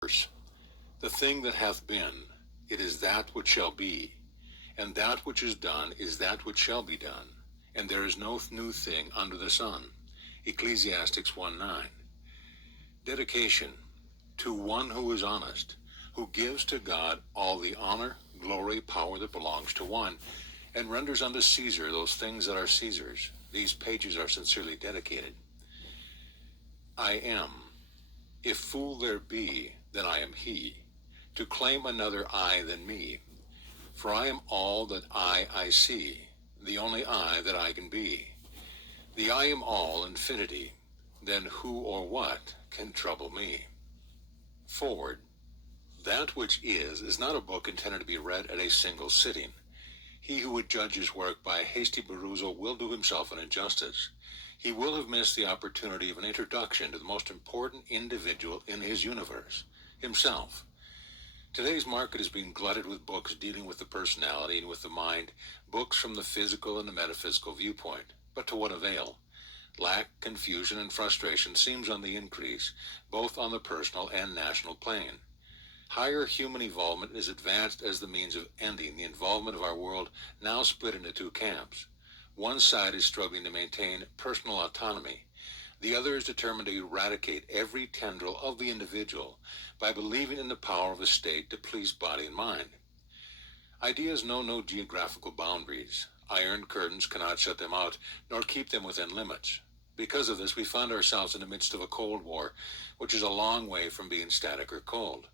verse. The thing that hath been, it is that which shall be, and that which is done is that which shall be done, and there is no new thing under the sun. Ecclesiastes 1:9. Dedication to one who is honest, who gives to God all the honor, glory, power that belongs to one, and renders unto Caesar those things that are Caesar's. These pages are sincerely dedicated. I am. If fool there be, then I am he, to claim another I than me. For I am all that I see, the only I that I can be. The I am all infinity, then who or what can trouble me? Forward. That which is not a book intended to be read at a single sitting. He who would judge his work by a hasty perusal will do himself an injustice. He will have missed the opportunity of an introduction to the most important individual in his universe, himself. Today's market is being glutted with books dealing with the personality and with the mind, books from the physical and the metaphysical viewpoint. But to what avail? Lack, confusion, and frustration seems on the increase, both on the personal and national plane. Higher human evolvement is advanced as the means of ending the involvement of our world, now split into two camps. One side is struggling to maintain personal autonomy. The other is determined to eradicate every tendril of the individual by believing in the power of a state to please body and mind. Ideas know no geographical boundaries. Iron curtains cannot shut them out, nor keep them within limits. Because of this, we find ourselves in the midst of a Cold War, which is a long way from being static or cold.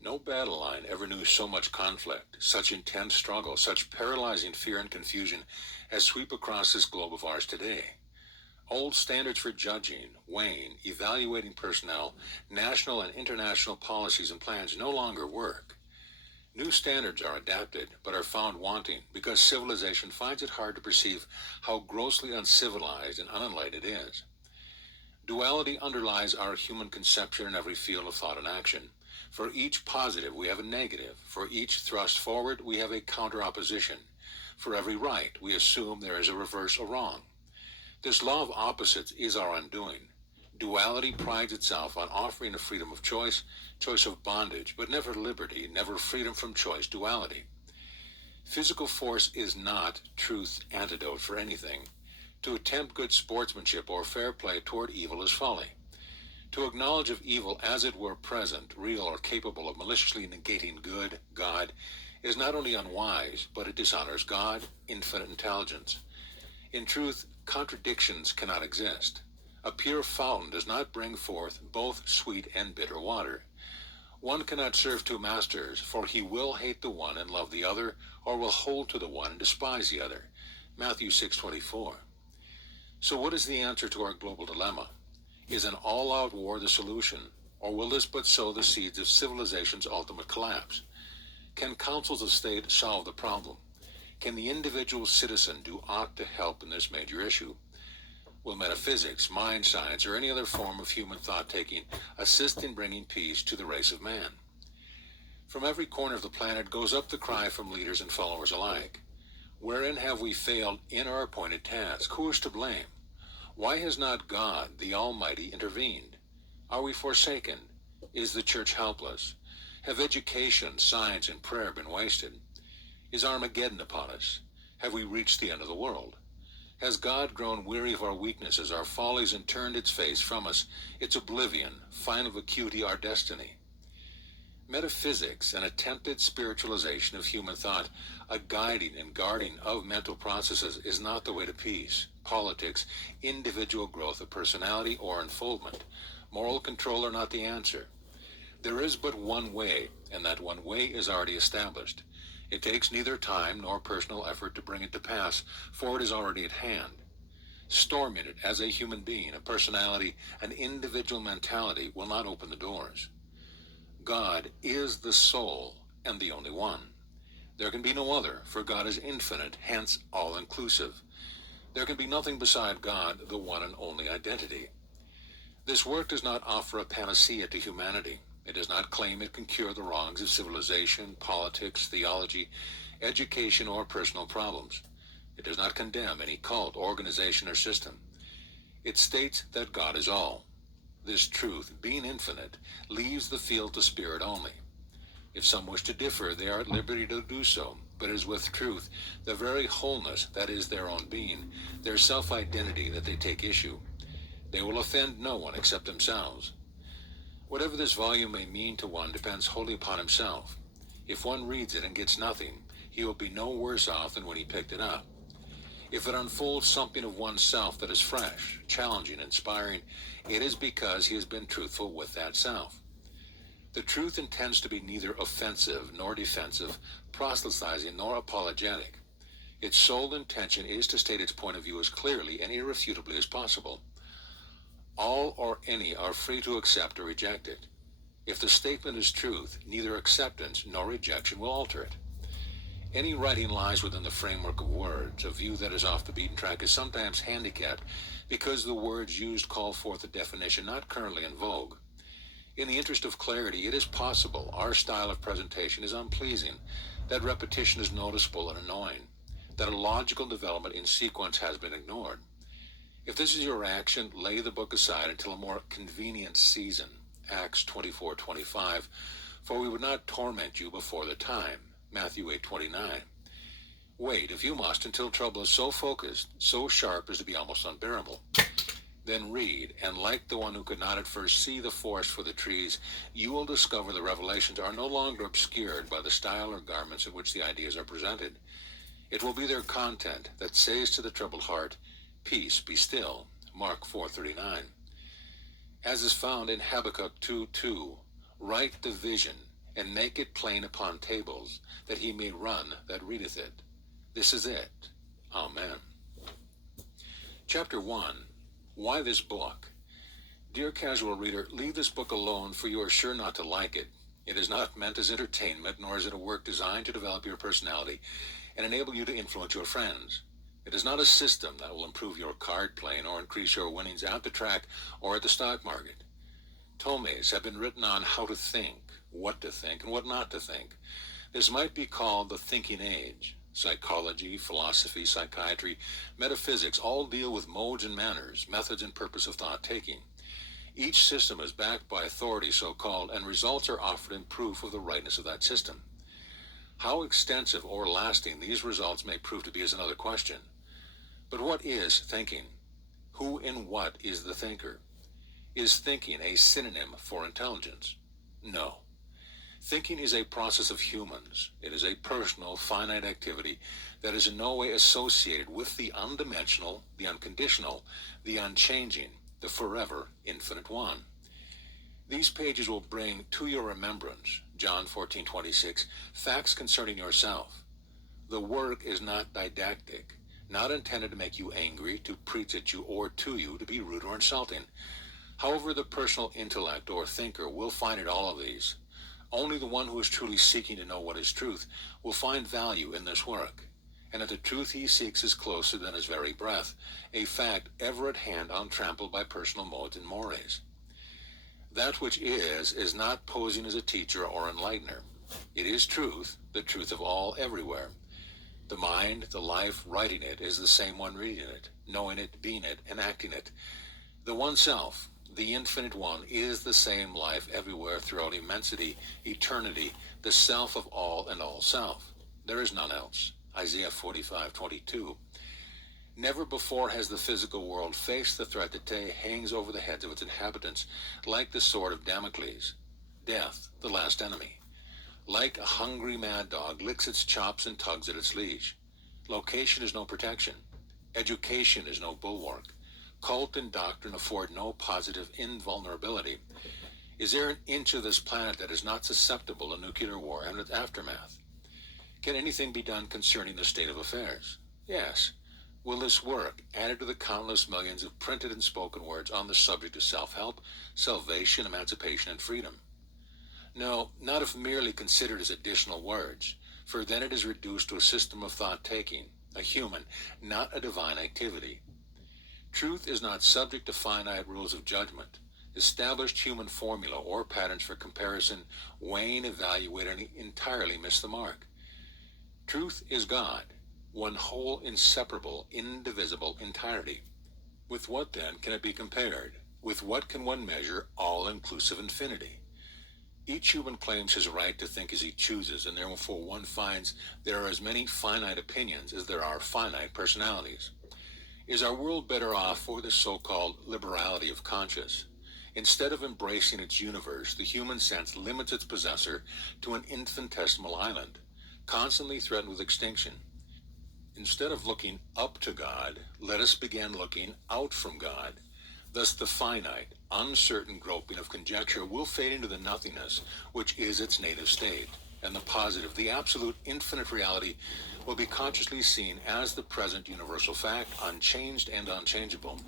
No battle line ever knew so much conflict, such intense struggle, such paralyzing fear and confusion as sweep across this globe of ours today. Old standards for judging, weighing, evaluating personnel, national and international policies and plans no longer work. New standards are adapted, but are found wanting because civilization finds it hard to perceive how grossly uncivilized and unenlightened it is. Duality underlies our human conception in every field of thought and action. For each positive, we have a negative. For each thrust forward, we have a counter-opposition. For every right, we assume there is a reverse or wrong. This law of opposites is our undoing. Duality prides itself on offering a freedom of choice, choice of bondage, but never liberty, never freedom from choice, duality. Physical force is not truth's antidote for anything. To attempt good sportsmanship or fair play toward evil is folly. To acknowledge of evil as it were present, real, or capable of maliciously negating good, God, is not only unwise, but it dishonors God, infinite intelligence. In truth, contradictions cannot exist. A pure fountain does not bring forth both sweet and bitter water. One cannot serve two masters, for he will hate the one and love the other, or will hold to the one and despise the other. Matthew 6:24. So what is the answer to our global dilemma? Is an all-out war the solution, or will this but sow the seeds of civilization's ultimate collapse? Can councils of state solve the problem? Can the individual citizen do aught to help in this major issue? Will metaphysics, mind science, or any other form of human thought-taking assist in bringing peace to the race of man? From every corner of the planet goes up the cry from leaders and followers alike. Wherein have we failed in our appointed task? Who is to blame? Why has not God, the Almighty, intervened? Are we forsaken? Is the church helpless? Have education, science, and prayer been wasted? Is Armageddon upon us? Have we reached the end of the world? Has God grown weary of our weaknesses, our follies, and turned its face from us, its oblivion, final vacuity, our destiny? Metaphysics, an attempted spiritualization of human thought, a guiding and guarding of mental processes, is not the way to peace, politics, individual growth of personality, or unfoldment. Moral control are not the answer. There is but one way, and that one way is already established. It takes neither time nor personal effort to bring it to pass, for it is already at hand. Storming it as a human being, a personality, an individual mentality will not open the doors. God is the soul and the only one. There can be no other, for God is infinite, hence all-inclusive. There can be nothing beside God, the one and only identity. This work does not offer a panacea to humanity. It does not claim it can cure the wrongs of civilization, politics, theology, education, or personal problems. It does not condemn any cult, organization, or system. It states that God is all. this truth, being infinite, leaves the field to spirit only. If some wish to differ, they are at liberty to do so, but it is with truth, the very wholeness that is their own being, their self-identity, that they take issue. They will offend no one except themselves. Whatever this volume may mean to one depends wholly upon himself. If one reads it and gets nothing, he will be no worse off than when he picked it up. If it unfolds something of oneself that is fresh, challenging, inspiring, it is because he has been truthful with that self. The truth intends to be neither offensive nor defensive, proselytizing nor apologetic. Its sole intention is to state its point of view as clearly and irrefutably as possible. All or any are free to accept or reject it. If the statement is truth, neither acceptance nor rejection will alter it. Any writing lies within the framework of words. A view that is off the beaten track is sometimes handicapped because the words used call forth a definition not currently in vogue. In the interest of clarity, it is possible our style of presentation is unpleasing, that repetition is noticeable and annoying, that a logical development in sequence has been ignored. If this is your reaction, lay the book aside until a more convenient season, Acts 24:25, for we would not torment you before the time, Matthew 8:29. Wait, if you must, until trouble is so focused, so sharp as to be almost unbearable. Then read, and like the one who could not at first see the forest for the trees, you will discover the revelations are no longer obscured by the style or garments in which the ideas are presented. It will be their content that says to the troubled heart, "Peace, be still," Mark 4:39. As is found in Habakkuk 2:2, write the vision, and make it plain upon tables, that he may run that readeth it. This is it. Amen. Chapter 1. Why this book? Dear casual reader, leave this book alone, for you are sure not to like it. It is not meant as entertainment, nor is it a work designed to develop your personality and enable you to influence your friends. It is not a system that will improve your card playing or increase your winnings at the track or at the stock market. Tomes have been written on how to think, what to think, and what not to think. This might be called the thinking age. Psychology, philosophy, psychiatry, metaphysics all deal with modes and manners, methods and purpose of thought-taking. Each system is backed by authority, so-called, and results are offered in proof of the rightness of that system. How extensive or lasting these results may prove to be is another question. But what is thinking? Who and what is the thinker? Is thinking a synonym for intelligence? No. Thinking is a process of humans. It is a personal, finite activity that is in no way associated with the undimensional, the unconditional, the unchanging, the forever infinite one. These pages will bring to your remembrance, John 14:26, facts concerning yourself. The work is not didactic, not intended to make you angry, to preach at you, or to you, to be rude or insulting. However, the personal intellect or thinker will find in all of these. Only the one who is truly seeking to know what is truth will find value in this work, and that the truth he seeks is closer than his very breath, a fact ever at hand untrampled by personal modes and mores. That which is not posing as a teacher or enlightener. It is truth, the truth of all everywhere. The mind, the life writing it, is the same one reading it, knowing it, being it, and acting it. The one self, the infinite one, is the same life everywhere throughout immensity, eternity, the self of all and all self. There is none else. Isaiah 45:22. Never before has the physical world faced the threat that today hangs over the heads of its inhabitants, like the sword of Damocles. Death, the last enemy. Like a hungry mad dog, licks its chops and tugs at its leash. Location is no protection. Education is no bulwark. Cult and doctrine afford no positive invulnerability. Is there an inch of this planet that is not susceptible to nuclear war and its aftermath? Can anything be done concerning the state of affairs? Yes. Will this work, added to the countless millions of printed and spoken words on the subject of self-help, salvation, emancipation, and freedom? No, not if merely considered as additional words, for then it is reduced to a system of thought-taking, a human, not a divine activity. Truth is not subject to finite rules of judgment, established human formula or patterns for comparison, weighing, evaluating, and entirely miss the mark. Truth is God, one whole, inseparable, indivisible entirety. With what then can it be compared? With what can one measure all-inclusive infinity? Each human claims his right to think as he chooses, and therefore one finds there are as many finite opinions as there are finite personalities. Is our world better off for this so-called liberality of conscience? Instead of embracing its universe, the human sense limits its possessor to an infinitesimal island, constantly threatened with extinction. Instead of looking up to God, let us begin looking out from God. Thus the finite, uncertain groping of conjecture will fade into the nothingness which is its native state, and the positive, the absolute infinite reality will be consciously seen as the present universal fact, unchanged and unchangeable.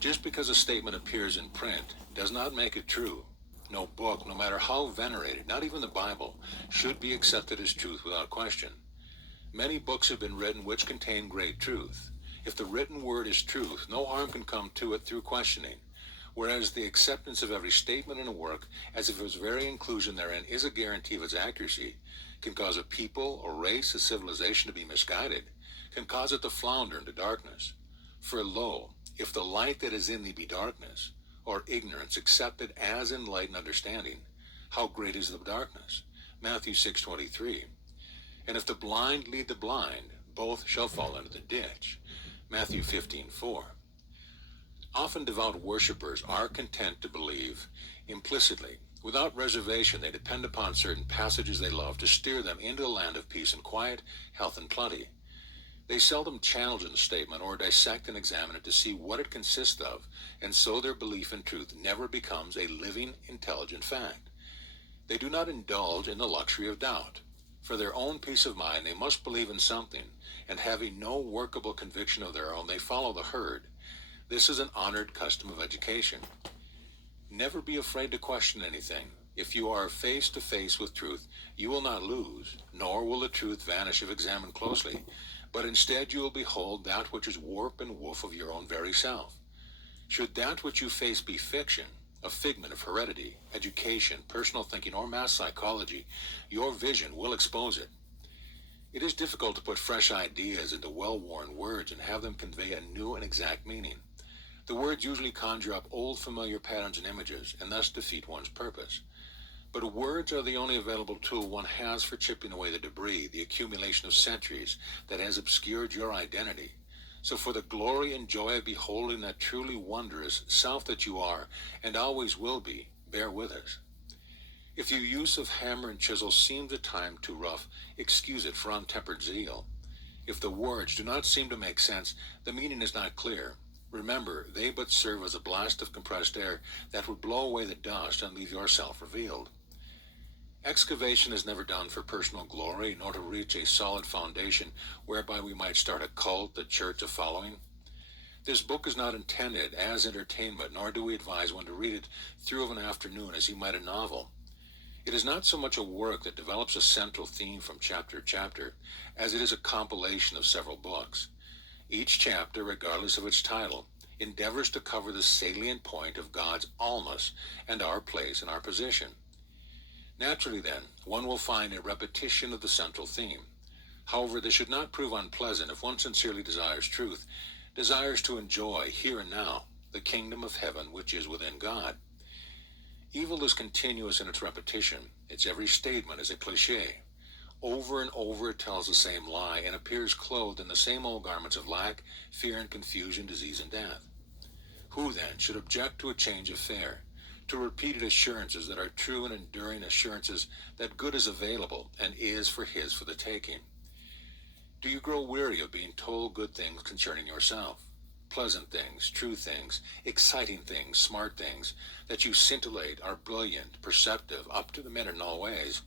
Just because a statement appears in print does not make it true. No book, no matter how venerated, not even the Bible, should be accepted as truth without question. Many books have been written which contain great truth. If the written word is truth, no harm can come to it through questioning, whereas the acceptance of every statement in a work, as if its very inclusion therein is a guarantee of its accuracy, can cause a people, a race, a civilization to be misguided, can cause it to flounder into darkness. For lo, if the light that is in thee be darkness, or ignorance accepted as enlightened understanding, how great is the darkness? Matthew 6:23. And if the blind lead the blind, both shall fall into the ditch. Matthew 15:4. Often devout worshippers are content to believe implicitly. Without reservation, they depend upon certain passages they love to steer them into a land of peace and quiet, health and plenty. They seldom challenge the statement or dissect and examine it to see what it consists of, and so their belief in truth never becomes a living, intelligent fact. They do not indulge in the luxury of doubt. For their own peace of mind, they must believe in something, and having no workable conviction of their own, they follow the herd. This is an honored custom of education. Never be afraid to question anything. If you are face to face with truth, you will not lose, nor will the truth vanish if examined closely, but instead you will behold that which is warp and woof of your own very self. Should that which you face be fiction, a figment of heredity, education, personal thinking, or mass psychology, your vision will expose it. It is difficult to put fresh ideas into well-worn words and have them convey a new and exact meaning. The words usually conjure up old familiar patterns and images, and thus defeat one's purpose. But words are the only available tool one has for chipping away the debris, the accumulation of centuries that has obscured your identity. So for the glory and joy of beholding that truly wondrous self that you are, and always will be, bear with us. If your use of hammer and chisel seems at times too rough, excuse it for untempered zeal. If the words do not seem to make sense, the meaning is not clear. Remember, they but serve as a blast of compressed air that would blow away the dust and leave yourself revealed. Excavation is never done for personal glory, nor to reach a solid foundation whereby we might start a cult, a church, a following. This book is not intended as entertainment, nor do we advise one to read it through of an afternoon as he might a novel. It is not so much a work that develops a central theme from chapter to chapter, as it is a compilation of several books. Each chapter, regardless of its title, endeavors to cover the salient point of God's allness and our place and our position. Naturally, then, one will find a repetition of the central theme. However, this should not prove unpleasant if one sincerely desires truth, desires to enjoy, here and now, the kingdom of heaven which is within God. Evil is continuous in its repetition. Its every statement is a cliché. Over and over it tells the same lie and appears clothed in the same old garments of lack, fear and confusion, disease and death. Who, then, should object to a change of fare, to repeated assurances that are true and enduring assurances that good is available and is for his for the taking? Do you grow weary of being told good things concerning yourself? Pleasant things, true things, exciting things, smart things, that you scintillate, are brilliant, perceptive, up to the minute in all ways?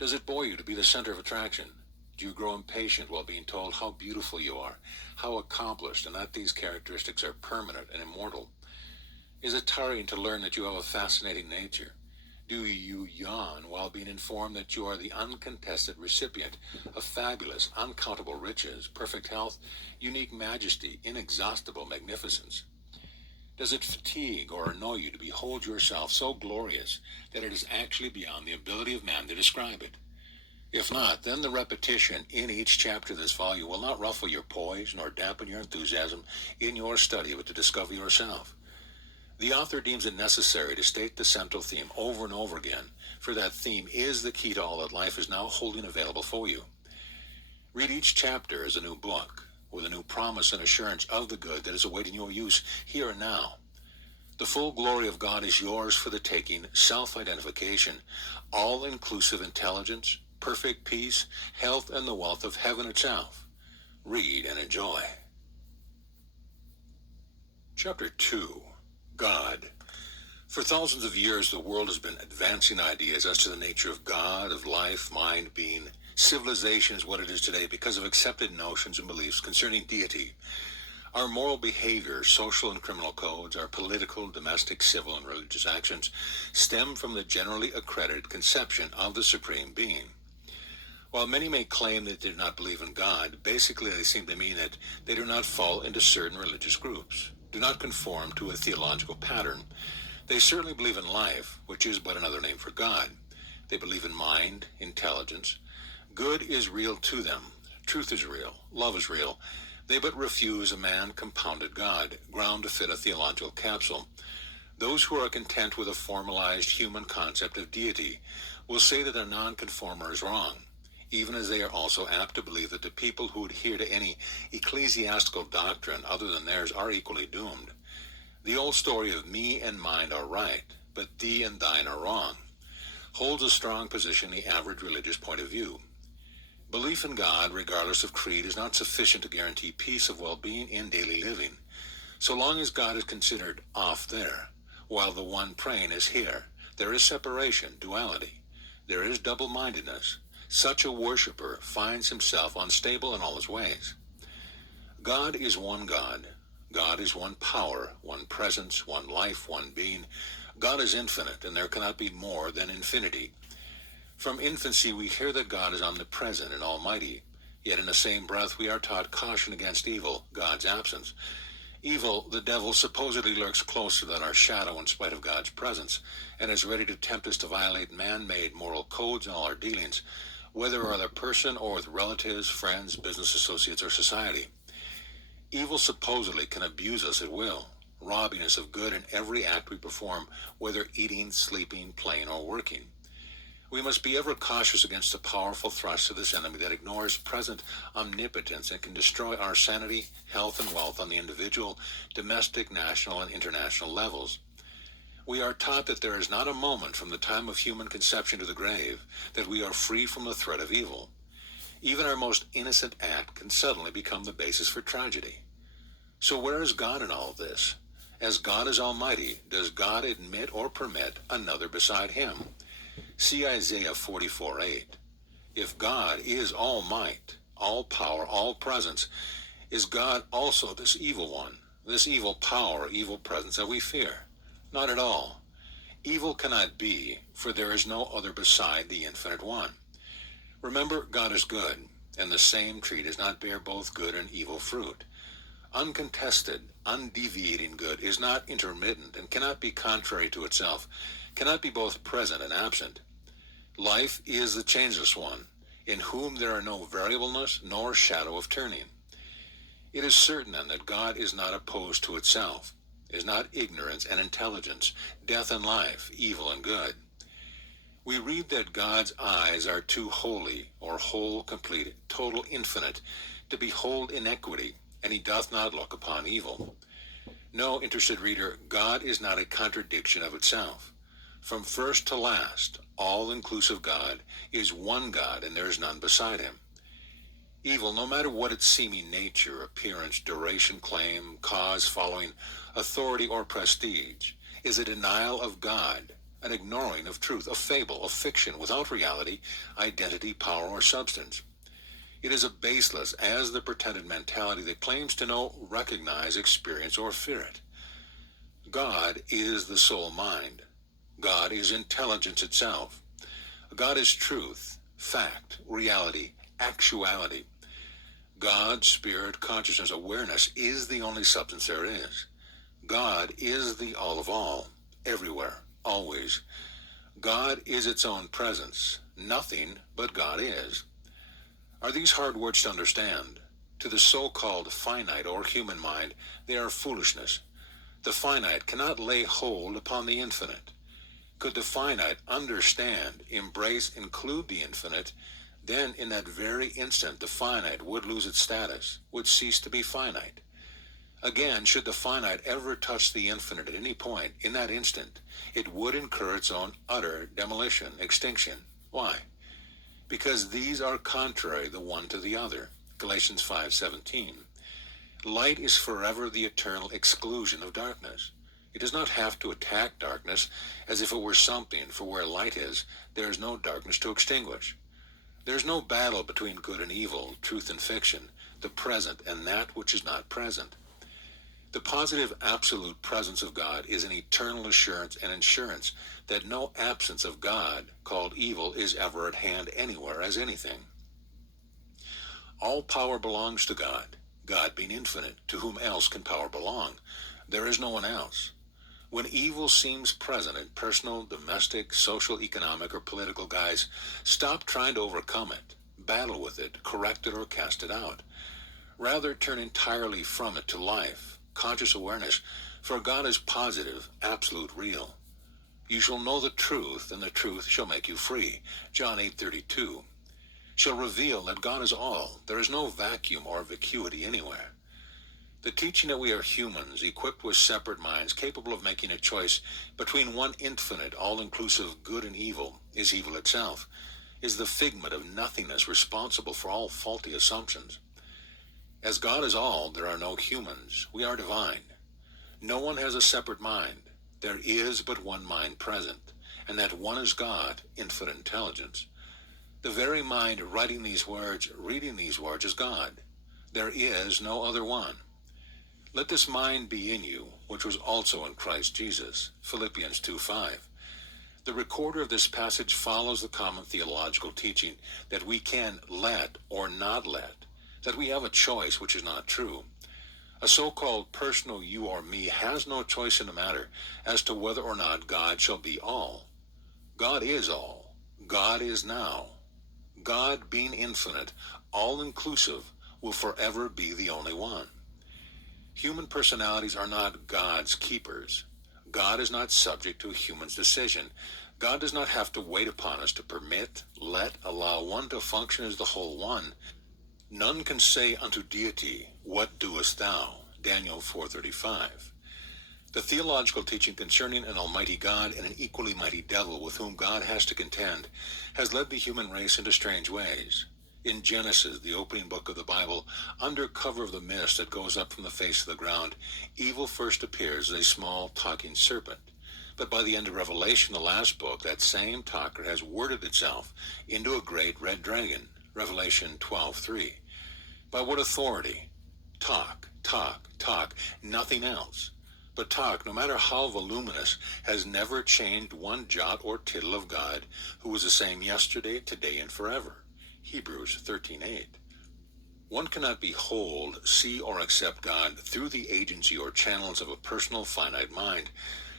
Does it bore you to be the center of attraction? Do you grow impatient while being told how beautiful you are, how accomplished, and that these characteristics are permanent and immortal? Is it tiring to learn that you have a fascinating nature? Do you yawn while being informed that you are the uncontested recipient of fabulous, uncountable riches, perfect health, unique majesty, inexhaustible magnificence? Does it fatigue or annoy you to behold yourself so glorious that it is actually beyond the ability of man to describe it? If not, then the repetition in each chapter of this volume will not ruffle your poise nor dampen your enthusiasm in your study of it to discover yourself. The author deems it necessary to state the central theme over and over again, for that theme is the key to all that life is now holding available for you. Read each chapter as a new book, with a new promise and assurance of the good that is awaiting your use here and now. The full glory of God is yours for the taking, self-identification, all-inclusive intelligence, perfect peace, health, and the wealth of heaven itself. Read and enjoy. Chapter 2. God. For thousands of years, the world has been advancing ideas as to the nature of God, of life, mind, being. Civilization is what it is today because of accepted notions and beliefs concerning deity. Our moral behavior, social and criminal codes, our political, domestic, civil, and religious actions stem from the generally accredited conception of the Supreme Being. While many may claim that they do not believe in God, basically they seem to mean that they do not fall into certain religious groups, do not conform to a theological pattern. They certainly believe in life, which is but another name for God. They believe in mind, intelligence. Good is real to them. Truth is real. Love is real. They but refuse a man-compounded God, ground to fit a theological capsule. Those who are content with a formalized human concept of deity will say that their non-conformer is wrong, even as they are also apt to believe that the people who adhere to any ecclesiastical doctrine other than theirs are equally doomed. The old story of me and mine are right, but thee and thine are wrong, holds a strong position in the average religious point of view. Belief in God, regardless of creed, is not sufficient to guarantee peace of well-being in daily living. So long as God is considered off there, while the one praying is here, there is separation, duality. There is double-mindedness. Such a worshiper finds himself unstable in all his ways. God is one God. God is one power, one presence, one life, one being. God is infinite, and there cannot be more than infinity. From infancy we hear that God is omnipresent and almighty, yet in the same breath we are taught caution against evil, God's absence. Evil, the devil, supposedly lurks closer than our shadow in spite of God's presence, and is ready to tempt us to violate man-made moral codes in all our dealings, whether with a person or with relatives, friends, business associates, or society. Evil supposedly can abuse us at will, robbing us of good in every act we perform, whether eating, sleeping, playing, or working. We must be ever cautious against the powerful thrust of this enemy that ignores present omnipotence and can destroy our sanity, health, and wealth on the individual, domestic, national, and international levels. We are taught that there is not a moment from the time of human conception to the grave that we are free from the threat of evil. Even our most innocent act can suddenly become the basis for tragedy. So where is God in all of this? As God is almighty, does God admit or permit another beside him? See Isaiah 44:8. If God is all might, all power, all presence, is God also this evil one, this evil power, evil presence that we fear? Not at all. Evil cannot be, for there is no other beside the infinite one. Remember, God is good, and the same tree does not bear both good and evil fruit. Uncontested, undeviating good is not intermittent and cannot be contrary to itself, cannot be both present and absent. Life is the changeless one, in whom there are no variableness nor shadow of turning. It is certain then that God is not opposed to itself, is not ignorance and intelligence, death and life, evil and good. We read that God's eyes are too holy, or whole, complete, total, infinite, to behold iniquity, and he doth not look upon evil. No, interested reader, God is not a contradiction of itself. From first to last, all-inclusive God is one God, and there is none beside him. Evil, no matter what its seeming nature, appearance, duration, claim, cause, following, authority, or prestige, is a denial of God, an ignoring of truth, a fable, a fiction, without reality, identity, power, or substance. It is a baseless, as the pretended mentality that claims to know, recognize, experience, or fear it. God is the soul mind. God is intelligence itself. God is truth, fact, reality, actuality. God, spirit, consciousness, awareness is the only substance there is. God is the all of all, everywhere, always. God is its own presence, Nothing but God is. Are these hard words to understand? To the so-called finite or human mind, they are foolishness. The finite cannot lay hold upon the infinite. Could the finite understand, embrace, include the infinite, then in that very instant the finite would lose its status, would cease to be finite. Again, should the finite ever touch the infinite at any point, in that instant, it would incur its own utter demolition, extinction. Why? Because these are contrary the one to the other. Galatians 5:17. Light is forever the eternal exclusion of darkness. It does not have to attack darkness as if it were something, for where light is, there is no darkness to extinguish. There is no battle between good and evil, truth and fiction, the present and that which is not present. The positive absolute presence of God is an eternal assurance and insurance that no absence of God, called evil, is ever at hand anywhere as anything. All power belongs to God, God being infinite. To whom else can power belong? There is no one else. When evil seems present in personal, domestic, social, economic, or political guise, stop trying to overcome it, battle with it, correct it, or cast it out. Rather, turn entirely from it to life, conscious awareness, for God is positive, absolute, real. You shall know the truth, and the truth shall make you free. John 8:32. Shall reveal that God is all. There is no vacuum or vacuity anywhere. The teaching that we are humans, equipped with separate minds, capable of making a choice between one infinite, all-inclusive good and evil, is evil itself, is the figment of nothingness responsible for all faulty assumptions. As God is all, there are no humans. We are divine. No one has a separate mind. There is but one mind present, and that one is God, infinite intelligence. The very mind writing these words, reading these words, is God. There is no other one. Let this mind be in you, which was also in Christ Jesus. Philippians 2:5. The recorder of this passage follows the common theological teaching that we can let or not let, that we have a choice, which is not true. A so-called personal you or me has no choice in the matter as to whether or not God shall be all. God is all. God is now. God, being infinite, all-inclusive, will forever be the only one. Human personalities are not God's keepers. God is not subject to a human's decision. God does not have to wait upon us to permit, let, allow one to function as the whole one. None can say unto deity, what doest thou? Daniel 4:35. The theological teaching concerning an almighty God and an equally mighty devil with whom God has to contend has led the human race into strange ways. In Genesis, the opening book of the Bible, under cover of the mist that goes up from the face of the ground, evil first appears as a small talking serpent. But by the end of Revelation, the last book, that same talker has worded itself into a great red dragon. Revelation 12:3. By what authority? Talk, talk, talk, nothing else. But talk, no matter how voluminous, has never changed one jot or tittle of God, who was the same yesterday, today, and forever. Hebrews 13:8. One cannot behold, see, or accept God through the agency or channels of a personal finite mind.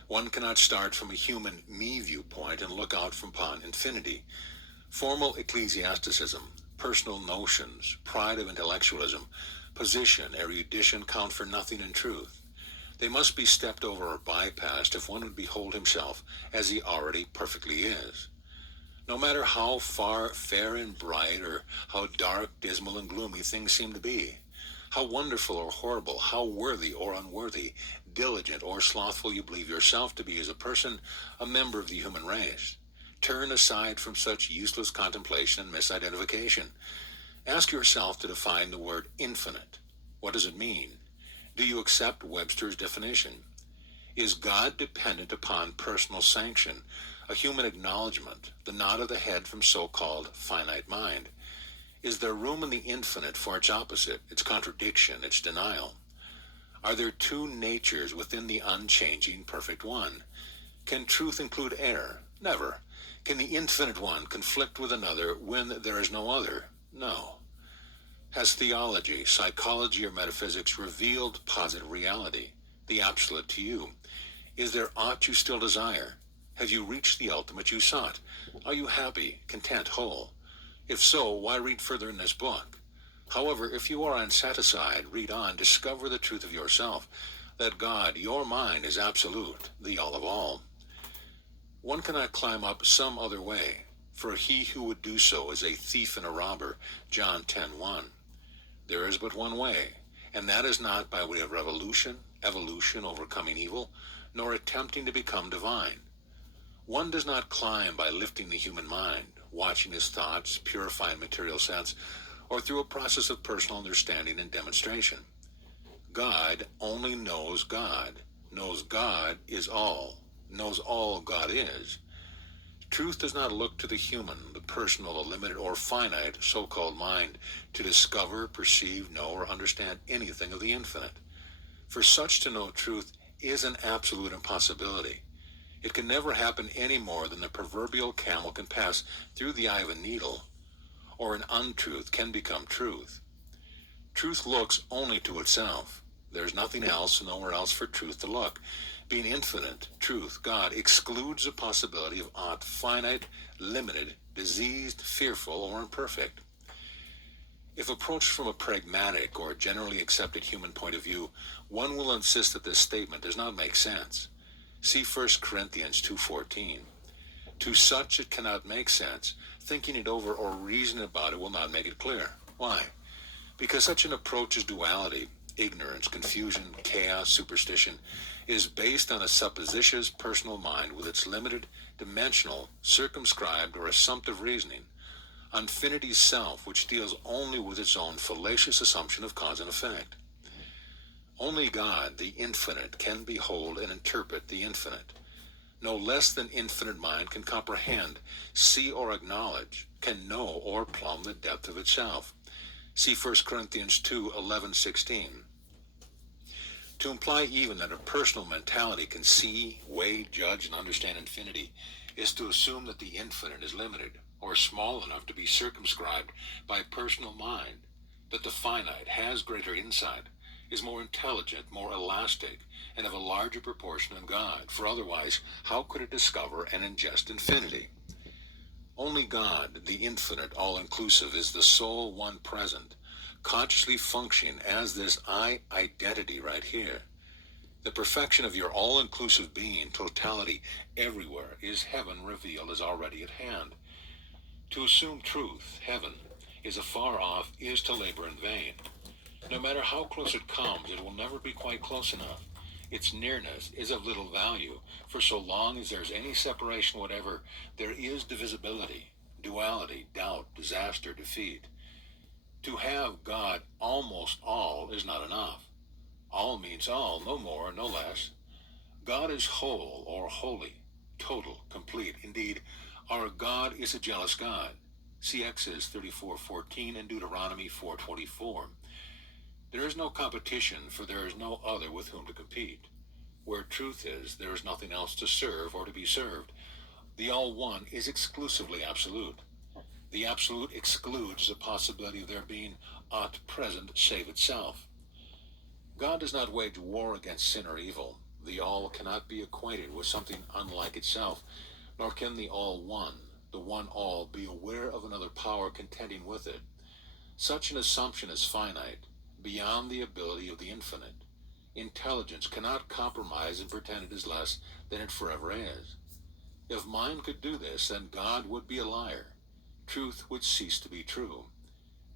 One cannot start from a human me viewpoint and look out upon infinity. Formal ecclesiasticism, personal notions, pride of intellectualism, position, erudition count for nothing in truth. They must be stepped over or bypassed if one would behold himself as he already perfectly is. No matter how far fair and bright, or how dark, dismal, and gloomy things seem to be, how wonderful or horrible, how worthy or unworthy, diligent or slothful you believe yourself to be as a person, a member of the human race, turn aside from such useless contemplation and misidentification. Ask yourself to define the word infinite. What does it mean? Do you accept Webster's definition? Is God dependent upon personal sanction, a human acknowledgement, the nod of the head from so-called finite mind? Is there room in the infinite for its opposite, its contradiction, its denial? Are there two natures within the unchanging perfect one? Can truth include error? Never. Can the infinite one conflict with another when there is no other? No. Has theology, psychology, or metaphysics revealed positive reality, the absolute to you? Is there aught you still desire? Have you reached the ultimate you sought? Are you happy, content, whole? If so, why read further in this book? However, if you are unsatisfied, read on, discover the truth of yourself, that God, your mind, is absolute, the all of all. One cannot climb up some other way, for he who would do so is a thief and a robber, John 10:1. There is but one way, and that is not by way of revolution, evolution, overcoming evil, nor attempting to become divine. One does not climb by lifting the human mind, watching his thoughts, purifying material sense, or through a process of personal understanding and demonstration. God only knows God is all, knows all God is. Truth does not look to the human, the personal, the limited, or finite so-called mind to discover, perceive, know, or understand anything of the infinite. For such to know truth is an absolute impossibility. It can never happen any more than the proverbial camel can pass through the eye of a needle, or an untruth can become truth. Truth looks only to itself. There is nothing else and nowhere else for truth to look. Being infinite, truth, God, excludes the possibility of aught finite, limited, diseased, fearful, or imperfect. If approached from a pragmatic or generally accepted human point of view, one will insist that this statement does not make sense. See 1 Corinthians 2:14. To such it cannot make sense. Thinking it over or reasoning about it will not make it clear. Why? Because such an approach is duality, ignorance, confusion, chaos, superstition, is based on a supposititious personal mind with its limited, dimensional, circumscribed, or assumptive reasoning, on finity's self, which deals only with its own fallacious assumption of cause and effect. Only God, the infinite, can behold and interpret the infinite. No less than infinite mind can comprehend, see, or acknowledge, can know or plumb the depth of itself. See 1 Corinthians 2:11-16. To imply even that a personal mentality can see, weigh, judge, and understand infinity is to assume that the infinite is limited or small enough to be circumscribed by personal mind, that the finite has greater insight, is more intelligent, more elastic, and of a larger proportion than God, for otherwise how could it discover and ingest infinity? Only God, the infinite, all-inclusive, is the sole one present, consciously functioning as this I identity right here. The perfection of your all-inclusive being, totality, everywhere, is heaven revealed as already at hand. To assume truth, heaven, is afar off, is to labor in vain. No matter how close it comes, it will never be quite close enough. Its nearness is of little value, for so long as there is any separation whatever, there is divisibility, duality, doubt, disaster, defeat. To have God almost all is not enough. All means all, no more, no less. God is whole or holy, total, complete. Indeed, our God is a jealous God. See Exodus 34:14 and Deuteronomy 4:24. There is no competition, for there is no other with whom to compete. Where truth is, there is nothing else to serve or to be served. The All-One is exclusively absolute. The absolute excludes the possibility of there being aught present save itself. God does not wage war against sin or evil. The All cannot be acquainted with something unlike itself, nor can the All-One, the One All, be aware of another power contending with it. Such an assumption is finite, beyond the ability of the infinite. Intelligence cannot compromise and pretend it is less than it forever is. If mind could do this, then God would be a liar. Truth would cease to be true.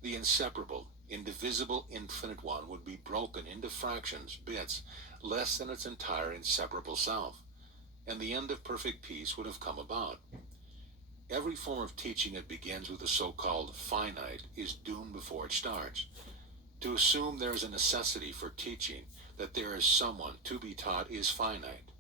The inseparable, indivisible, infinite one would be broken into fractions, bits, less than its entire inseparable self, and the end of perfect peace would have come about. Every form of teaching that begins with the so-called finite is doomed before it starts. To assume there is a necessity for teaching, that there is someone to be taught, is finite.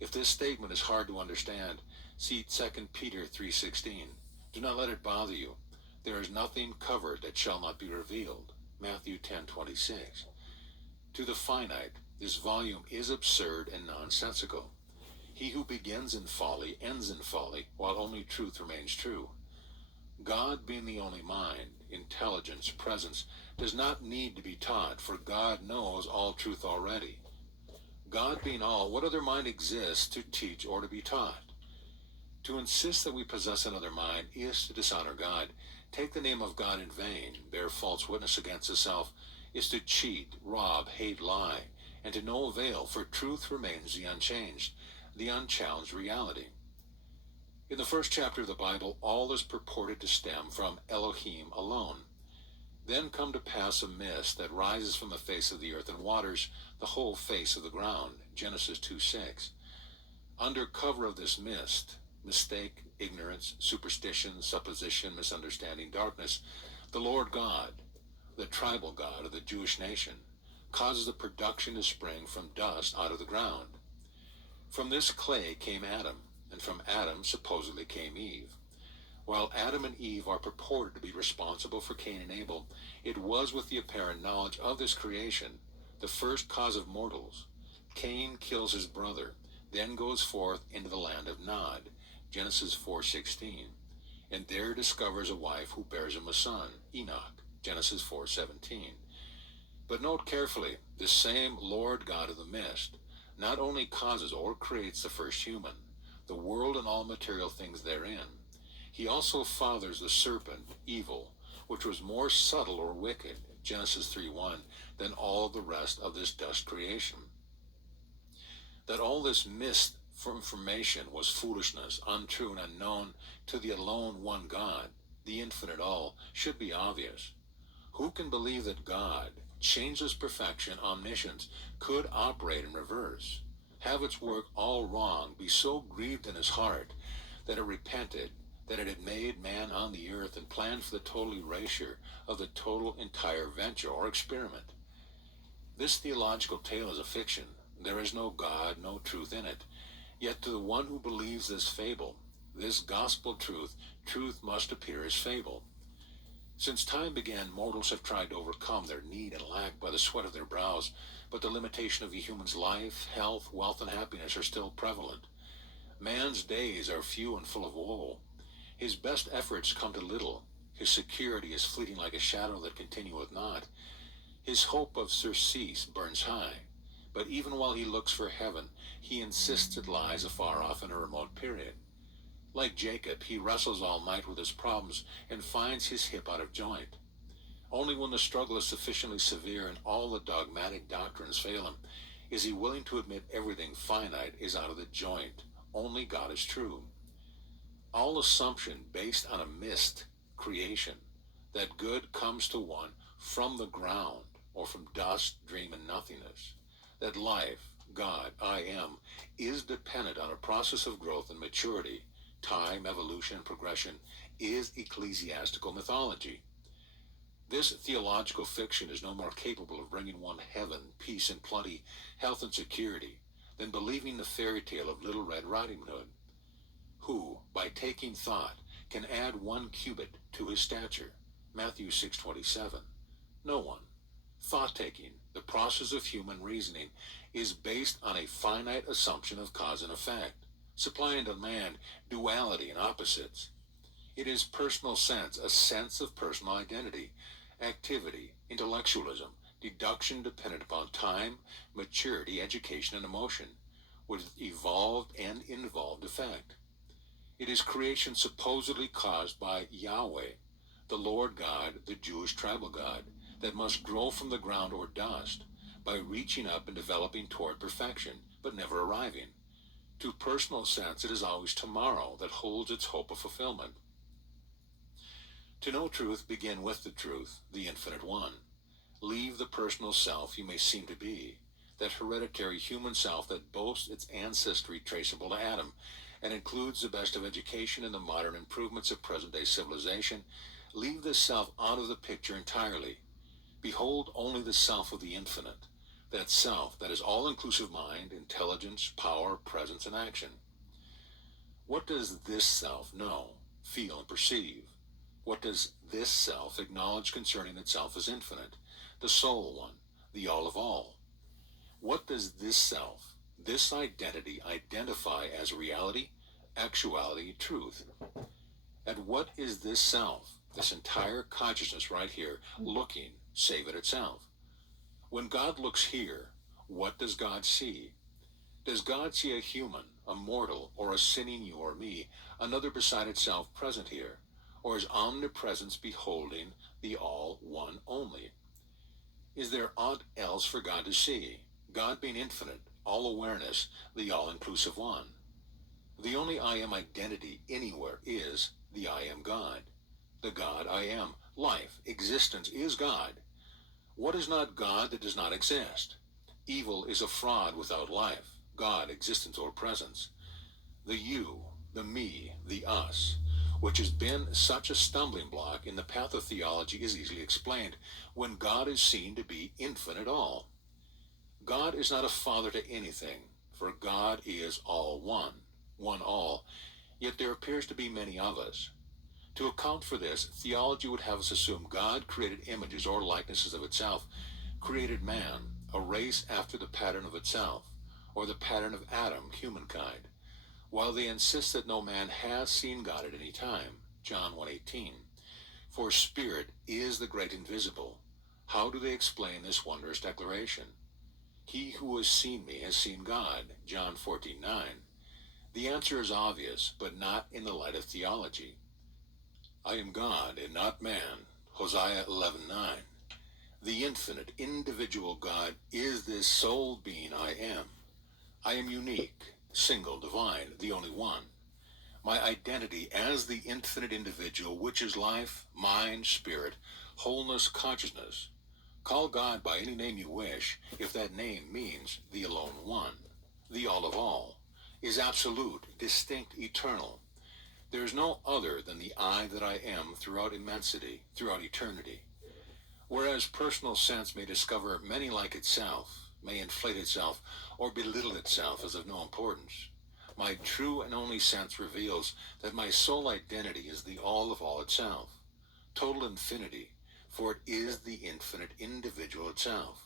If this statement is hard to understand, see 2 Peter 3:16. Do not let it bother you. There is nothing covered that shall not be revealed. Matthew 10:26. To the finite, this volume is absurd and nonsensical. He who begins in folly ends in folly, while only truth remains true. God being the only mind, intelligence, presence, does not need to be taught, for God knows all truth already. God being all, what other mind exists to teach or to be taught? To insist that we possess another mind is to dishonor God. Take the name of God in vain, bear false witness against the self, is to cheat, rob, hate, lie, and to no avail, for truth remains the unchanged, the unchallenged reality. In the first chapter of the Bible, all is purported to stem from Elohim alone. Then come to pass a mist that rises from the face of the earth and waters the whole face of the ground, Genesis 2:6. Under cover of this mist, mistake, ignorance, superstition, supposition, misunderstanding, darkness, the Lord God, the tribal God of the Jewish nation, causes the production to spring from dust out of the ground. From this clay came Adam, and from Adam supposedly came Eve. While Adam and Eve are purported to be responsible for Cain and Abel, it was with the apparent knowledge of this creation, the first cause of mortals. Cain kills his brother, then goes forth into the land of Nod, Genesis 4:16, and there discovers a wife who bears him a son, Enoch, Genesis 4:17. But note carefully, this same Lord God of the mist not only causes or creates the first human, the world and all material things therein, he also fathers the serpent, evil, which was more subtle or wicked, Genesis 3:1, than all the rest of this dust creation. That all this mist for information was foolishness, untrue and unknown to the alone one God, the infinite all, should be obvious. Who can believe that God, changeless perfection, omniscience, could operate in reverse, have its work all wrong, be so grieved in his heart that it repented, that it had made man on the earth and planned for the total erasure of the total entire venture or experiment? This theological tale is a fiction. There is no God, no truth in it. Yet to the one who believes this fable, this gospel truth, truth must appear as fable. Since time began, mortals have tried to overcome their need and lack by the sweat of their brows, but the limitation of a human's life, health, wealth, and happiness are still prevalent. Man's days are few and full of woe. His best efforts come to little. His security is fleeting like a shadow that continueth not. His hope of surcease burns high, but even while he looks for heaven, he insists it lies afar off in a remote period. Like Jacob, he wrestles all night with his problems and finds his hip out of joint. Only when the struggle is sufficiently severe and all the dogmatic doctrines fail him, is he willing to admit everything finite is out of the joint. Only God is true. All assumption based on a mist creation, that good comes to one from the ground or from dust, dream, and nothingness, that life, God, I am, is dependent on a process of growth and maturity, time, evolution, and progression, is ecclesiastical mythology. This theological fiction is no more capable of bringing one heaven, peace and plenty, health and security, than believing the fairy tale of Little Red Riding Hood. Who, by taking thought, can add 1 cubit to his stature, Matthew 6:27. No one. Thought-taking, the process of human reasoning, is based on a finite assumption of cause and effect, supply and demand, duality and opposites. It is personal sense, a sense of personal identity, activity, intellectualism, deduction dependent upon time, maturity, education, and emotion, with evolved and involved effect. It is creation supposedly caused by Yahweh, the Lord God, the Jewish tribal God, that must grow from the ground or dust by reaching up and developing toward perfection, but never arriving. To personal sense, it is always tomorrow that holds its hope of fulfillment. To know truth, begin with the truth, the infinite one. Leave the personal self you may seem to be, that hereditary human self that boasts its ancestry traceable to Adam, and includes the best of education and the modern improvements of present-day civilization. Leave this self out of the picture entirely. Behold only the self of the infinite, that self that is all-inclusive mind, intelligence, power, presence, and action. What does this self know, feel, and perceive? What does this self acknowledge concerning itself as infinite, the sole one, the all of all? What does this self, this identity, identify as reality, actuality, truth? And what is this self, this entire consciousness right here, looking, save at itself? When God looks here, what does God see? Does God see a human, a mortal, or a sinning you or me, another beside itself present here? Or is omnipresence beholding the all one only? Is there aught else for God to see? God being infinite, all awareness, the all-inclusive one. The only I am identity anywhere is the I am God. The God I am. Life, existence is God. What is not God that does not exist? Evil is a fraud without life, God, existence, or presence. The you, the me, the us, which has been such a stumbling block in the path of theology, is easily explained when God is seen to be infinite all. God is not a father to anything, for God is all one, one all, yet there appears to be many of us. To account for this, theology would have us assume God created images or likenesses of itself, created man, a race after the pattern of itself, or the pattern of Adam, humankind, while they insist that no man has seen God at any time, John 1:18. For spirit is the great invisible. How do they explain this wondrous declaration? He who has seen me has seen God, John 14:9. The answer is obvious, but not in the light of theology. I am God and not man, Hosea 11:9. The infinite, individual God is this sole being I am. I am unique, single, divine, the only one. My identity as the infinite individual, which is life, mind, spirit, wholeness, consciousness. Call God by any name you wish, if that name means the alone one, the all of all, is absolute, distinct, eternal. There is no other than the I that I am throughout immensity, throughout eternity. Whereas personal sense may discover many like itself, may inflate itself, or belittle itself as of no importance, my true and only sense reveals that my sole identity is the all of all itself, total infinity, for it is the infinite individual itself.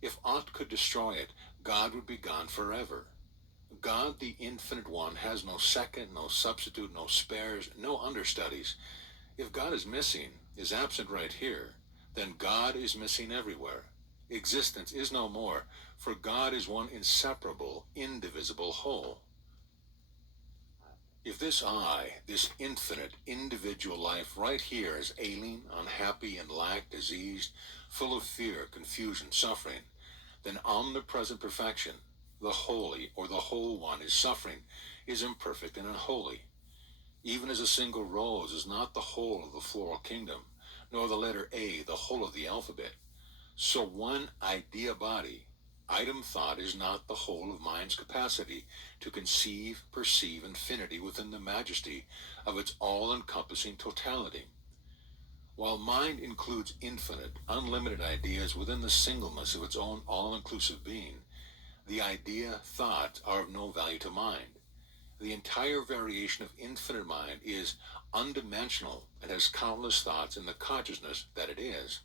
If aught could destroy it, God would be gone forever. God, the infinite one, has no second, no substitute, no spares, no understudies. If God is missing, is absent right here, then God is missing everywhere. Existence is no more, for God is one inseparable, indivisible whole. If this I, this infinite, individual life right here is ailing, unhappy, in lack, diseased, full of fear, confusion, suffering, then omnipresent perfection, the holy or the whole one, is suffering, is imperfect and unholy. Even as a single rose is not the whole of the floral kingdom, nor the letter A the whole of the alphabet, so one idea body, item thought, is not the whole of mind's capacity to conceive, perceive infinity within the majesty of its all-encompassing totality. While mind includes infinite, unlimited ideas within the singleness of its own all-inclusive being, the idea, thought, are of no value to mind. The entire variation of infinite mind is undimensional and has countless thoughts in the consciousness that it is.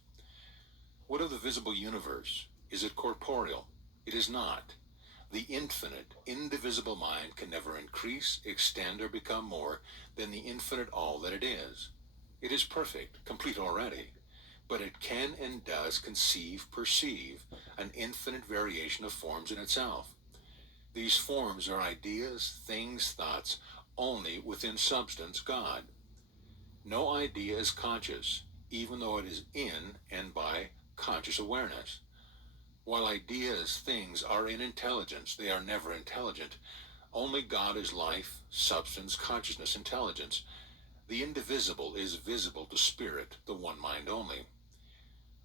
What of the visible universe? Is it corporeal? It is not. The infinite, indivisible mind can never increase, extend, or become more than the infinite all that it is. It is perfect, complete already, but it can and does conceive, perceive, an infinite variation of forms in itself. These forms are ideas, things, thoughts, only within substance, God. No idea is conscious, even though it is in and by conscious awareness. While ideas, things, are in intelligence, they are never intelligent. Only God is life, substance, consciousness, intelligence. The indivisible is visible to spirit, the one mind only.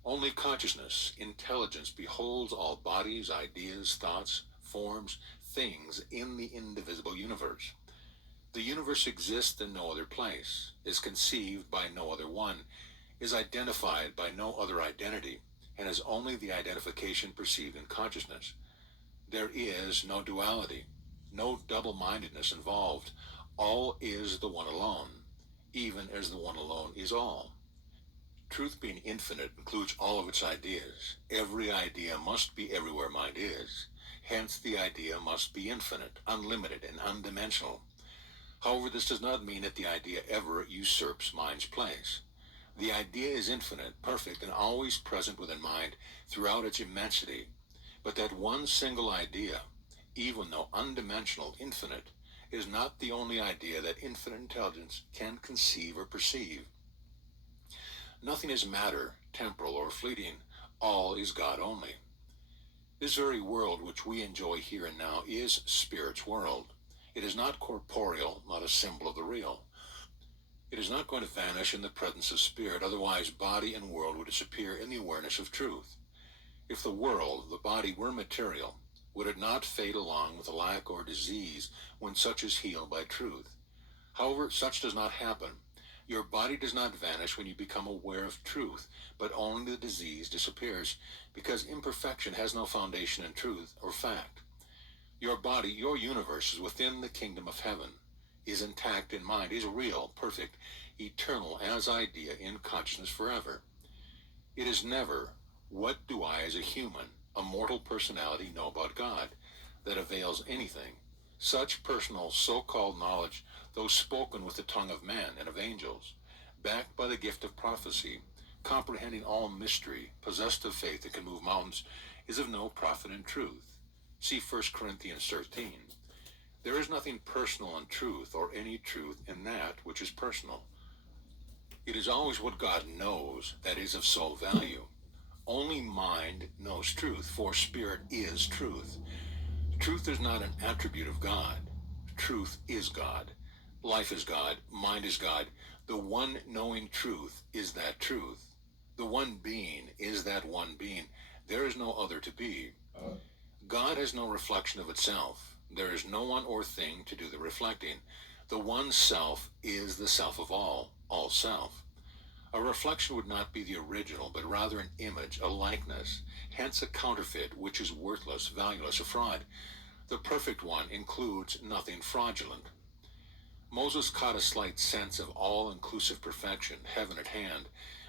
Only consciousness, intelligence, beholds all bodies, ideas, thoughts, forms, things in the indivisible universe. The universe exists in no other place, is conceived by no other one, is identified by no other identity, and has only the identification perceived in consciousness. There is no duality, no double-mindedness involved. All is the one alone, even as the one alone is all. Truth being infinite includes all of its ideas. Every idea must be everywhere mind is. Hence the idea must be infinite, unlimited, and undimensional. However, this does not mean that the idea ever usurps mind's place. The idea is infinite, perfect, and always present within mind throughout its immensity. But that one single idea, even though undimensional, infinite, is not the only idea that infinite intelligence can conceive or perceive. Nothing is matter, temporal, or fleeting. All is God only. This very world which we enjoy here and now is Spirit's world. It is not corporeal, not a symbol of the real. It is not going to vanish in the presence of Spirit, otherwise body and world would disappear in the awareness of truth. If the world, the body, were material, would it not fade along with a lack or disease when such is healed by truth? However, such does not happen. Your body does not vanish when you become aware of truth, but only the disease disappears, because imperfection has no foundation in truth or fact. Your body, your universe, is within the kingdom of heaven, is intact in mind, is real, perfect, eternal as idea in consciousness forever. It is never, what do I as a human, a mortal personality know about God, that avails anything. Such personal so-called knowledge, though spoken with the tongue of men and of angels, backed by the gift of prophecy, comprehending all mystery, possessed of faith that can move mountains, is of no profit in truth. See 1 Corinthians 13. There is nothing personal in truth, or any truth in that which is personal. It is always what God knows that is of sole value. Only mind knows truth, for Spirit is truth. Truth is not an attribute of God. Truth is God. Life is God. Mind is God. The one knowing truth is that truth. The one being is that one being. There is no other to be. God has no reflection of itself. There is no one or thing to do the reflecting. The one self is the self of all self. A reflection would not be the original, but rather an image, a likeness, hence a counterfeit, which is worthless, valueless, a fraud. The perfect one includes nothing fraudulent. Moses caught a slight sense of all-inclusive perfection, heaven at hand,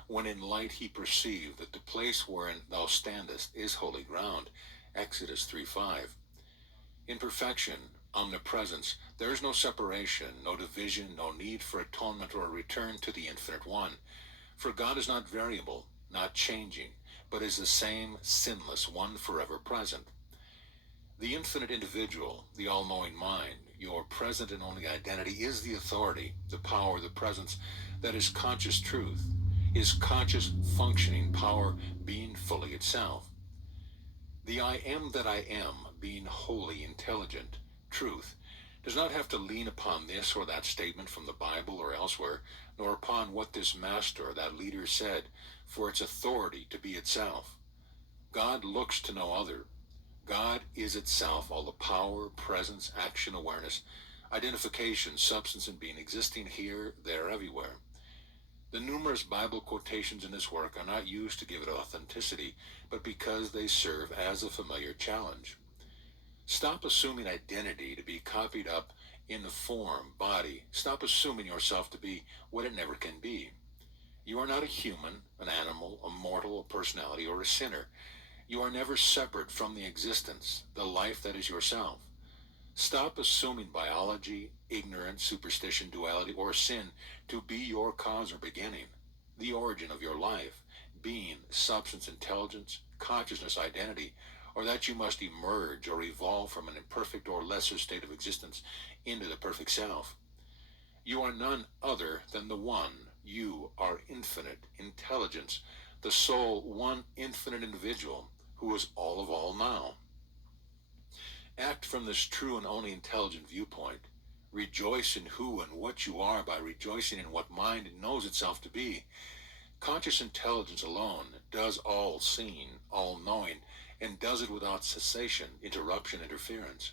when in light he perceived that the place wherein thou standest is holy ground. Exodus 3:5. In perfection, omnipresence, there is no separation, no division, no need for atonement or a return to the infinite one. For God is not variable, not changing, but is the same sinless one forever present. The infinite individual, the all-knowing mind, your present and only identity, is the authority, the power, the presence that is conscious truth, is conscious functioning power being fully itself. The I am that I am, being wholly intelligent, truth, does not have to lean upon this or that statement from the Bible or elsewhere, nor upon what this master or that leader said, for its authority to be itself. God looks to no other. God is itself all the power, presence, action, awareness, identification, substance, and being, existing here, there, everywhere. The numerous Bible quotations in this work are not used to give it authenticity, but because they serve as a familiar challenge. Stop assuming identity to be copied up in the form, body. Stop assuming yourself to be what it never can be. You are not a human, an animal, a mortal, a personality, or a sinner. You are never separate from the existence, the life that is yourself. Stop assuming biology, ignorance, superstition, duality, or sin to be your cause or beginning, the origin of your life, being, substance, intelligence, consciousness, identity, or that you must emerge or evolve from an imperfect or lesser state of existence into the perfect self. You are none other than the one. You are infinite intelligence, the sole one infinite individual who is all of all now. Act from this true and only intelligent viewpoint. Rejoice in who and what you are by rejoicing in what mind knows itself to be. Conscious intelligence alone does all seeing, all knowing, and does it without cessation, interruption, interference.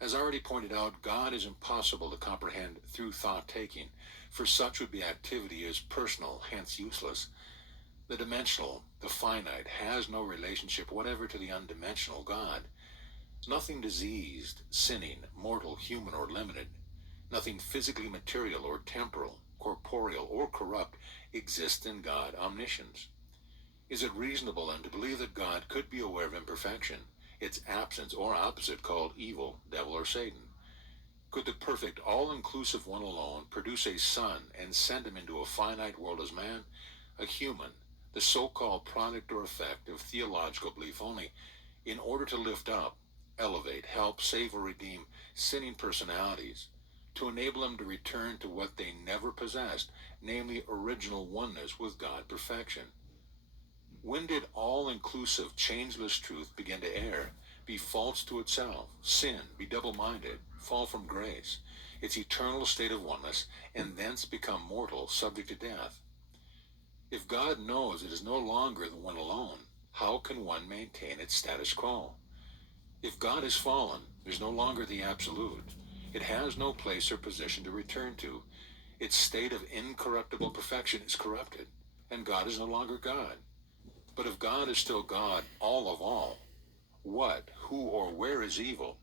As already pointed out, God is impossible to comprehend through thought-taking, for such would be activity as personal, hence useless. The dimensional, the finite, has no relationship whatever to the undimensional God. Nothing diseased, sinning, mortal, human, or limited, nothing physically material or temporal, corporeal, or corrupt exists in God omniscience. Is it reasonable then to believe that God could be aware of imperfection, its absence or opposite called evil, devil, or Satan? Could the perfect, all-inclusive one alone produce a son and send him into a finite world as man, a human, the so-called product or effect of theological belief only, in order to lift up, elevate, help, save, or redeem sinning personalities, to enable them to return to what they never possessed, namely original oneness with God, perfection. When did all-inclusive, changeless truth begin to err, be false to itself, sin, be double-minded, fall from grace, its eternal state of oneness, and thence become mortal, subject to death? If God knows it is no longer the one alone, how can one maintain its status quo? If God is fallen, there's no longer the absolute. It has no place or position to return to. Its state of incorruptible perfection is corrupted, and God is no longer God. But if God is still God, all of all, what, who, or where is evil,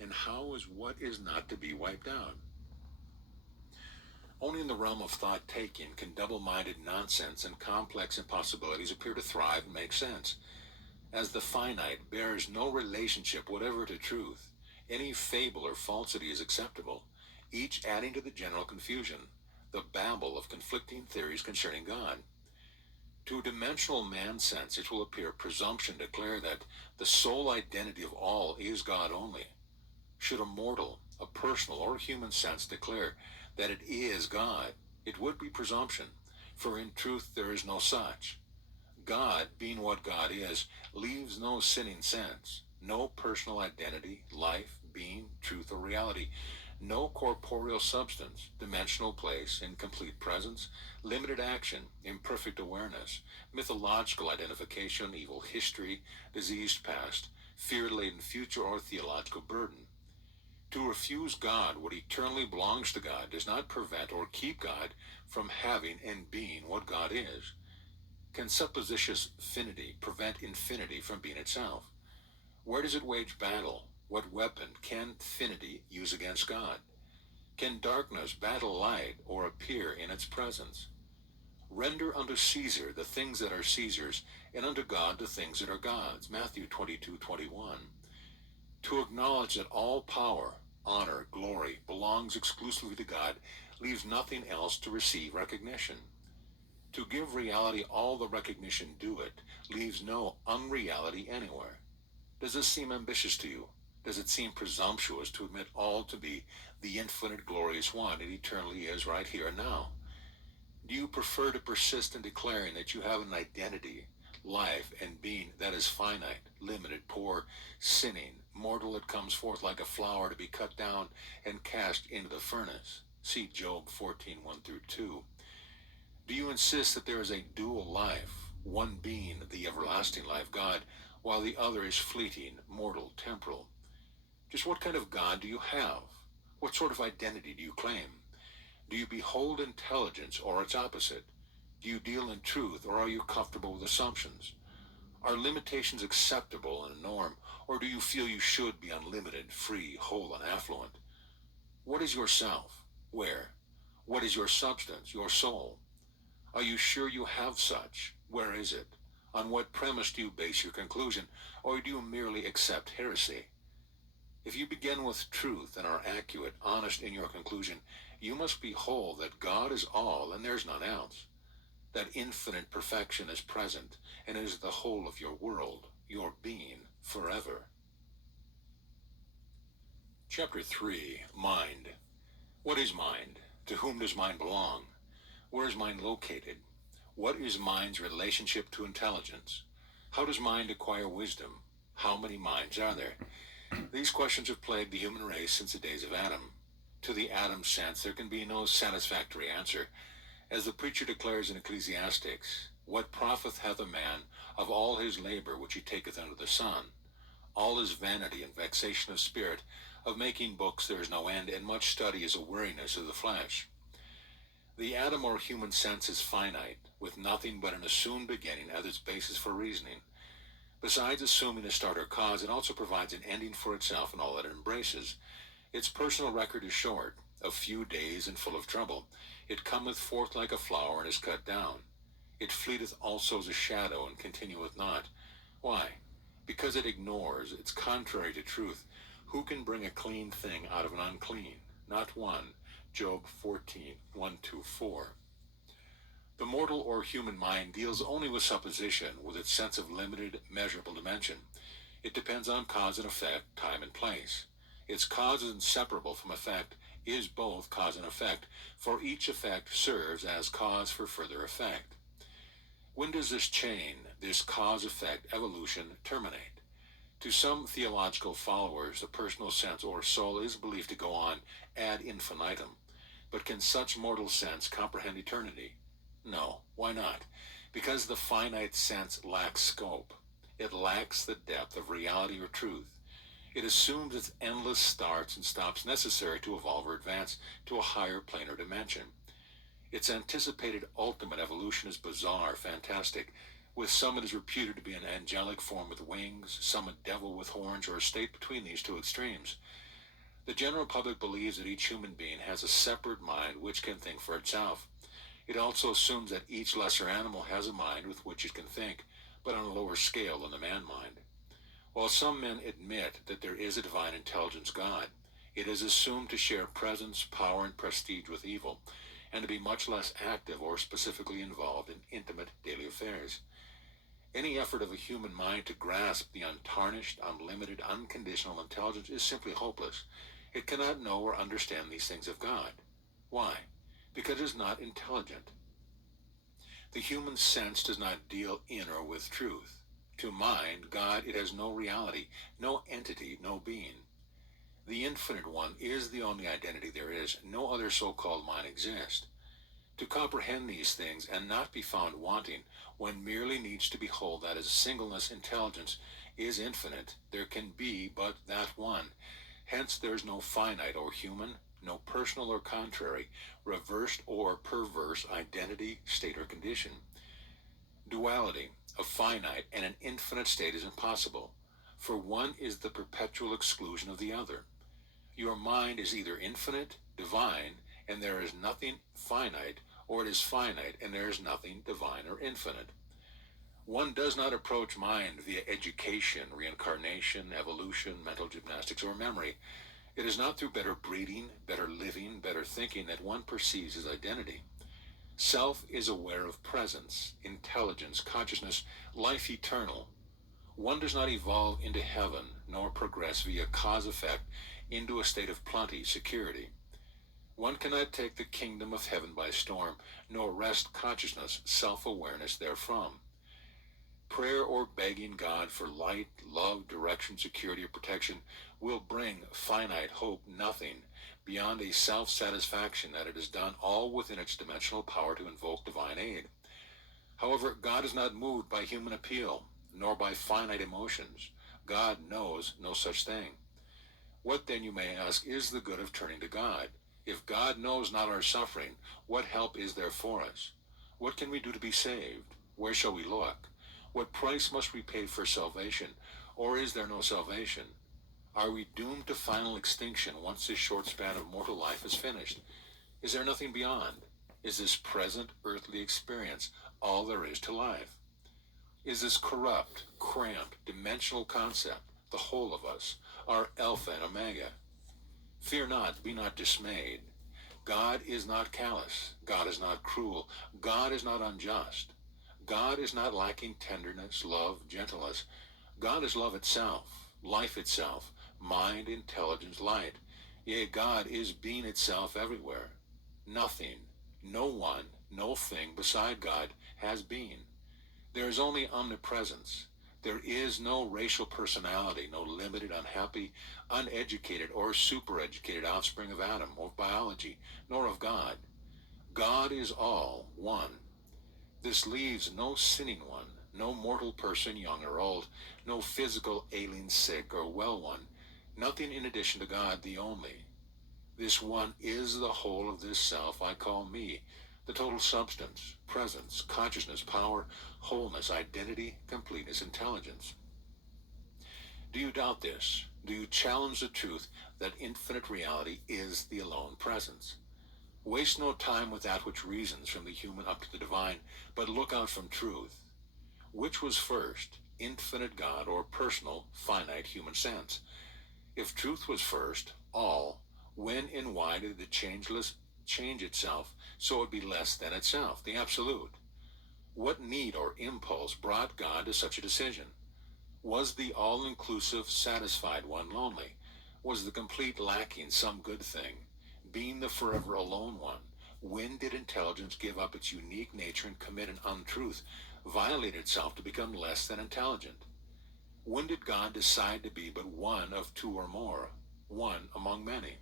and how is what is not to be wiped out? Only in the realm of thought-taking can double-minded nonsense and complex impossibilities appear to thrive and make sense. As the finite bears no relationship whatever to truth, any fable or falsity is acceptable, each adding to the general confusion, the babble of conflicting theories concerning God. To a dimensional man-sense, it will appear presumption to declare that the sole identity of all is God only. Should a mortal, a personal, or human sense declare that it is God, it would be presumption, for in truth there is no such. God, being what God is, leaves no sinning sense, no personal identity, life, being, truth, or reality, no corporeal substance, dimensional place, incomplete presence, limited action, imperfect awareness, mythological identification, evil history, diseased past, fear-laden future, or theological burden. To refuse God what eternally belongs to God does not prevent or keep God from having and being what God is. Can supposititious finity prevent infinity from being itself? Where does it wage battle? What weapon can finity use against God? Can darkness battle light or appear in its presence? Render unto Caesar the things that are Caesar's, and unto God the things that are God's. Matthew 22:21. To acknowledge that all power, honor, glory belongs exclusively to God leaves nothing else to receive recognition. To give reality all the recognition due it leaves no unreality anywhere. Does this seem ambitious to you? Does it seem presumptuous to admit all to be the infinite glorious one it eternally is right here and now? Do you prefer to persist in declaring that you have an identity, life, and being that is finite, limited, poor, sinning, mortal, that comes forth like a flower to be cut down and cast into the furnace? See Job 14:1-2. Do you insist that there is a dual life, one being the everlasting life, God, while the other is fleeting, mortal, temporal? Just what kind of God do you have? What sort of identity do you claim? Do you behold intelligence or its opposite? Do you deal in truth, or are you comfortable with assumptions? Are limitations acceptable and a norm, or do you feel you should be unlimited, free, whole, and affluent? What is yourself? Where? What is your substance, your soul? Are you sure you have such? Where is it? On what premise do you base your conclusion, or do you merely accept heresy? If you begin with truth and are accurate, honest in your conclusion, you must behold that God is all and there's none else. That infinite perfection is present and is the whole of your world, your being, forever. Chapter 3, Mind. What is mind? To whom does mind belong? Where is mind located? What is mind's relationship to intelligence? How does mind acquire wisdom? How many minds are there? These questions have plagued the human race since the days of Adam. To the Adam sense, there can be no satisfactory answer. As the preacher declares in Ecclesiastics, what profit hath a man of all his labor which he taketh under the sun? All is vanity and vexation of spirit. Of making books there is no end, and much study is a weariness of the flesh. The Adam or human sense is finite, with nothing but an assumed beginning as its basis for reasoning. Besides assuming a start or cause, it also provides an ending for itself in all that it embraces. Its personal record is short, of few days and full of trouble. It cometh forth like a flower and is cut down. It fleeteth also as a shadow and continueth not. Why? Because it ignores, it's contrary to truth. Who can bring a clean thing out of an unclean? Not one. Job 14:1-4. The mortal or human mind deals only with supposition, with its sense of limited, measurable dimension. It depends on cause and effect, time and place. Its cause is inseparable from effect, is both cause and effect, for each effect serves as cause for further effect. When does this chain, this cause-effect evolution, terminate? To some theological followers, the personal sense or soul is believed to go on ad infinitum. But can such mortal sense comprehend eternity? No. Why not? Because the finite sense lacks scope. It lacks the depth of reality or truth. It assumes its endless starts and stops necessary to evolve or advance to a higher plane or dimension. Its anticipated ultimate evolution is bizarre, fantastic. With some it is reputed to be an angelic form with wings, some a devil with horns, or a state between these two extremes. The general public believes that each human being has a separate mind which can think for itself. It also assumes that each lesser animal has a mind with which it can think, but on a lower scale than the man mind. While some men admit that there is a divine intelligence God, it is assumed to share presence, power, and prestige with evil, and to be much less active or specifically involved in intimate daily affairs. Any effort of a human mind to grasp the untarnished, unlimited, unconditional intelligence is simply hopeless. It cannot know or understand these things of God. Why? Because it is not intelligent. The human sense does not deal in or with truth. To mind, God, it has no reality, no entity, no being. The Infinite One is the only identity there is. No other so-called mind exists. To comprehend these things and not be found wanting, one merely needs to behold that as singleness intelligence is infinite, there can be but that one. Hence there is no finite or human, no personal or contrary, reversed or perverse identity, state, or condition. Duality, a finite and an infinite state, is impossible, for one is the perpetual exclusion of the other. Your mind is either infinite, divine, and there is nothing finite, or it is finite and there is nothing divine or infinite. One does not approach mind via education, reincarnation, evolution, mental gymnastics, or memory. It is not through better breeding, better living, better thinking that one perceives his identity. Self is aware of presence, intelligence, consciousness, life eternal. One does not evolve into heaven, nor progress via cause-effect into a state of plenty, security. One cannot take the kingdom of heaven by storm, nor wrest consciousness, self-awareness therefrom. Prayer or begging God for light, love, direction, security, or protection will bring finite hope nothing beyond a self-satisfaction that it has done all within its dimensional power to invoke divine aid. However, God is not moved by human appeal, nor by finite emotions. God knows no such thing. What then, you may ask, is the good of turning to God? If God knows not our suffering, what help is there for us? What can we do to be saved? Where shall we look? What price must we pay for salvation? Or is there no salvation? Are we doomed to final extinction once this short span of mortal life is finished? Is there nothing beyond? Is this present earthly experience all there is to life? Is this corrupt, cramped, dimensional concept the whole of us, our Alpha and Omega? Fear not, be not dismayed. God is not callous. God is not cruel. God is not unjust. God is not lacking tenderness, love, gentleness. God is love itself, life itself, mind, intelligence, light. Yea, God is being itself everywhere. Nothing, no one, no thing beside God has being. There is only omnipresence. There is no racial personality, no limited, unhappy, uneducated, or supereducated offspring of Adam, or biology, nor of God. God is all, one. This leaves no sinning one, no mortal person, young or old, no physical alien, sick or well one, nothing in addition to God, the only. This one is the whole of this self I call me, the total substance, presence, consciousness, power, wholeness, identity, completeness, intelligence. Do you doubt this? Do you challenge the truth that infinite reality is the alone presence? Waste no time with that which reasons from the human up to the divine, but look out from truth. Which was first, infinite God or personal, finite human sense? If truth was first, all, when and why did the changeless change itself so it be less than itself, the absolute? What need or impulse brought God to such a decision? Was the all-inclusive satisfied one lonely? Was the complete lacking some good thing? Being the forever alone one, when did intelligence give up its unique nature and commit an untruth, violate itself to become less than intelligent? When did God decide to be but one of two or more, one among many?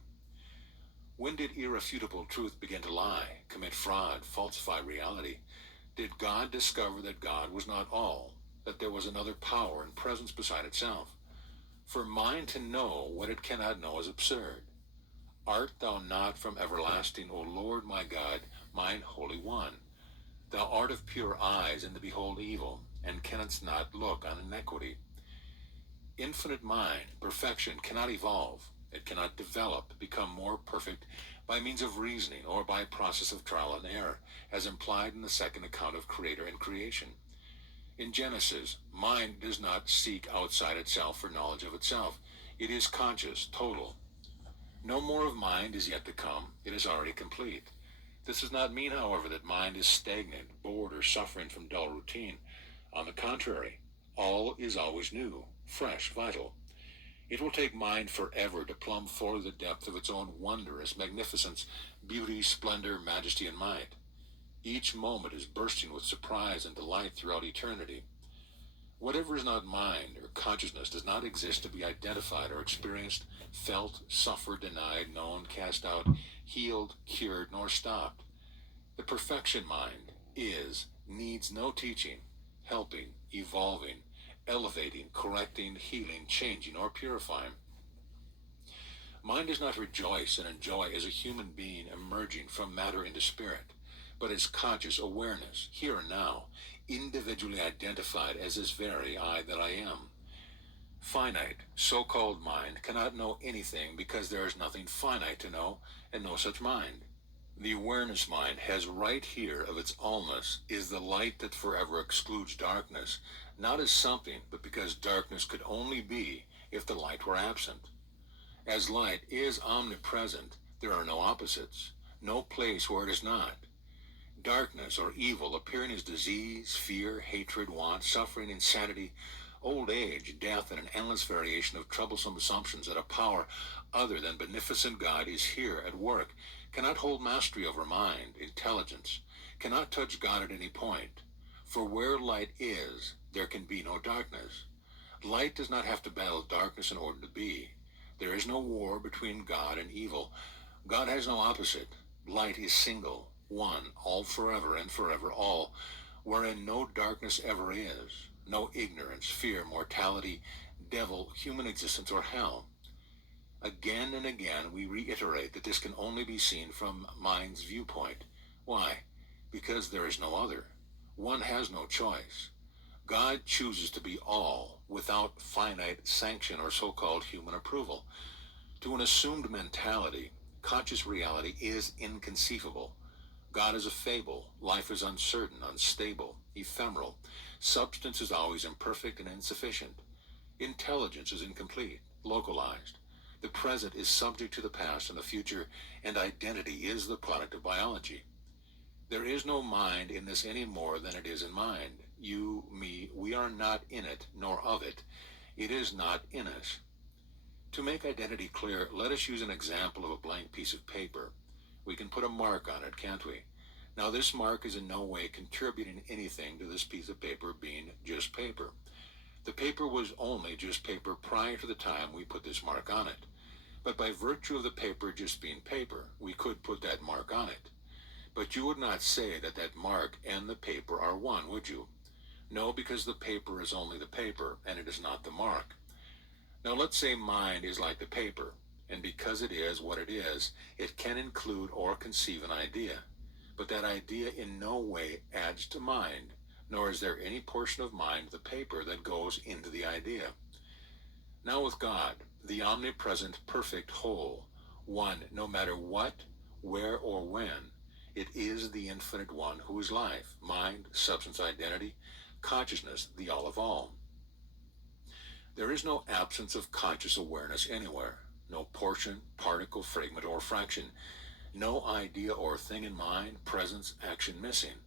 When did irrefutable truth begin to lie, commit fraud, falsify reality? Did God discover that God was not all, that there was another power and presence beside itself? For mind to know what it cannot know is absurd. Art thou not from everlasting, O Lord my God, mine Holy One? Thou art of pure eyes, and to behold evil, and canst not look on iniquity. Infinite mind, perfection, cannot evolve. It cannot develop, become more perfect by means of reasoning or by process of trial and error, as implied in the second account of Creator and creation. In Genesis, mind does not seek outside itself for knowledge of itself. It is conscious, total. No more of mind is yet to come. It is already complete. This does not mean, however, that mind is stagnant, bored, or suffering from dull routine. On the contrary, all is always new, fresh, vital. It will take mind forever to plumb forth the depth of its own wondrous magnificence, beauty, splendor, majesty, and might. Each moment is bursting with surprise and delight throughout eternity. Whatever is not mind or consciousness does not exist to be identified or experienced, felt, suffered, denied, known, cast out, healed, cured, nor stopped. The perfection mind needs no teaching, helping, evolving, elevating, correcting, healing, changing, or purifying. Mind does not rejoice and enjoy as a human being emerging from matter into spirit, but as conscious awareness, here and now, individually identified as this very I that I am. Finite, so-called mind cannot know anything because there is nothing finite to know, and no such mind. The awareness mind has right here of its allness is the light that forever excludes darkness, not as something, but because darkness could only be if the light were absent. As light is omnipresent, there are no opposites, no place where it is not. Darkness or evil appearing as disease, fear, hatred, want, suffering, insanity, old age, death, and an endless variation of troublesome assumptions that a power other than beneficent God is here at work, cannot hold mastery over mind, intelligence, cannot touch God at any point. For where light is, there can be no darkness. Light does not have to battle darkness in order to be. There is no war between God and evil. God has no opposite. Light is single, one, all forever and forever all, wherein no darkness ever is, no ignorance, fear, mortality, devil, human existence, or hell. Again and again we reiterate that this can only be seen from mind's viewpoint. Why? Because there is no other. One has no choice. God chooses to be all, without finite sanction or so-called human approval. To an assumed mentality, conscious reality is inconceivable. God is a fable. Life is uncertain, unstable, ephemeral. Substance is always imperfect and insufficient. Intelligence is incomplete, localized. The present is subject to the past and the future, and identity is the product of biology. There is no mind in this any more than it is in mind. You, me, we are not in it, nor of it. It is not in us. To make identity clear, let us use an example of a blank piece of paper. We can put a mark on it, can't we? Now this mark is in no way contributing anything to this piece of paper being just paper. The paper was only just paper prior to the time we put this mark on it. But by virtue of the paper just being paper, we could put that mark on it. But you would not say that that mark and the paper are one, would you? No, because the paper is only the paper, and it is not the mark. Now let's say mind is like the paper, and because it is what it is, it can include or conceive an idea. But that idea in no way adds to mind, nor is there any portion of mind, the paper, that goes into the idea. Now with God, the omnipresent, perfect whole, one, no matter what, where, or when, it is the infinite one who is life, mind, substance, identity, consciousness, the all of all. There is no absence of conscious awareness anywhere, no portion, particle, fragment, or fraction, no idea or thing in mind, presence, action missing.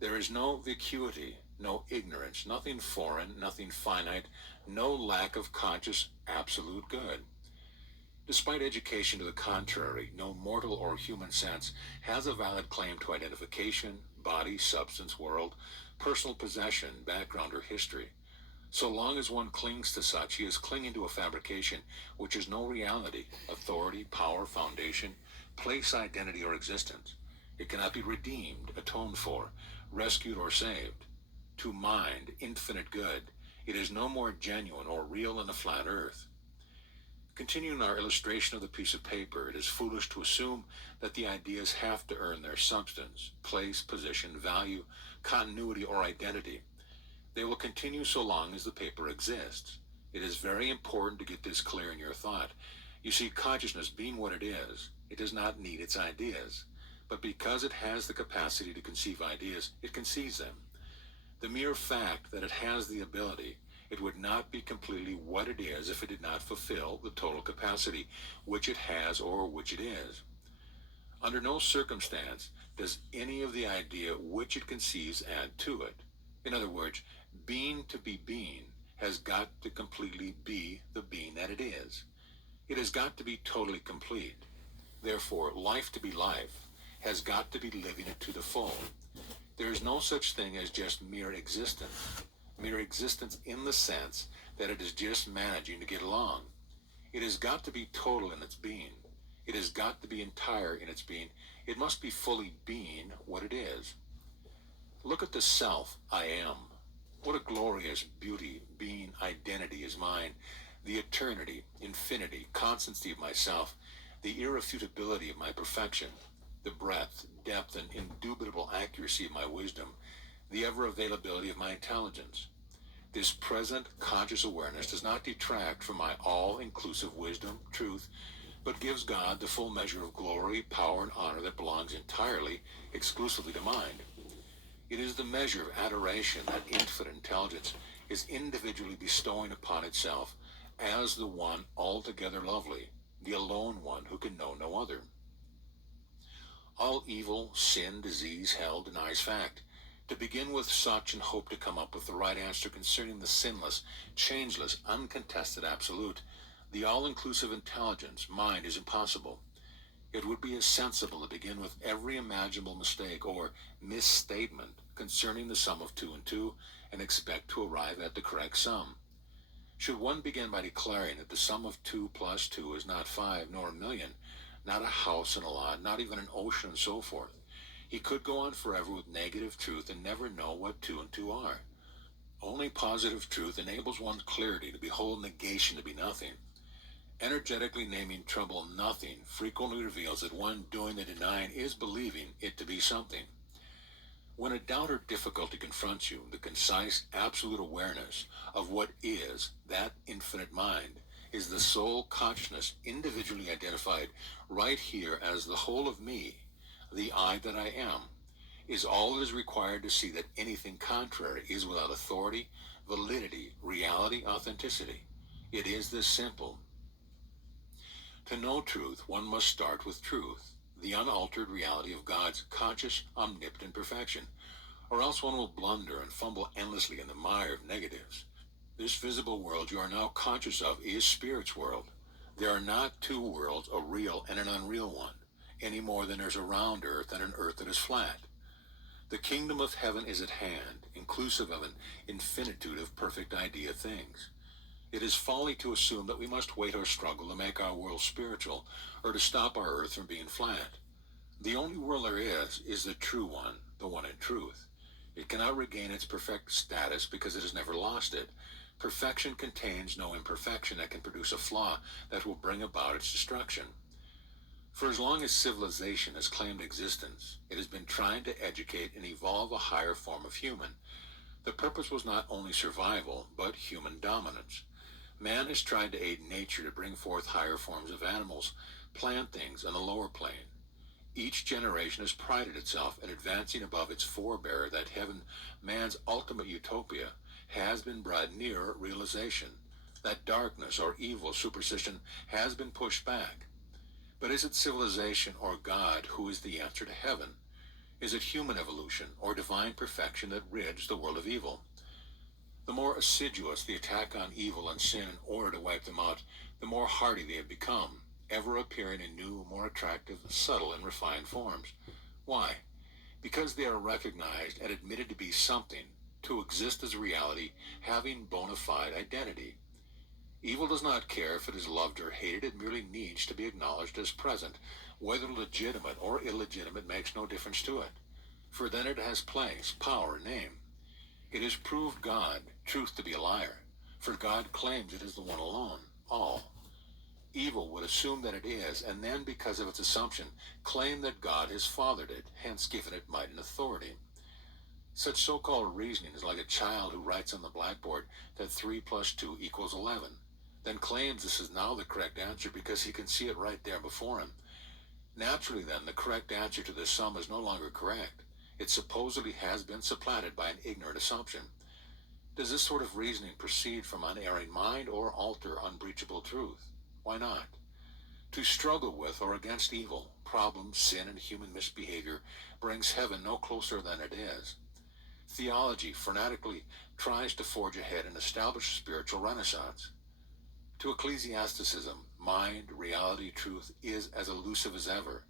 There is no vacuity, no ignorance, nothing foreign, nothing finite, no lack of conscious absolute good. Despite education to the contrary, no mortal or human sense has a valid claim to identification, body, substance, world, personal possession, background, or history. So long as one clings to such, he is clinging to a fabrication which is no reality, authority, power, foundation, place, identity, or existence. It cannot be redeemed, atoned for, rescued, or saved. To mind, infinite good, it is no more genuine or real than the flat earth. Continuing our illustration of the piece of paper, it is foolish to assume that the ideas have to earn their substance, place, position, value, continuity, or identity. They will continue so long as the paper exists. It is very important to get this clear in your thought. You see, consciousness being what it is, it does not need its ideas. But because it has the capacity to conceive ideas, it conceives them. The mere fact that it has the ability, it would not be completely what it is if it did not fulfill the total capacity which it has or which it is. Under no circumstance does any of the idea which it conceives add to it. In other words, being to be being has got to completely be the being that it is. It has got to be totally complete. Therefore, life to be life has got to be living it to the full. There is no such thing as just mere existence in the sense that it is just managing to get along. It has got to be total in its being. It has got to be entire in its being. It must be fully being what it is. Look at the self, I am. What a glorious beauty, being, identity is mine. The eternity, infinity, constancy of myself, the irrefutability of my perfection, the breadth, depth, and indubitable accuracy of my wisdom, the ever-availability of my intelligence. This present conscious awareness does not detract from my all-inclusive wisdom, truth, but gives God the full measure of glory, power, and honor that belongs entirely, exclusively to mind. It is the measure of adoration that infinite intelligence is individually bestowing upon itself as the one altogether lovely, the alone one who can know no other. All evil, sin, disease, hell denies fact. To begin with such and hope to come up with the right answer concerning the sinless, changeless, uncontested absolute, the all-inclusive intelligence, mind, is impossible. It would be as sensible to begin with every imaginable mistake or misstatement concerning the sum of 2 and 2 and expect to arrive at the correct sum. Should one begin by declaring that the sum of 2 plus 2 is not 5 nor a million, not a house and a lot, not even an ocean and so forth, he could go on forever with negative truth and never know what 2 and 2 are. Only positive truth enables one's clarity to behold negation to be nothing. Energetically naming trouble nothing frequently reveals that one doing the denying is believing it to be something. When a doubt or difficulty confronts you, the concise, absolute awareness of what is that infinite mind is the soul consciousness individually identified right here as the whole of me, the I that I am, is all that is required to see that anything contrary is without authority, validity, reality, authenticity. It is this simple. To know truth, one must start with truth, the unaltered reality of God's conscious, omnipotent perfection, or else one will blunder and fumble endlessly in the mire of negatives. This visible world you are now conscious of is Spirit's world. There are not two worlds, a real and an unreal one, any more than there's a round earth and an earth that is flat. The kingdom of heaven is at hand, inclusive of an infinitude of perfect idea things. It is folly to assume that we must wait or struggle to make our world spiritual, or to stop our earth from being flat. The only world there is the true one, the one in truth. It cannot regain its perfect status because it has never lost it. Perfection contains no imperfection that can produce a flaw that will bring about its destruction. For as long as civilization has claimed existence, it has been trying to educate and evolve a higher form of human. The purpose was not only survival, but human dominance. Man has tried to aid nature to bring forth higher forms of animals, plant things on the lower plane. Each generation has prided itself in advancing above its forebear that heaven, man's ultimate utopia, has been brought nearer realization, that darkness or evil superstition has been pushed back. But is it civilization or God who is the answer to heaven? Is it human evolution or divine perfection that rids the world of evil? The more assiduous the attack on evil and sin in order to wipe them out, the more hardy they have become, ever appearing in new, more attractive, subtle, and refined forms. Why? Because they are recognized and admitted to be something, to exist as a reality, having bona fide identity. Evil does not care if it is loved or hated, it merely needs to be acknowledged as present. Whether legitimate or illegitimate makes no difference to it, for then it has place, power, name. It has proved God, truth, to be a liar, for God claims it is the one alone, all. Evil would assume that it is, and then, because of its assumption, claim that God has fathered it, hence given it might and authority. Such so-called reasoning is like a child who writes on the blackboard that 3 plus 2 equals 11, then claims this is now the correct answer because he can see it right there before him. Naturally, then, the correct answer to this sum is no longer correct. It supposedly has been supplanted by an ignorant assumption. Does this sort of reasoning proceed from unerring mind or alter unbreachable truth? Why not? To struggle with or against evil, problems, sin, and human misbehavior brings heaven no closer than it is. Theology fanatically tries to forge ahead and establish a spiritual renaissance. To ecclesiasticism, mind, reality, truth is as elusive as ever.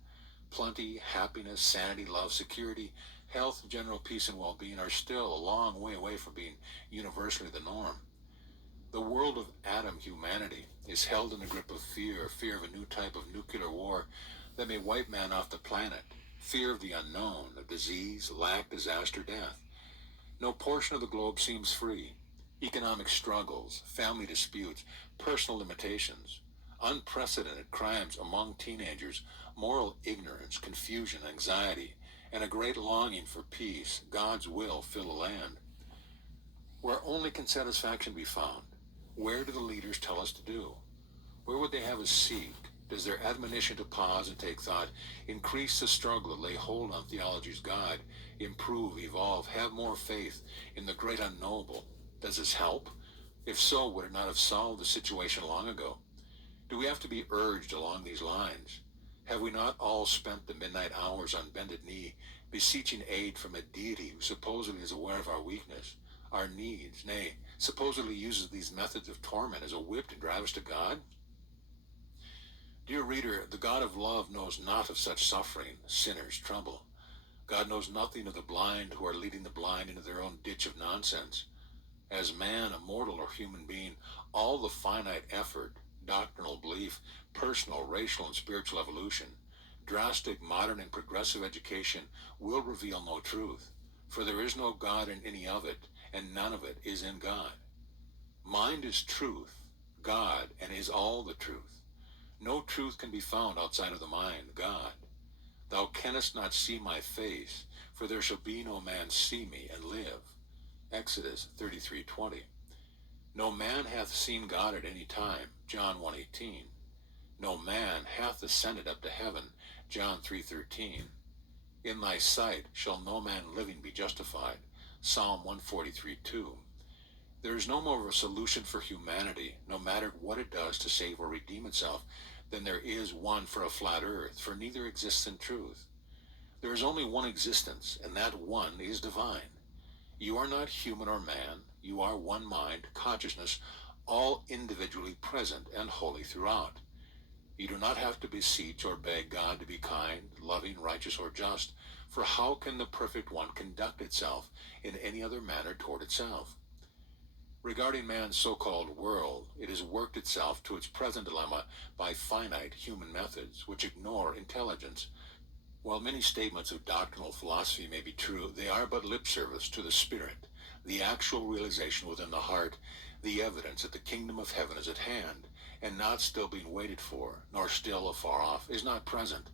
Plenty, happiness, sanity, love, security, health, general peace, and well-being are still a long way away from being universally the norm. The world of Adam humanity is held in the grip of fear of a new type of nuclear war that may wipe man off the planet, fear of the unknown, of disease, lack, disaster, death. No portion of the globe seems free. Economic struggles, family disputes, personal limitations, unprecedented crimes among teenagers, moral ignorance, confusion, anxiety, and a great longing for peace, God's will fill the land. Where only can satisfaction be found? Where do the leaders tell us to do? Where would they have us seek? Does their admonition to pause and take thought increase the struggle to lay hold on theology's God, improve, evolve, have more faith in the great unknowable? Does this help? If so, would it not have solved the situation long ago? Do we have to be urged along these lines? Have we not all spent the midnight hours on bended knee, beseeching aid from a deity who supposedly is aware of our weakness, our needs, nay, supposedly uses these methods of torment as a whip to drive us to God? Dear reader, the God of love knows not of such suffering, sinners trouble. God knows nothing of the blind who are leading the blind into their own ditch of nonsense. As man, a mortal or human being, all the finite effort, doctrinal belief, personal, racial, and spiritual evolution, drastic, modern, and progressive education will reveal no truth, for there is no God in any of it, and none of it is in God. Mind is truth, God, and is all the truth. No truth can be found outside of the mind, God. Thou canst not see my face, for there shall be no man see me and live. Exodus 33:20. No man hath seen God at any time, John 1:18. No man hath ascended up to heaven, John 3:13. In thy sight shall no man living be justified, Psalm 143:2. There is no more of a solution for humanity, no matter what it does to save or redeem itself, than there is one for a flat earth, for neither exists in truth. There is only one existence, and that one is divine. You are not human or man, you are one mind, consciousness, all individually present and holy throughout. You do not have to beseech or beg God to be kind, loving, righteous, or just, for how can the perfect one conduct itself in any other manner toward itself? Regarding man's so-called world, it has worked itself to its present dilemma by finite human methods, which ignore intelligence. While many statements of doctrinal philosophy may be true, they are but lip service to the spirit, the actual realization within the heart, the evidence that the kingdom of heaven is at hand, and not still being waited for, nor still afar off, is not present.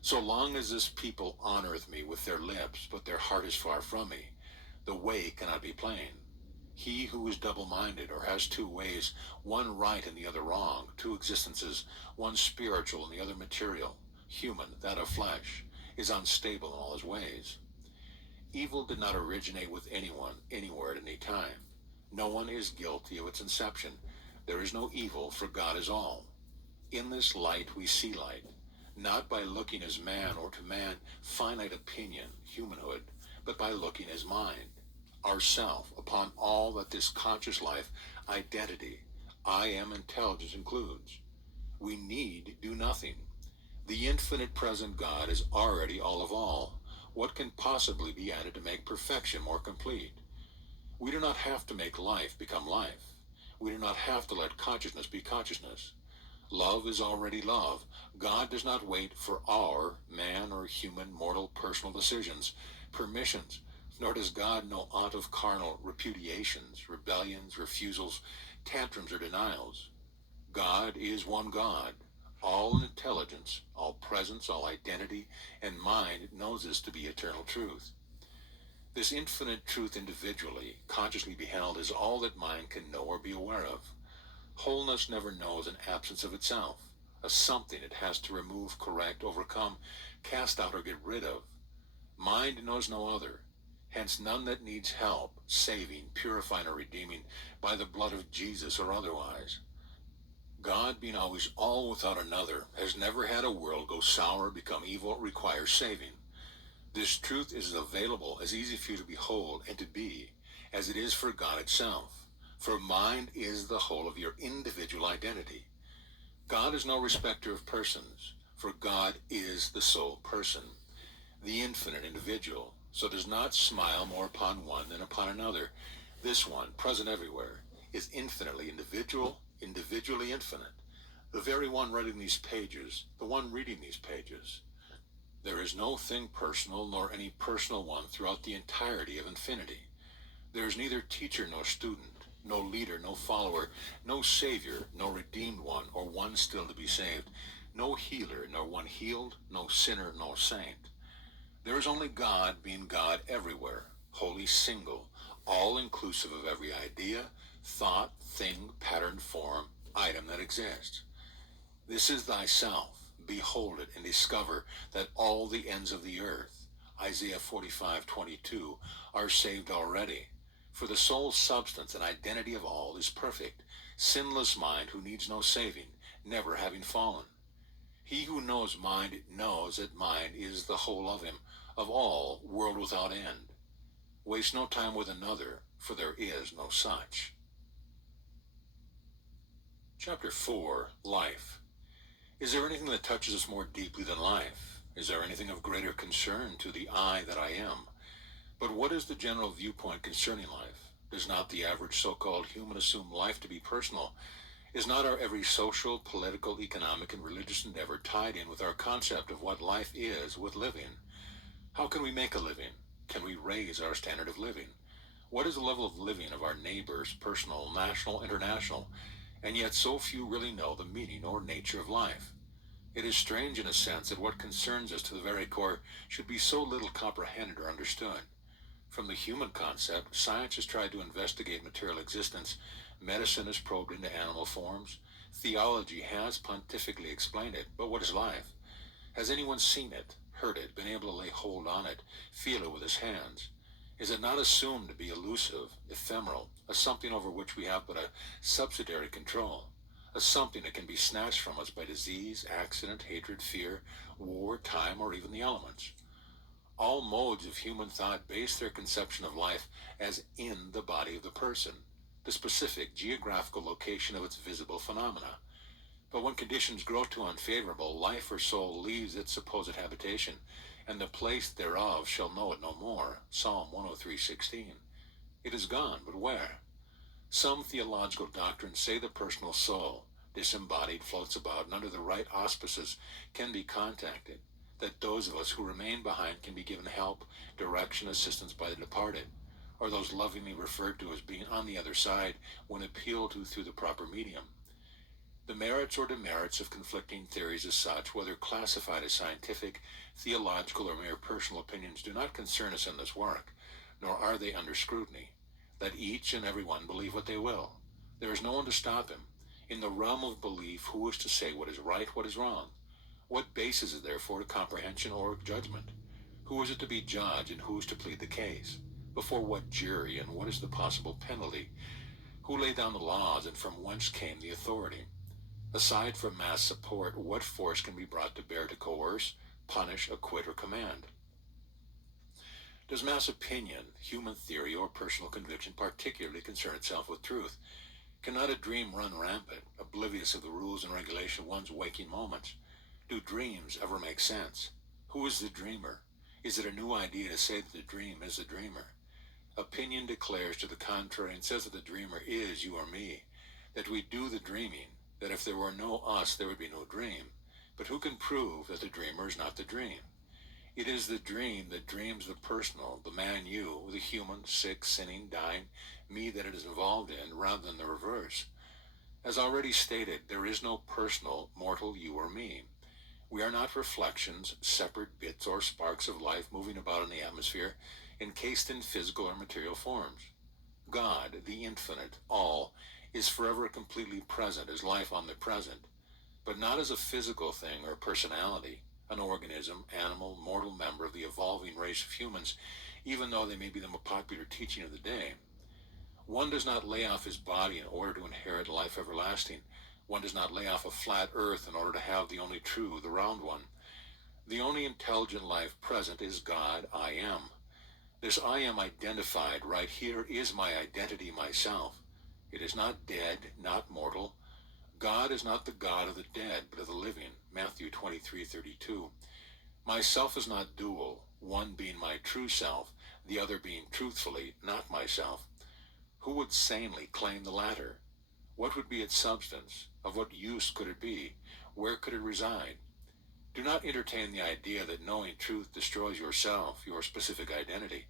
So long as this people honoreth me with their lips, but their heart is far from me, the way cannot be plain. He who is double-minded, or has two ways, one right and the other wrong, two existences, one spiritual and the other material, human, that of flesh, is unstable in all his ways. Evil did not originate with anyone, anywhere at any time. No one is guilty of its inception. There is no evil, for God is all. In this light we see light. not by looking as man or to man finite opinion, humanhood, but by looking as mind, ourself, upon all that this conscious life, identity, I am intelligence includes. We need do nothing. The infinite present God is already all of all. What can possibly be added to make perfection more complete? We do not have to make life become life. We do not have to let consciousness be consciousness. Love is already love. God does not wait for our man or human mortal personal decisions, permissions, nor does God know aught of carnal repudiations, rebellions, refusals, tantrums, or denials. God is one God. All intelligence, all presence, all identity, and mind knows this to be eternal truth. This infinite truth individually, consciously beheld, is all that mind can know or be aware of. Wholeness never knows an absence of itself, a something it has to remove, correct, overcome, cast out, or get rid of. Mind knows no other, hence none that needs help, saving, purifying, or redeeming by the blood of Jesus or otherwise. God, being always all without another, has never had a world go sour, become evil, require saving. This truth is as available, as easy for you to behold and to be, as it is for God itself. For mind is the whole of your individual identity. God is no respecter of persons, for God is the sole person, the infinite individual, so does not smile more upon one than upon another. This one, present everywhere, is infinitely individual, individually infinite. The very one writing these pages, the one reading these pages. There is no thing personal, nor any personal one throughout the entirety of infinity. There is neither teacher nor student, no leader, no follower, no savior, no redeemed one, or one still to be saved, no healer, nor one healed, no sinner, nor saint. There is only God, being God everywhere, wholly single, all-inclusive of every idea, thought, thing, pattern, form, item that exists. This is thyself. Behold it and discover that all the ends of the earth, Isaiah 45:22, are saved already. For the sole substance and identity of all is perfect, sinless mind who needs no saving, never having fallen. He who knows mind knows that mind is the whole of him, of all, world without end. Waste no time with another, for there is no such. Chapter 4, Life. Is there anything that touches us more deeply than life? Is there anything of greater concern to the I that I am? But what is the general viewpoint concerning life? Does not the average so-called human assume life to be personal? Is not our every social, political, economic, and religious endeavor tied in with our concept of what life is with living? How can we make a living? Can we raise our standard of living? What is the level of living of our neighbors, personal, national, international? And yet so few really know the meaning or nature of life. It is strange in a sense that what concerns us to the very core should be so little comprehended or understood. From the human concept, science has tried to investigate material existence, medicine has probed into animal forms, theology has pontifically explained it, but what is life? Has anyone seen it, heard it, been able to lay hold on it, feel it with his hands? Is it not assumed to be elusive, ephemeral, a something over which we have but a subsidiary control, a something that can be snatched from us by disease, accident, hatred, fear, war, time, or even the elements? All modes of human thought base their conception of life as in the body of the person, the specific geographical location of its visible phenomena. But when conditions grow too unfavorable, life or soul leaves its supposed habitation, and the place thereof shall know it no more. Psalm 103:16. It is gone, but where? Some theological doctrines say the personal soul, disembodied, floats about, and under the right auspices can be contacted, that those of us who remain behind can be given help, direction, assistance by the departed, or those lovingly referred to as being on the other side when appealed to through the proper medium. The merits or demerits of conflicting theories as such, whether classified as scientific, theological, or mere personal opinions, do not concern us in this work, nor are they under scrutiny. Let each and every one believe what they will. There is no one to stop him. In the realm of belief, who is to say what is right, what is wrong? What basis is there for comprehension or judgment? Who is it to be judge, and who is to plead the case? Before what jury, and what is the possible penalty? Who laid down the laws, and from whence came the authority? Aside from mass support, what force can be brought to bear to coerce, punish, acquit, or command? Does mass opinion, human theory, or personal conviction particularly concern itself with truth? Cannot a dream run rampant, oblivious of the rules and regulation of one's waking moments? Do dreams ever make sense? Who is the dreamer? Is it a new idea to say that the dream is the dreamer? Opinion declares to the contrary and says that the dreamer is you or me, that we do the dreaming, that if there were no us there would be no dream. But who can prove that the dreamer is not the dream? It is the dream that dreams the personal, the man you, the human, sick, sinning, dying, me that it is involved in, rather than the reverse. As already stated, there is no personal, mortal you or me. We are not reflections, separate bits or sparks of life moving about in the atmosphere, encased in physical or material forms. God, the infinite, all, is forever completely present as life omnipresent, but not as a physical thing or personality, an organism, animal, mortal member of the evolving race of humans, even though they may be the more popular teaching of the day. One does not lay off his body in order to inherit life everlasting. One does not lay off a flat earth in order to have the only true, the round one. The only intelligent life present is God, I am. This I am identified right here is my identity myself. It is not dead, not mortal. God is not the God of the dead, but of the living. Matthew 23:32. Myself is not dual, one being my true self, the other being truthfully not myself. Who would sanely claim the latter? What would be its substance? Of what use could it be? Where could it reside? Do not entertain the idea that knowing truth destroys yourself, your specific identity.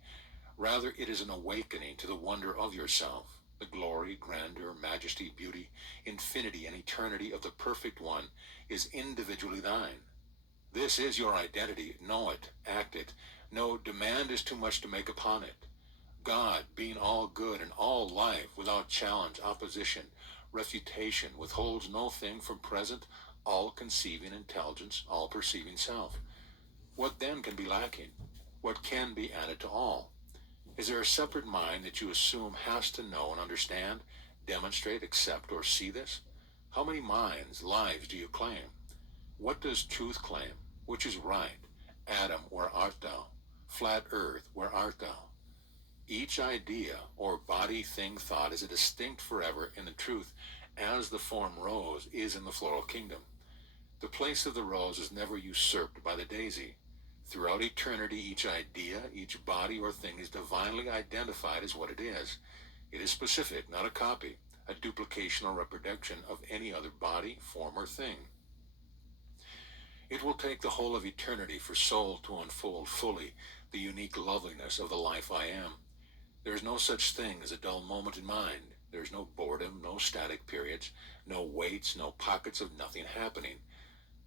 Rather, it is an awakening to the wonder of yourself, the glory, grandeur, majesty, beauty, infinity, and eternity of the perfect one is individually thine. This is your identity. Know it, act it. No demand is too much to make upon it. God, being all good and all life, without challenge, opposition, refutation, withholds no thing from present, all-conceiving intelligence, all-perceiving self. What then can be lacking? What can be added to all? Is there a separate mind that you assume has to know and understand, demonstrate, accept, or see this? How many minds, lives do you claim? What does truth claim? Which is right? Adam, where art thou? Flat earth, where art thou? Each idea or body, thing, thought is a distinct forever in the truth as the form rose is in the floral kingdom. The place of the rose is never usurped by the daisy. Throughout eternity, each idea, each body or thing is divinely identified as what it is. It is specific, not a copy, a duplication or reproduction of any other body, form, or thing. It will take the whole of eternity for soul to unfold fully the unique loveliness of the life I am. There is no such thing as a dull moment in mind. There is no boredom, no static periods, no waits, no pockets of nothing happening.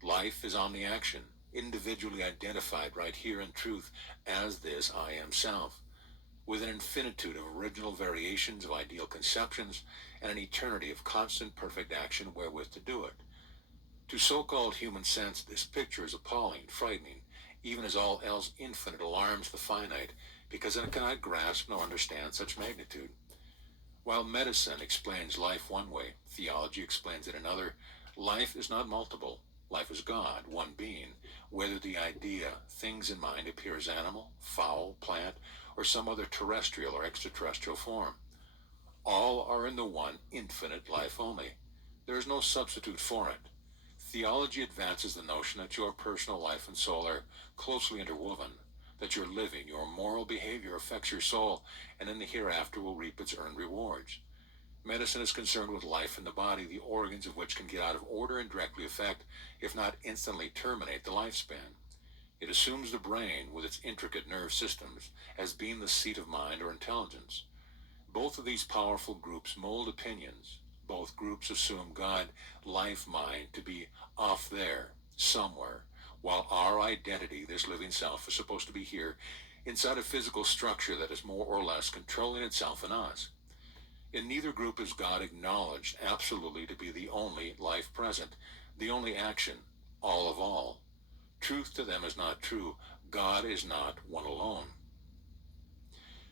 Life is on the action, individually identified right here in truth as this I am self, with an infinitude of original variations of ideal conceptions and an eternity of constant perfect action wherewith to do it. To so-called human sense, this picture is appalling, frightening, even as all else infinite alarms the finite, because it cannot grasp nor understand such magnitude. While medicine explains life one way, theology explains it another, life is not multiple. Life is God, one being, whether the idea, things in mind appear as animal, fowl, plant, or some other terrestrial or extraterrestrial form. All are in the one infinite life only. There is no substitute for it. Theology advances the notion that your personal life and soul are closely interwoven, that your living, your moral behavior affects your soul, and in the hereafter will reap its earned rewards. Medicine is concerned with life in the body, the organs of which can get out of order and directly affect, if not instantly terminate, the lifespan. It assumes the brain, with its intricate nerve systems, as being the seat of mind or intelligence. Both of these powerful groups mold opinions. Both groups assume God, life, mind, to be off there, somewhere, while our identity, this living self, is supposed to be here, inside a physical structure that is more or less controlling itself and us. In neither group is God acknowledged absolutely to be the only life present, the only action, all of all. Truth to them is not true. God is not one alone.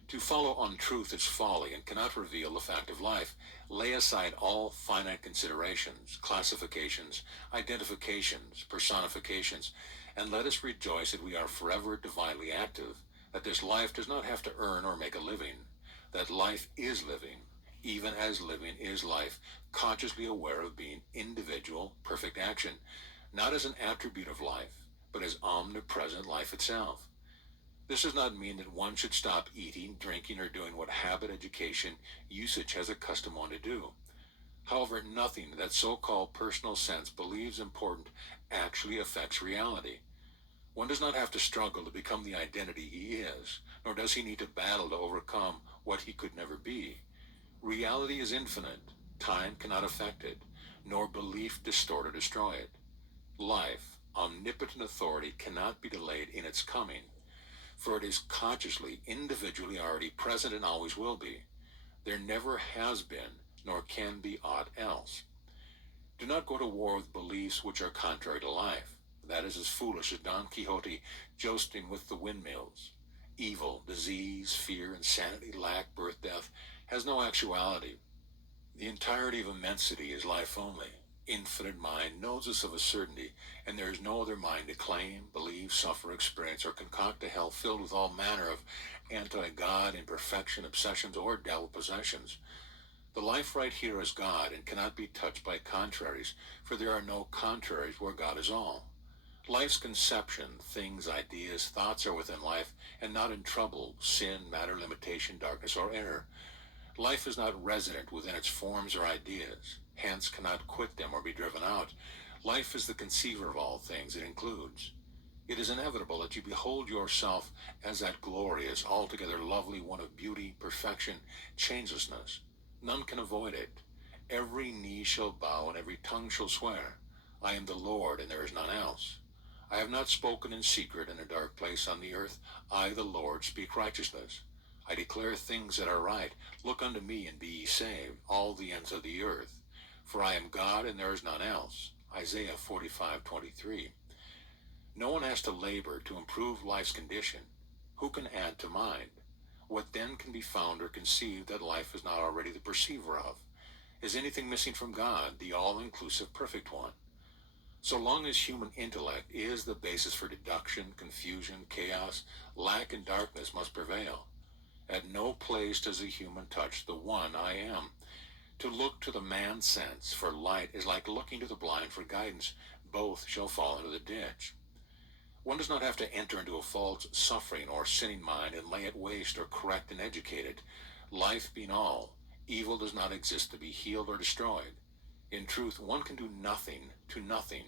To follow untruth is folly and cannot reveal the fact of life. Lay aside all finite considerations, classifications, identifications, personifications, and let us rejoice that we are forever divinely active, that this life does not have to earn or make a living, that life is living, even as living is life, consciously aware of being individual, perfect action, not as an attribute of life, but as omnipresent life itself. This does not mean that one should stop eating, drinking, or doing what habit, education, usage has accustomed one to do. However, nothing that so-called personal sense believes important actually affects reality. One does not have to struggle to become the identity he is, nor does he need to battle to overcome what he could never be. Reality is infinite. Time cannot affect it, nor belief distort or destroy it. Life, omnipotent authority, cannot be delayed in its coming, for it is consciously, individually already present and always will be. There never has been, nor can be aught else. Do not go to war with beliefs which are contrary to life. That is as foolish as Don Quixote jousting with the windmills. Evil, disease, fear, insanity, lack, birth, death has no actuality. The entirety of immensity is life only. Infinite mind knows this of a certainty, and there is no other mind to claim, believe, suffer, experience, or concoct a hell filled with all manner of anti-God, imperfection, obsessions, or devil possessions. The life right here is God and cannot be touched by contraries, for there are no contraries where God is all. Life's conception, things, ideas, thoughts are within life and not in trouble, sin, matter, limitation, darkness, or error. Life is not resident within its forms or ideas, hence cannot quit them or be driven out. Life is the conceiver of all things it includes. It is inevitable that you behold yourself as that glorious, altogether lovely one of beauty, perfection, changelessness. None can avoid it. Every knee shall bow and every tongue shall swear, I am the Lord and there is none else. I have not spoken in secret in a dark place on the earth. I, the Lord, speak righteousness. I declare things that are right. Look unto me and be ye saved, all the ends of the earth. For I am God and there is none else. Isaiah 45:23. No one has to labor to improve life's condition. Who can add to mind? What then can be found or conceived that life is not already the perceiver of? Is anything missing from God, the all-inclusive perfect one? So long as human intellect is the basis for deduction, confusion, chaos, lack, and darkness must prevail. At no place does the human touch the one I am. To look to the man sense for light is like looking to the blind for guidance. Both shall fall into the ditch. One does not have to enter into a false, suffering, or sinning mind and lay it waste or correct and educate it. Life being all, evil does not exist to be healed or destroyed. In truth, one can do nothing to nothing.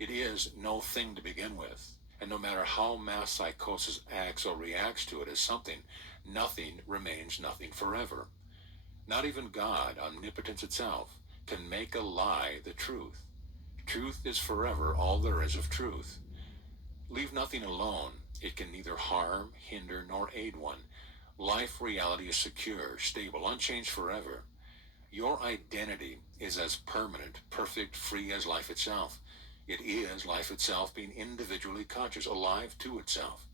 It is no thing to begin with, and no matter how mass psychosis acts or reacts to it as something, nothing remains nothing forever. Not even God, omnipotence itself, can make a lie the truth. Truth is forever all there is of truth. Leave nothing alone. It can neither harm, hinder, nor aid one. Life reality is secure, stable, unchanged forever. Your identity is as permanent, perfect, free as life itself. It is life itself being individually conscious, alive to itself.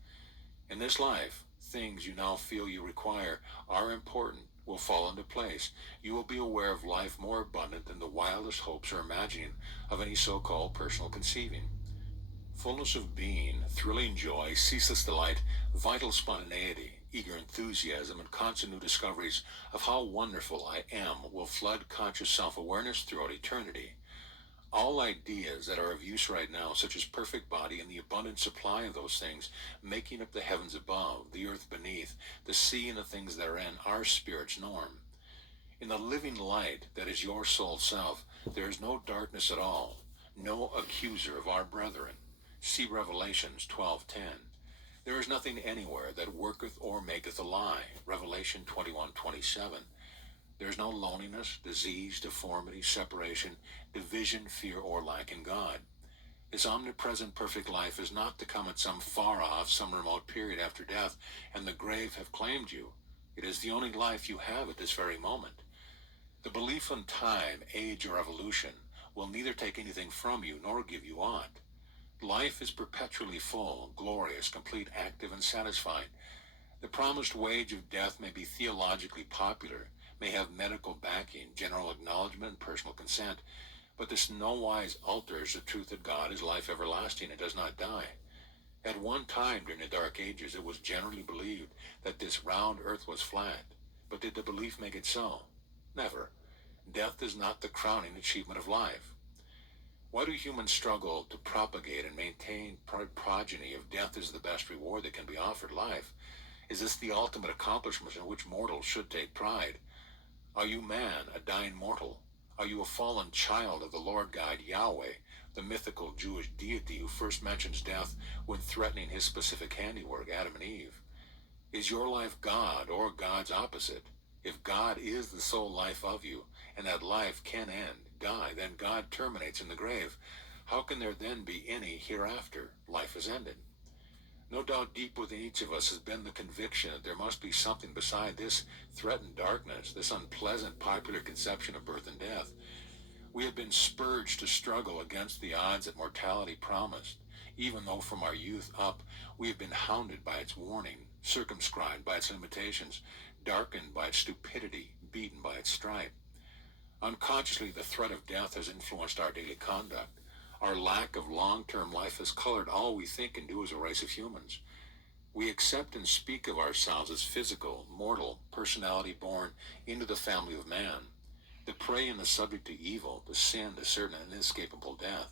In this life, things you now feel you require are important, will fall into place. You will be aware of life more abundant than the wildest hopes or imagining of any so-called personal conceiving. Fullness of being, thrilling joy, ceaseless delight, vital spontaneity, eager enthusiasm, and constant new discoveries of how wonderful I am will flood conscious self-awareness throughout eternity. All ideas that are of use right now, such as perfect body and the abundant supply of those things, making up the heavens above, the earth beneath, the sea and the things therein, are spirit's norm. In the living light that is your soul self, there is no darkness at all, no accuser of our brethren. See Revelations 12:10. There is nothing anywhere that worketh or maketh a lie. Revelation 21:27. There is no loneliness, disease, deformity, separation, division, fear, or lack in God. This omnipresent perfect life is not to come at some far-off, some remote period after death, and the grave have claimed you. It is the only life you have at this very moment. The belief in time, age, or evolution will neither take anything from you nor give you aught. Life is perpetually full, glorious, complete, active, and satisfied. The promised wage of death may be theologically popular, may have medical backing, general acknowledgement, and personal consent, but this nowise alters the truth that God is life everlasting and does not die. At one time during the Dark Ages, it was generally believed that this round earth was flat. But did the belief make it so? Never. Death is not the crowning achievement of life. Why do humans struggle to propagate and maintain progeny if death is the best reward that can be offered life? Is this the ultimate accomplishment in which mortals should take pride? Are you man, a dying mortal? Are you a fallen child of the Lord God Yahweh, the mythical Jewish deity who first mentions death when threatening his specific handiwork, Adam and Eve? Is your life God or God's opposite? If God is the sole life of you, and that life can end, die, then God terminates in the grave. How can there then be any hereafter? Life is ended. No doubt deep within each of us has been the conviction that there must be something beside this threatened darkness, this unpleasant popular conception of birth and death. We have been spurged to struggle against the odds that mortality promised, even though from our youth up we have been hounded by its warning, circumscribed by its limitations, darkened by its stupidity, beaten by its stripe. Unconsciously, the threat of death has influenced our daily conduct. Our lack of long-term life has colored all we think and do as a race of humans. We accept and speak of ourselves as physical, mortal, personality born into the family of man, the prey and the subject to evil, to sin, to certain and inescapable death.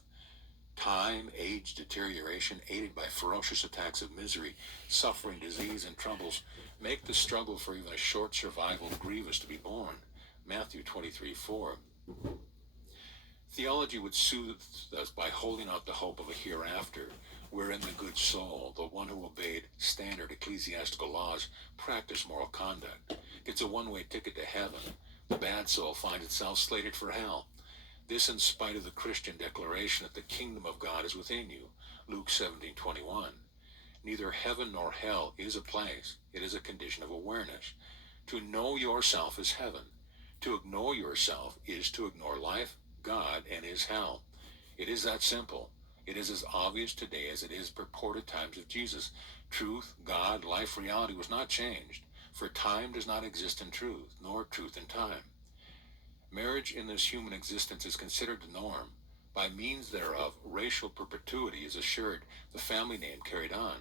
Time, age, deterioration, aided by ferocious attacks of misery, suffering, disease, and troubles, make the struggle for even a short survival grievous to be borne. Matthew 23:4. Theology would soothe us by holding out the hope of a hereafter, wherein the good soul, the one who obeyed standard ecclesiastical laws, practiced moral conduct, gets a one-way ticket to heaven. The bad soul finds itself slated for hell. This in spite of the Christian declaration that the kingdom of God is within you, Luke 17:21. Neither heaven nor hell is a place. It is a condition of awareness. To know yourself is heaven. To ignore yourself is to ignore life, God, and his hell. It is that simple. It is as obvious today as it is purported times of Jesus. Truth, God, life, reality was not changed, for time does not exist in truth, nor truth in time. Marriage in this human existence is considered the norm. By means thereof, racial perpetuity is assured, the family name carried on.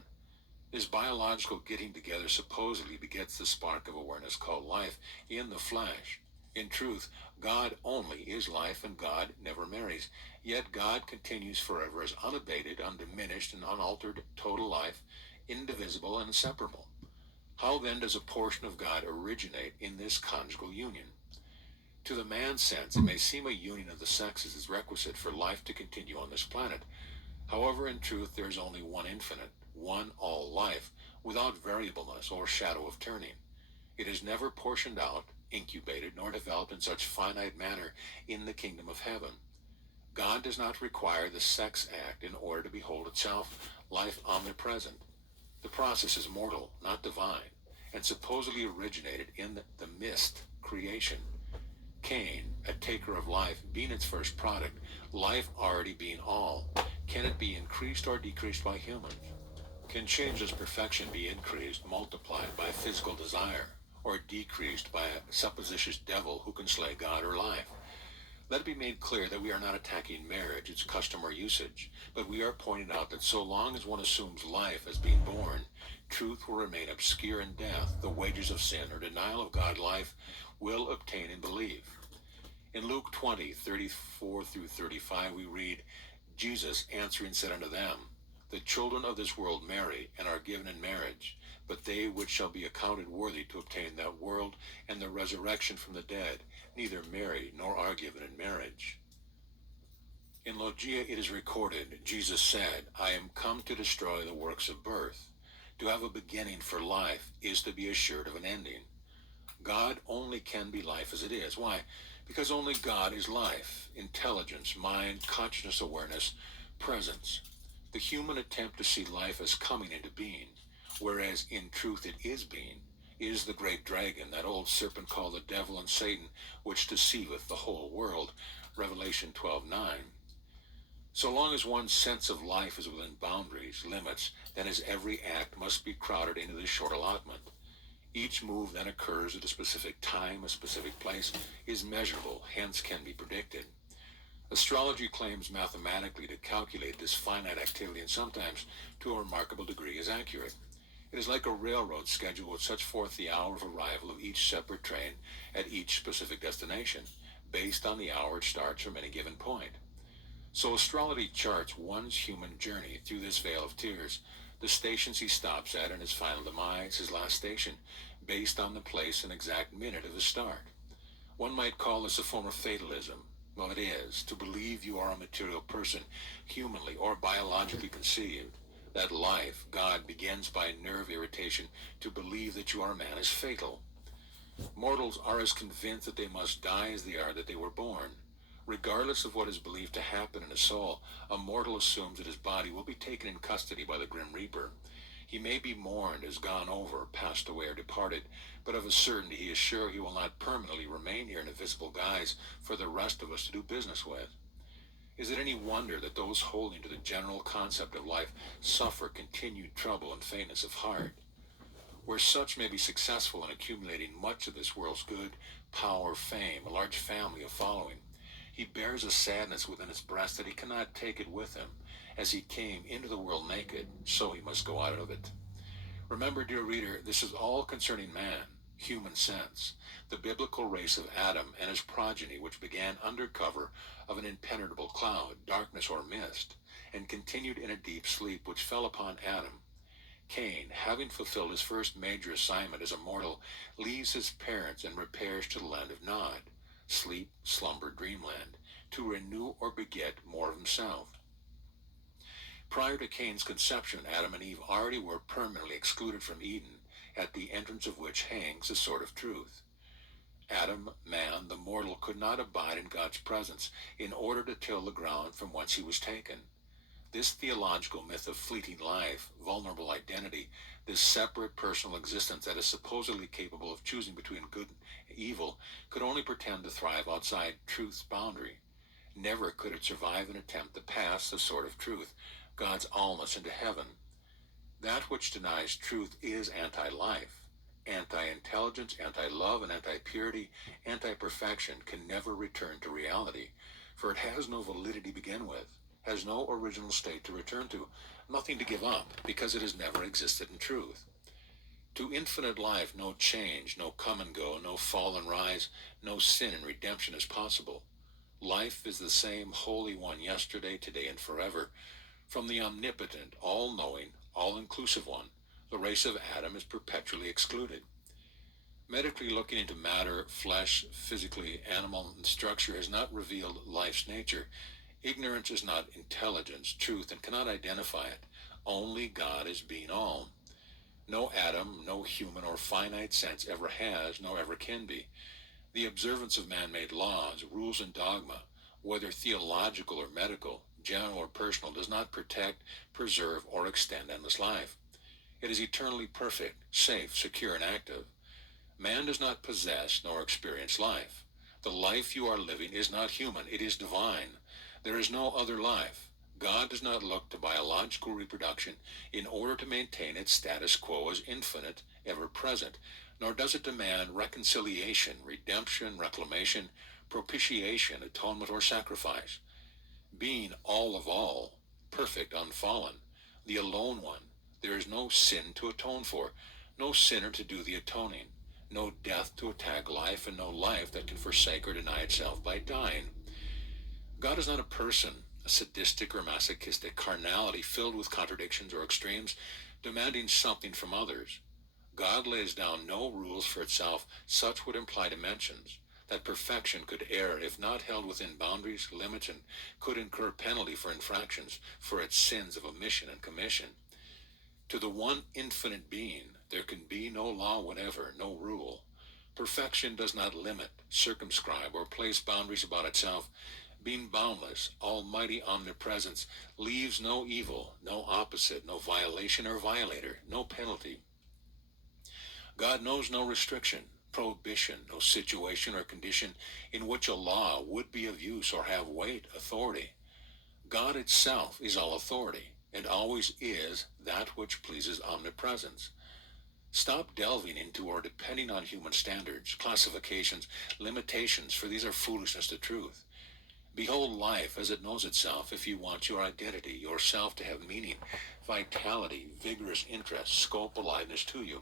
This biological getting together supposedly begets the spark of awareness called life in the flesh. In truth, God only is life, and God never marries. Yet God continues forever as unabated, undiminished, and unaltered total life, indivisible and inseparable. How then does a portion of God originate in this conjugal union? To the man's sense, it may seem a union of the sexes is requisite for life to continue on this planet. However, in truth, there is only one infinite, one all life, without variableness or shadow of turning. It is never portioned out, incubated, nor developed in such finite manner in the kingdom of heaven. God does not require the sex act in order to behold itself life omnipresent. The process is mortal, not divine, and supposedly originated in the mist, creation. Cain, a taker of life, being its first product, life already being all. Can it be increased or decreased by humans? Can changeless perfection be increased, multiplied by physical desire, or decreased by a supposititious devil who can slay God or life? Let it be made clear that we are not attacking marriage, its custom or usage, but we are pointing out that so long as one assumes life as being born, truth will remain obscure in death. The wages of sin, or denial of God life, will obtain in belief. In Luke 20:34-35, we read, Jesus answering said unto them, The children of this world marry, and are given in marriage, but they which shall be accounted worthy to obtain that world and the resurrection from the dead, neither marry nor are given in marriage. In Logia it is recorded, Jesus said, I am come to destroy the works of birth. To have a beginning for life is to be assured of an ending. God only can be life as it is. Why? Because only God is life, intelligence, mind, consciousness, awareness, presence. The human attempt to see life as coming into being, whereas in truth it is being, is the great dragon, that old serpent called the devil and Satan, which deceiveth the whole world. Revelation 12:9. So long as one's sense of life is within boundaries, limits, then his every act must be crowded into this short allotment. Each move then occurs at a specific time, a specific place, is measurable, hence can be predicted. Astrology claims mathematically to calculate this finite activity and sometimes, to a remarkable degree, is accurate. It is like a railroad schedule which sets forth the hour of arrival of each separate train at each specific destination, based on the hour it starts from any given point. So astrology charts one's human journey through this vale of tears, the stations he stops at and his final demise, his last station, based on the place and exact minute of his start. One might call this a form of fatalism. Well, it is, to believe you are a material person, humanly or biologically conceived. That life, God, begins by nerve irritation. To believe that you are a man is fatal. Mortals are as convinced that they must die as they are that they were born. Regardless of what is believed to happen in a soul, a mortal assumes that his body will be taken in custody by the Grim Reaper. He may be mourned as gone over, passed away, or departed, but of a certainty he is sure he will not permanently remain here in a visible guise for the rest of us to do business with. Is it any wonder that those holding to the general concept of life suffer continued trouble and faintness of heart? Where such may be successful in accumulating much of this world's good, power, fame, a large family, a following, he bears a sadness within his breast that he cannot take it with him. As he came into the world naked, so he must go out of it. Remember, dear reader, this is all concerning man, human sense, the biblical race of Adam and his progeny, which began under cover of an impenetrable cloud, darkness, or mist, and continued in a deep sleep which fell upon Adam. Cain, having fulfilled his first major assignment as a mortal, leaves his parents and repairs to the land of Nod, sleep, slumber, dreamland, to renew or beget more of himself. Prior to Cain's conception, Adam and Eve already were permanently excluded from Eden, at the entrance of which hangs the sword of truth. Adam, man, the mortal, could not abide in God's presence in order to till the ground from whence he was taken. This theological myth of fleeting life, vulnerable identity, this separate personal existence that is supposedly capable of choosing between good and evil, could only pretend to thrive outside truth's boundary. Never could it survive an attempt to pass the sword of truth, God's allness, into heaven. That which denies truth is anti-life. Anti-intelligence, anti-love, and anti-purity, anti-perfection can never return to reality, for it has no validity to begin with, has no original state to return to, nothing to give up, because it has never existed in truth. To infinite life, no change, no come and go, no fall and rise, no sin and redemption is possible. Life is the same Holy One yesterday, today, and forever. From the omnipotent, all-knowing, all-inclusive one, the race of Adam is perpetually excluded. Medically looking into matter, flesh, physically, animal, and structure has not revealed life's nature. Ignorance is not intelligence, truth, and cannot identify it. Only God is being all. No atom, no human or finite sense ever has, nor ever can be. The observance of man-made laws, rules, and dogma, whether theological or medical, general or personal, does not protect, preserve, or extend endless life. It is eternally perfect, safe, secure, and active. Man does not possess nor experience life. The life you are living is not human, it is divine. There is no other life. God does not look to biological reproduction in order to maintain its status quo as infinite, ever present, nor does it demand reconciliation, redemption, reclamation, propitiation, atonement, or sacrifice. Being all of all, perfect, unfallen, the alone one, there is no sin to atone for, no sinner to do the atoning, no death to attack life, and no life that can forsake or deny itself by dying. God is not a person, a sadistic or masochistic carnality filled with contradictions or extremes, demanding something from others. God lays down no rules for itself. Such would imply dimensions, that perfection could err if not held within boundaries, limits, and could incur penalty for infractions, for its sins of omission and commission. To the one infinite being, there can be no law whatever, no rule. Perfection does not limit, circumscribe, or place boundaries about itself. Being boundless, almighty omnipresence leaves no evil, no opposite, no violation or violator, no penalty. God knows no restriction, prohibition, no situation or condition in which a law would be of use or have weight, authority. God itself is all authority, and always is that which pleases omnipresence. Stop delving into or depending on human standards, classifications, limitations, for these are foolishness to truth. Behold life as it knows itself if you want your identity, yourself to have meaning, vitality, vigorous interest, scope, aliveness to you.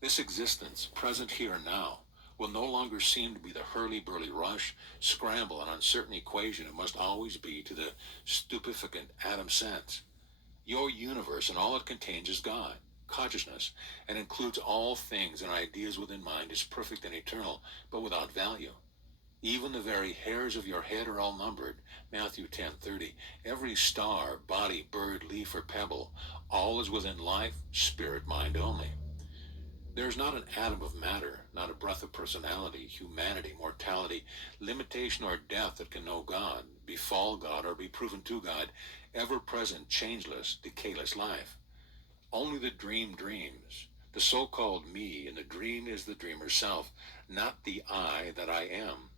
This existence, present here and now, will no longer seem to be the hurly-burly rush, scramble, and uncertain equation it must always be to the stupeficant atom sense. Your universe and all it contains is God, consciousness, and includes all things and ideas within mind is perfect and eternal, but without value. Even the very hairs of your head are all numbered, Matthew 10:30. Every star, body, bird, leaf, or pebble, all is within life, spirit, mind only. There is not an atom of matter, not a breath of personality, humanity, mortality, limitation, or death that can know God, befall God, or be proven to God, ever-present, changeless, decayless life. Only the dream dreams. The so-called me in the dream is the dreamer's self, not the I that I am.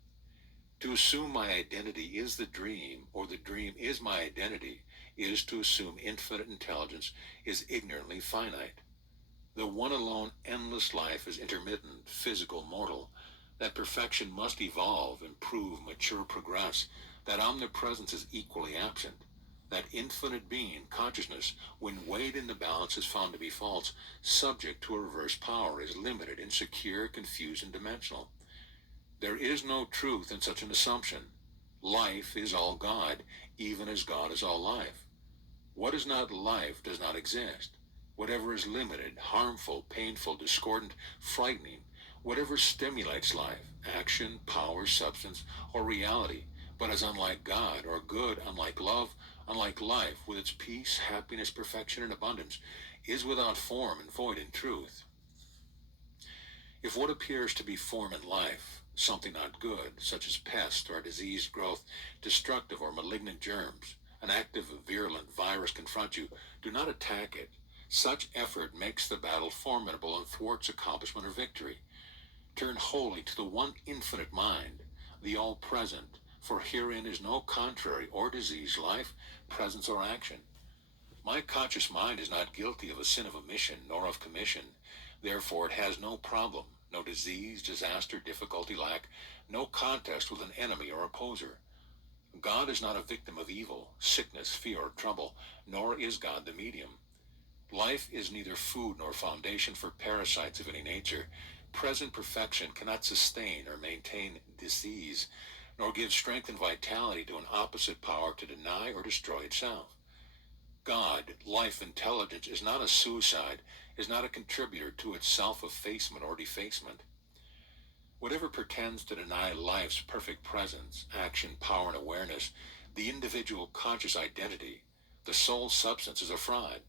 To assume my identity is the dream, or the dream is my identity, is to assume infinite intelligence is ignorantly finite. The one alone endless life is intermittent, physical, mortal. That perfection must evolve, improve, mature, progress. That omnipresence is equally absent. That infinite being, consciousness, when weighed in the balance is found to be false, subject to a reverse power, is limited, insecure, confused, and dimensional. There is no truth in such an assumption. Life is all God, even as God is all life. What is not life does not exist. Whatever is limited, harmful, painful, discordant, frightening, whatever stimulates life, action, power, substance, or reality, but is unlike God, or good, unlike love, unlike life, with its peace, happiness, perfection, and abundance, is without form and void in truth. If what appears to be form in life, something not good, such as pest or diseased growth, destructive or malignant germs, an active virulent virus confront you, do not attack it. Such effort makes the battle formidable and thwarts accomplishment or victory. Turn wholly to the one infinite mind, the all-present, for herein is no contrary or disease, life, presence, or action. My conscious mind is not guilty of a sin of omission nor of commission. Therefore it has no problem, no disease, disaster, difficulty, lack, no contest with an enemy or opposer. God is not a victim of evil, sickness, fear, or trouble, nor is God the medium. Life is neither food nor foundation for parasites of any nature. Present perfection cannot sustain or maintain disease, nor give strength and vitality to an opposite power to deny or destroy itself. God, life, intelligence, is not a suicide, is not a contributor to its self-effacement or defacement. Whatever pretends to deny life's perfect presence, action, power, and awareness, the individual conscious identity, the soul substance, is a fraud.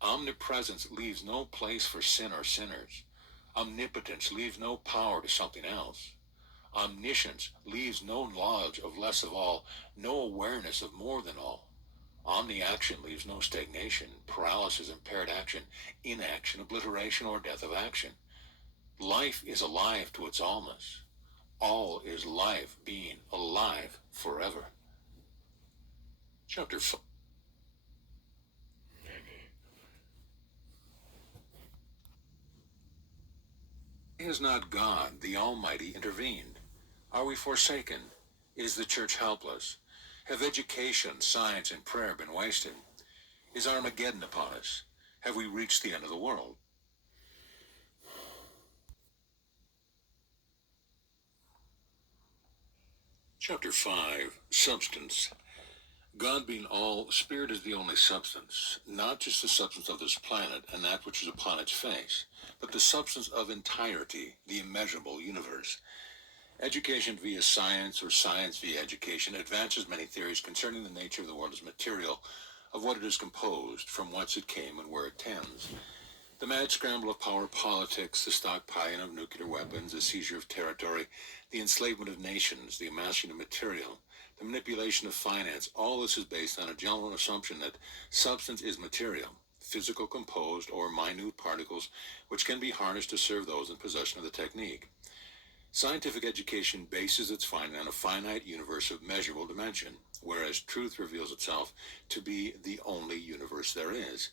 Omnipresence leaves no place for sin or sinners. Omnipotence leaves no power to something else. Omniscience leaves no knowledge of less of all, no awareness of more than all. Omni-action leaves no stagnation, paralysis, impaired action, inaction, obliteration, or death of action. Life is alive to its allness. All is life being alive forever. Chapter 5. Is not God, the Almighty, intervened? Are we forsaken? Is the Church helpless? Have education, science, and prayer been wasted? Is Armageddon upon us? Have we reached the end of the world? Chapter 5. Substance. God being all, spirit is the only substance, not just the substance of this planet and that which is upon its face, but the substance of entirety, the immeasurable universe. Education via science or science via education advances many theories concerning the nature of the world as material, of what it is composed, from whence it came, and where it tends. The mad scramble of power politics, the stockpiling of nuclear weapons, the seizure of territory, the enslavement of nations, the amassing of material, the manipulation of finance, all this is based on a general assumption that substance is material, physical, composed, or minute particles which can be harnessed to serve those in possession of the technique. Scientific education bases its finding on a finite universe of measurable dimension, whereas truth reveals itself to be the only universe there is,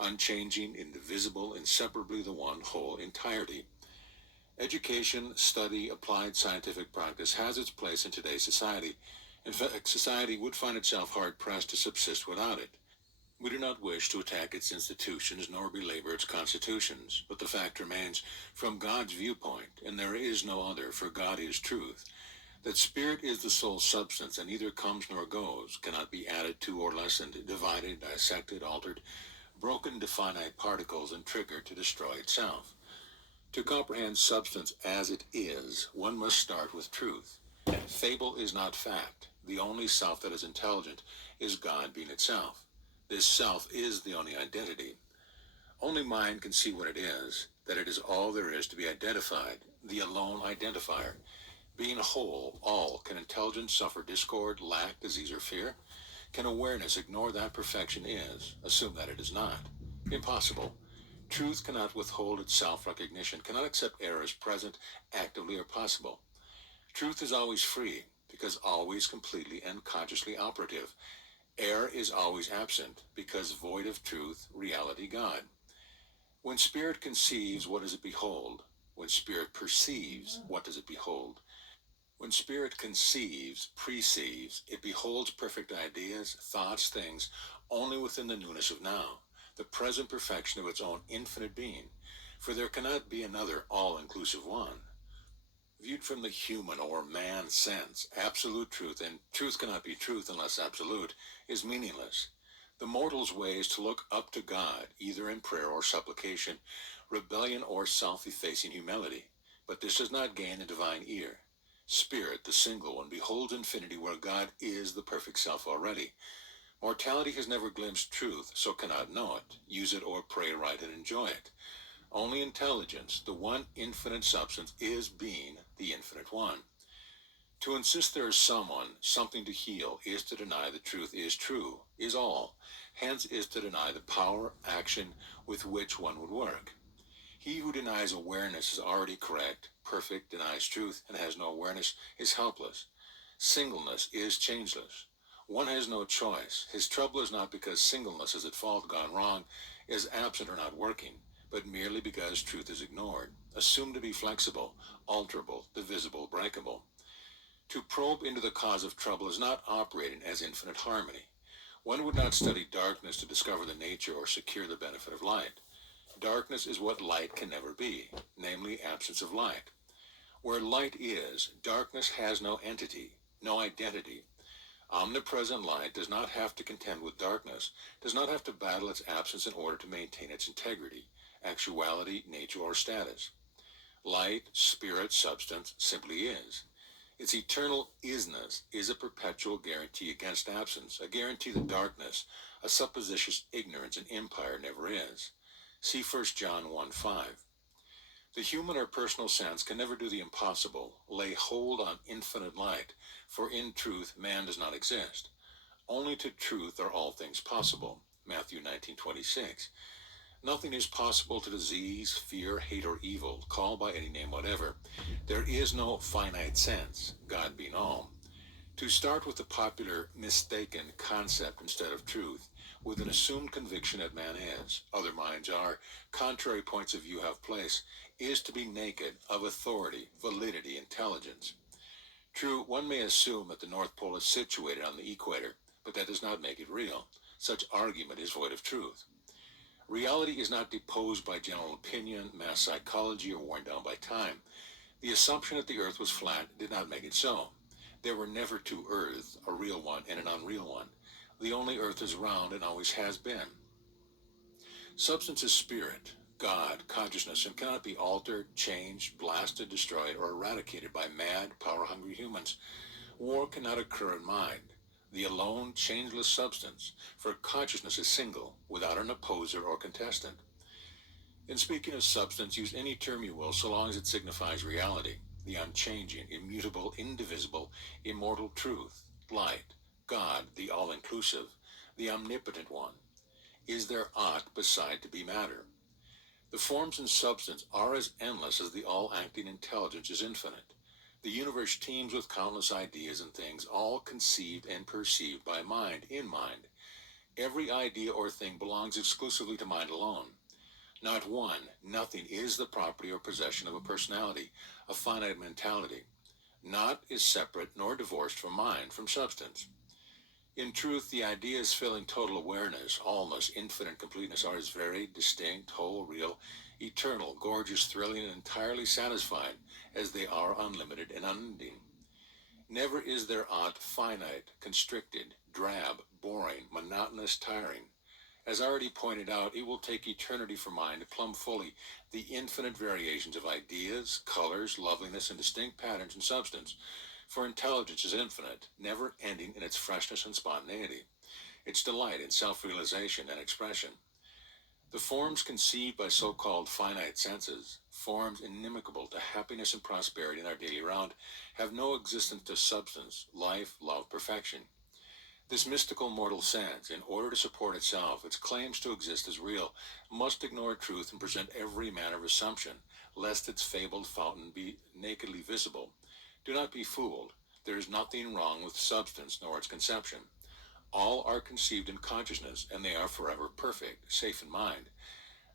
unchanging, indivisible, inseparably the one whole entirety. Education, study, applied scientific practice has its place in today's society. In fact, society would find itself hard-pressed to subsist without it. We do not wish to attack its institutions nor belabor its constitutions, but the fact remains, from God's viewpoint, and there is no other, for God is truth, that spirit is the sole substance and neither comes nor goes, cannot be added to or lessened, divided, dissected, altered, broken into finite particles, and triggered to destroy itself. To comprehend substance as it is, one must start with truth. Fable is not fact. The only self that is intelligent is God being itself. This self is the only identity. Only mind can see what it is, that it is all there is to be identified, the alone identifier. Being whole, all, can intelligence suffer discord, lack, disease, or fear? Can awareness ignore that perfection is, assume that it is not? Impossible. Truth cannot withhold its self-recognition, cannot accept error as present, actively, or possible. Truth is always free, because always completely and consciously operative. Error is always absent, because void of truth, reality, God. When spirit conceives, what does it behold? When spirit perceives, what does it behold? When spirit conceives, perceives, it beholds perfect ideas, thoughts, things, only within the newness of now, the present perfection of its own infinite being, for there cannot be another all-inclusive one. Viewed from the human or man sense, absolute truth, and truth cannot be truth unless absolute, is meaningless. The mortal's way is to look up to God, either in prayer or supplication, rebellion or self-effacing humility. But this does not gain a divine ear. Spirit, the single one, beholds infinity where God is the perfect self already. Mortality has never glimpsed truth, so cannot know it, use it, or pray right and enjoy it. Only intelligence, the one infinite substance, is being the infinite one. To insist there is someone, something to heal, is to deny the truth is true, is all. Hence is to deny the power, action with which one would work. He who denies awareness is already correct, perfect, denies truth, and has no awareness, is helpless. Singleness is changeless. One has no choice. His trouble is not because singleness is at fault, gone wrong, is absent or not working, but merely because truth is ignored, assumed to be flexible, alterable, divisible, breakable. To probe into the cause of trouble is not operating as infinite harmony. One would not study darkness to discover the nature or secure the benefit of light. Darkness is what light can never be, namely absence of light. Where light is, darkness has no entity, no identity. Omnipresent light does not have to contend with darkness, does not have to battle its absence in order to maintain its integrity, actuality, nature, or status. Light, spirit, substance simply is. Its eternal isness is a perpetual guarantee against absence, a guarantee that darkness, a supposititious ignorance and empire, never is. See 1 John 1:5. The human or personal sense can never do the impossible, lay hold on infinite light, for in truth man does not exist. Only to truth are all things possible. Matthew 19:26. Nothing is possible to disease, fear, hate, or evil, call by any name whatever. There is no finite sense, God being all. To start with the popular mistaken concept instead of truth, with an assumed conviction that man is, other minds are, contrary points of view have place, is to be naked of authority, validity, intelligence. True, one may assume that the North Pole is situated on the equator, but that does not make it real. Such argument is void of truth. Reality is not deposed by general opinion, mass psychology, or worn down by time. The assumption that the earth was flat did not make it so. There were never two earths, a real one and an unreal one. The only earth is round and always has been. Substance is spirit, God, consciousness, and cannot be altered, changed, blasted, destroyed, or eradicated by mad, power-hungry humans. War cannot occur in mind, the alone, changeless substance, for consciousness is single, without an opposer or contestant. In speaking of substance, use any term you will so long as it signifies reality, the unchanging, immutable, indivisible, immortal truth, light, God, the all-inclusive, the omnipotent one. Is there aught beside to be matter? The forms and substance are as endless as the all-acting intelligence is infinite. The universe teems with countless ideas and things, all conceived and perceived by mind, in mind. Every idea or thing belongs exclusively to mind alone. Not one, nothing is the property or possession of a personality, a finite mentality. Not is separate nor divorced from mind, from substance. In truth, the ideas filling total awareness, allness, infinite completeness are as varied, distinct, whole, real, eternal, gorgeous, thrilling, and entirely satisfying as they are unlimited and unending. Never is there aught finite, constricted, drab, boring, monotonous, tiring. As already pointed out, it will take eternity for mind to plumb fully the infinite variations of ideas, colors, loveliness, and distinct patterns and substance. For intelligence is infinite, never ending in its freshness and spontaneity, its delight in self-realization and expression. The forms conceived by so-called finite senses, forms inimical to happiness and prosperity in our daily round, have no existence to substance, life, love, perfection. This mystical mortal sense, in order to support itself, its claims to exist as real, must ignore truth and present every manner of assumption, lest its fabled fountain be nakedly visible. Do not be fooled. There is nothing wrong with substance nor its conception. All are conceived in consciousness, and they are forever perfect, safe in mind.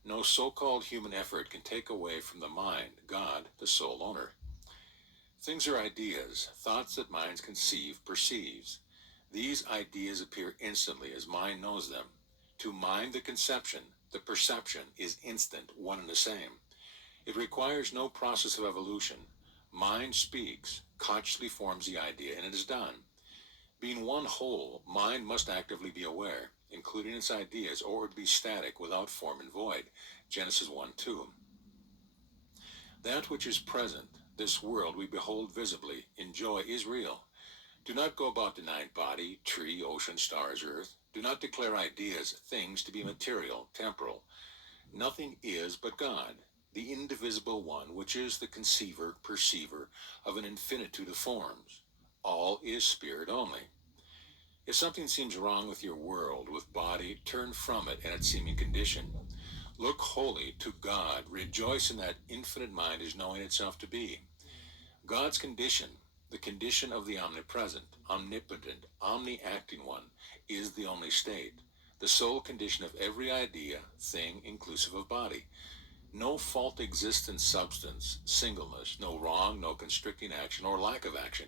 No so-called human effort can take away from the mind, God, the sole owner. Things are ideas, thoughts that minds conceive, perceives. These ideas appear instantly as mind knows them. To mind, the conception, the perception, is instant, one and the same. It requires no process of evolution. Mind speaks, consciously forms the idea, and it is done. Being one whole, mind must actively be aware, including its ideas, or it would be static, without form and void. Genesis 1:2. That which is present, this world we behold visibly, enjoy, is real. Do not go about denying body, tree, ocean, stars, earth. Do not declare ideas, things to be material, temporal. Nothing is but God, the indivisible one, which is the conceiver, perceiver of an infinitude of forms. All is spirit only. If something seems wrong with your world, with body, turn from it and its seeming condition. Look wholly to God. Rejoice in that infinite mind is knowing itself to be. God's condition, the condition of the omnipresent, omnipotent, omni-acting one, is the only state, the sole condition of every idea, thing, inclusive of body. No fault exists in substance, singleness, no wrong, no constricting action or lack of action.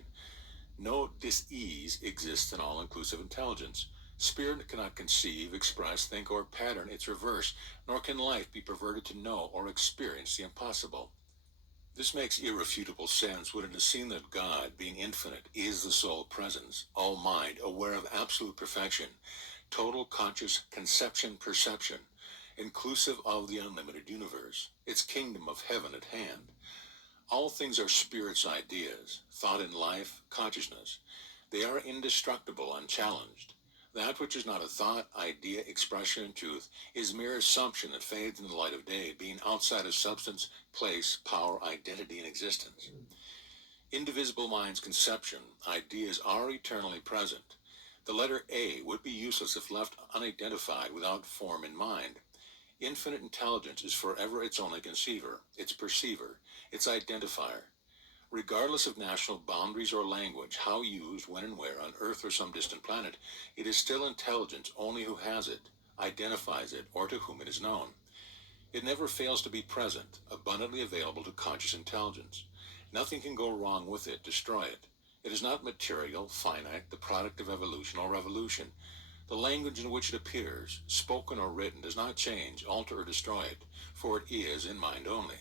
No dis-ease exists in all-inclusive intelligence. Spirit cannot conceive, express, think, or pattern its reverse, nor can life be perverted to know or experience the impossible. This makes irrefutable sense when it is seen that God, being infinite, is the sole presence, all mind, aware of absolute perfection, total conscious conception, perception, inclusive of the unlimited universe, its kingdom of heaven at hand. All things are spirit's ideas, thought in life, consciousness. They are indestructible, unchallenged. That which is not a thought, idea, expression, and truth is mere assumption that fades in the light of day, being outside of substance, place, power, identity, and existence. Indivisible mind's conception, ideas are eternally present. The letter A would be useless if left unidentified without form in mind. Infinite intelligence is forever its only conceiver, its perceiver, its identifier. Regardless of national boundaries or language, how used, when and where, on Earth or some distant planet, it is still intelligence only who has it, identifies it, or to whom it is known. It never fails to be present, abundantly available to conscious intelligence. Nothing can go wrong with it, destroy it. It is not material, finite, the product of evolution or revolution. The language in which it appears, spoken or written, does not change, alter, or destroy it, for it is in mind only.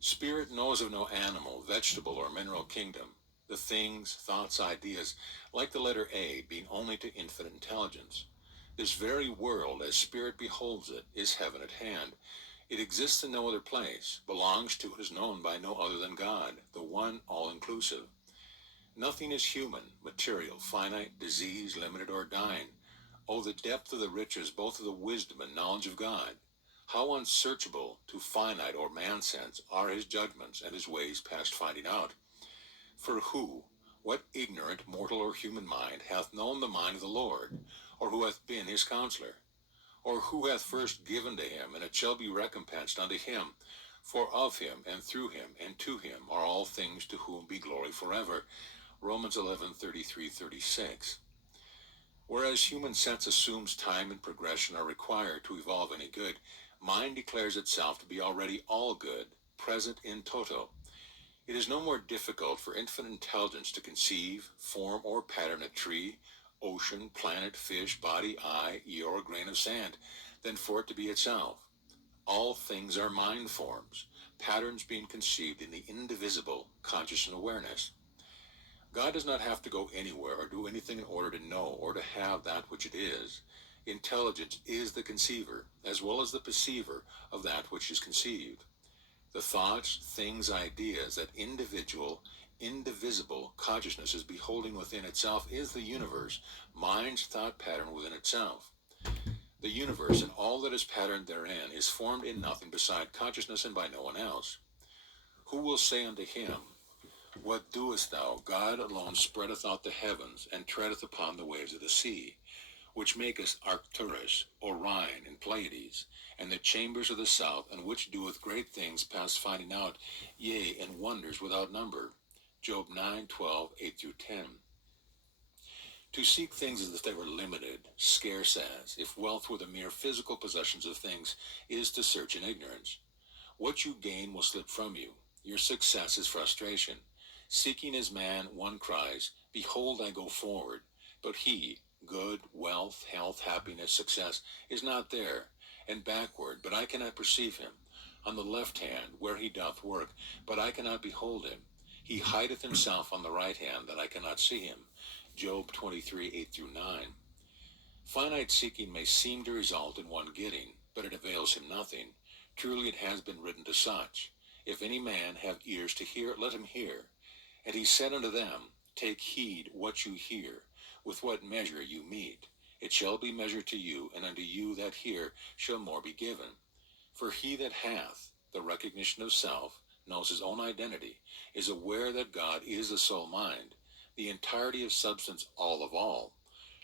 Spirit knows of no animal, vegetable, or mineral kingdom. The things, thoughts, ideas, like the letter A, being only to infinite intelligence. This very world, as spirit beholds it, is heaven at hand. It exists in no other place, belongs to, and is known by no other than God, the one all-inclusive. Nothing is human, material, finite, diseased, limited, or dying. Oh, the depth of the riches, both of the wisdom and knowledge of God. How unsearchable to finite or man's sense are his judgments and his ways past finding out. For who, what ignorant mortal or human mind hath known the mind of the Lord, or who hath been his counselor? Or who hath first given to him, and it shall be recompensed unto him? For of him, and through him, and to him are all things, to whom be glory forever. Romans 11:33-36. Whereas human sense assumes time and progression are required to evolve any good, mind declares itself to be already all good, present in toto. It is no more difficult for infinite intelligence to conceive, form, or pattern a tree, ocean, planet, fish, body, eye, ear, or grain of sand than for it to be itself. All things are mind forms, patterns being conceived in the indivisible, conscious and awareness. God does not have to go anywhere or do anything in order to know or to have that which it is. Intelligence is the conceiver, as well as the perceiver of that which is conceived. The thoughts, things, ideas that individual, indivisible consciousness is beholding within itself is the universe, mind's thought pattern within itself. The universe and all that is patterned therein is formed in nothing beside consciousness and by no one else. Who will say unto him, What doest thou? God alone spreadeth out the heavens, and treadeth upon the waves of the sea, which maketh Arcturus, Orion, and Pleiades, and the chambers of the south, and which doeth great things past finding out, yea, and wonders without number. Job 9:12-8-10. To seek things as if they were limited, scarce as, if wealth were the mere physical possessions of things, is to search in ignorance. What you gain will slip from you. Your success is frustration. Seeking as man, one cries, Behold, I go forward. But he, good, wealth, health, happiness, success, is not there, and backward, but I cannot perceive him. On the left hand, where he doth work, but I cannot behold him. He hideth himself on the right hand, that I cannot see him. Job 23:8-9. Finite seeking may seem to result in one getting, but it avails him nothing. Truly it has been written to such, If any man have ears to hear, let him hear. And he said unto them, Take heed what you hear, with what measure you meet. It shall be measured to you, and unto you that hear shall more be given. For he that hath the recognition of self, knows his own identity, is aware that God is the sole mind, the entirety of substance, all of all.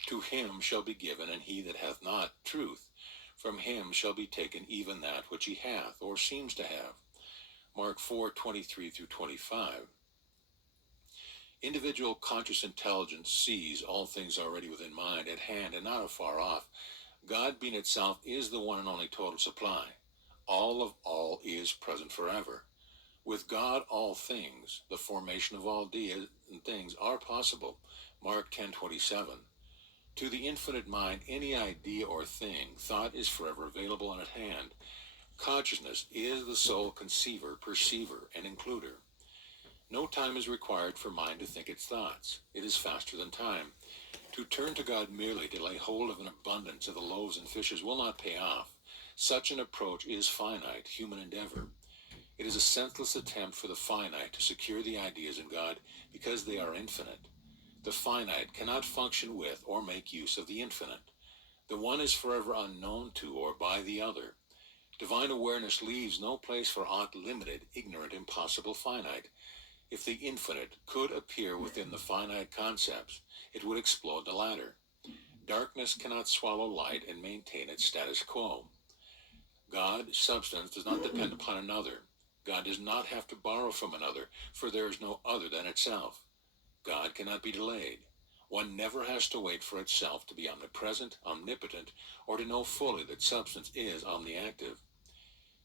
To him shall be given, and he that hath not truth, from him shall be taken even that which he hath, or seems to have. Mark 4:23-25. Individual conscious intelligence sees all things already within mind, at hand, and not afar off. God being itself is the one and only total supply. All of all is present forever. With God all things, the formation of all ideas and things are possible. Mark 10:27. To the infinite mind, any idea or thing, thought is forever available and at hand. Consciousness is the sole conceiver, perceiver, and includer. No time is required for mind to think its thoughts. It is faster than time. To turn to God merely to lay hold of an abundance of the loaves and fishes will not pay off. Such an approach is finite, human endeavor. It is a senseless attempt for the finite to secure the ideas in God because they are infinite. The finite cannot function with or make use of the infinite. The one is forever unknown to or by the other. Divine awareness leaves no place for aught limited, ignorant, impossible, finite. If the infinite could appear within the finite concepts, it would explode the latter. Darkness cannot swallow light and maintain its status quo. God, substance, does not depend upon another. God does not have to borrow from another, for there is no other than itself. God cannot be delayed. One never has to wait for itself to be omnipresent, omnipotent, or to know fully that substance is omniactive.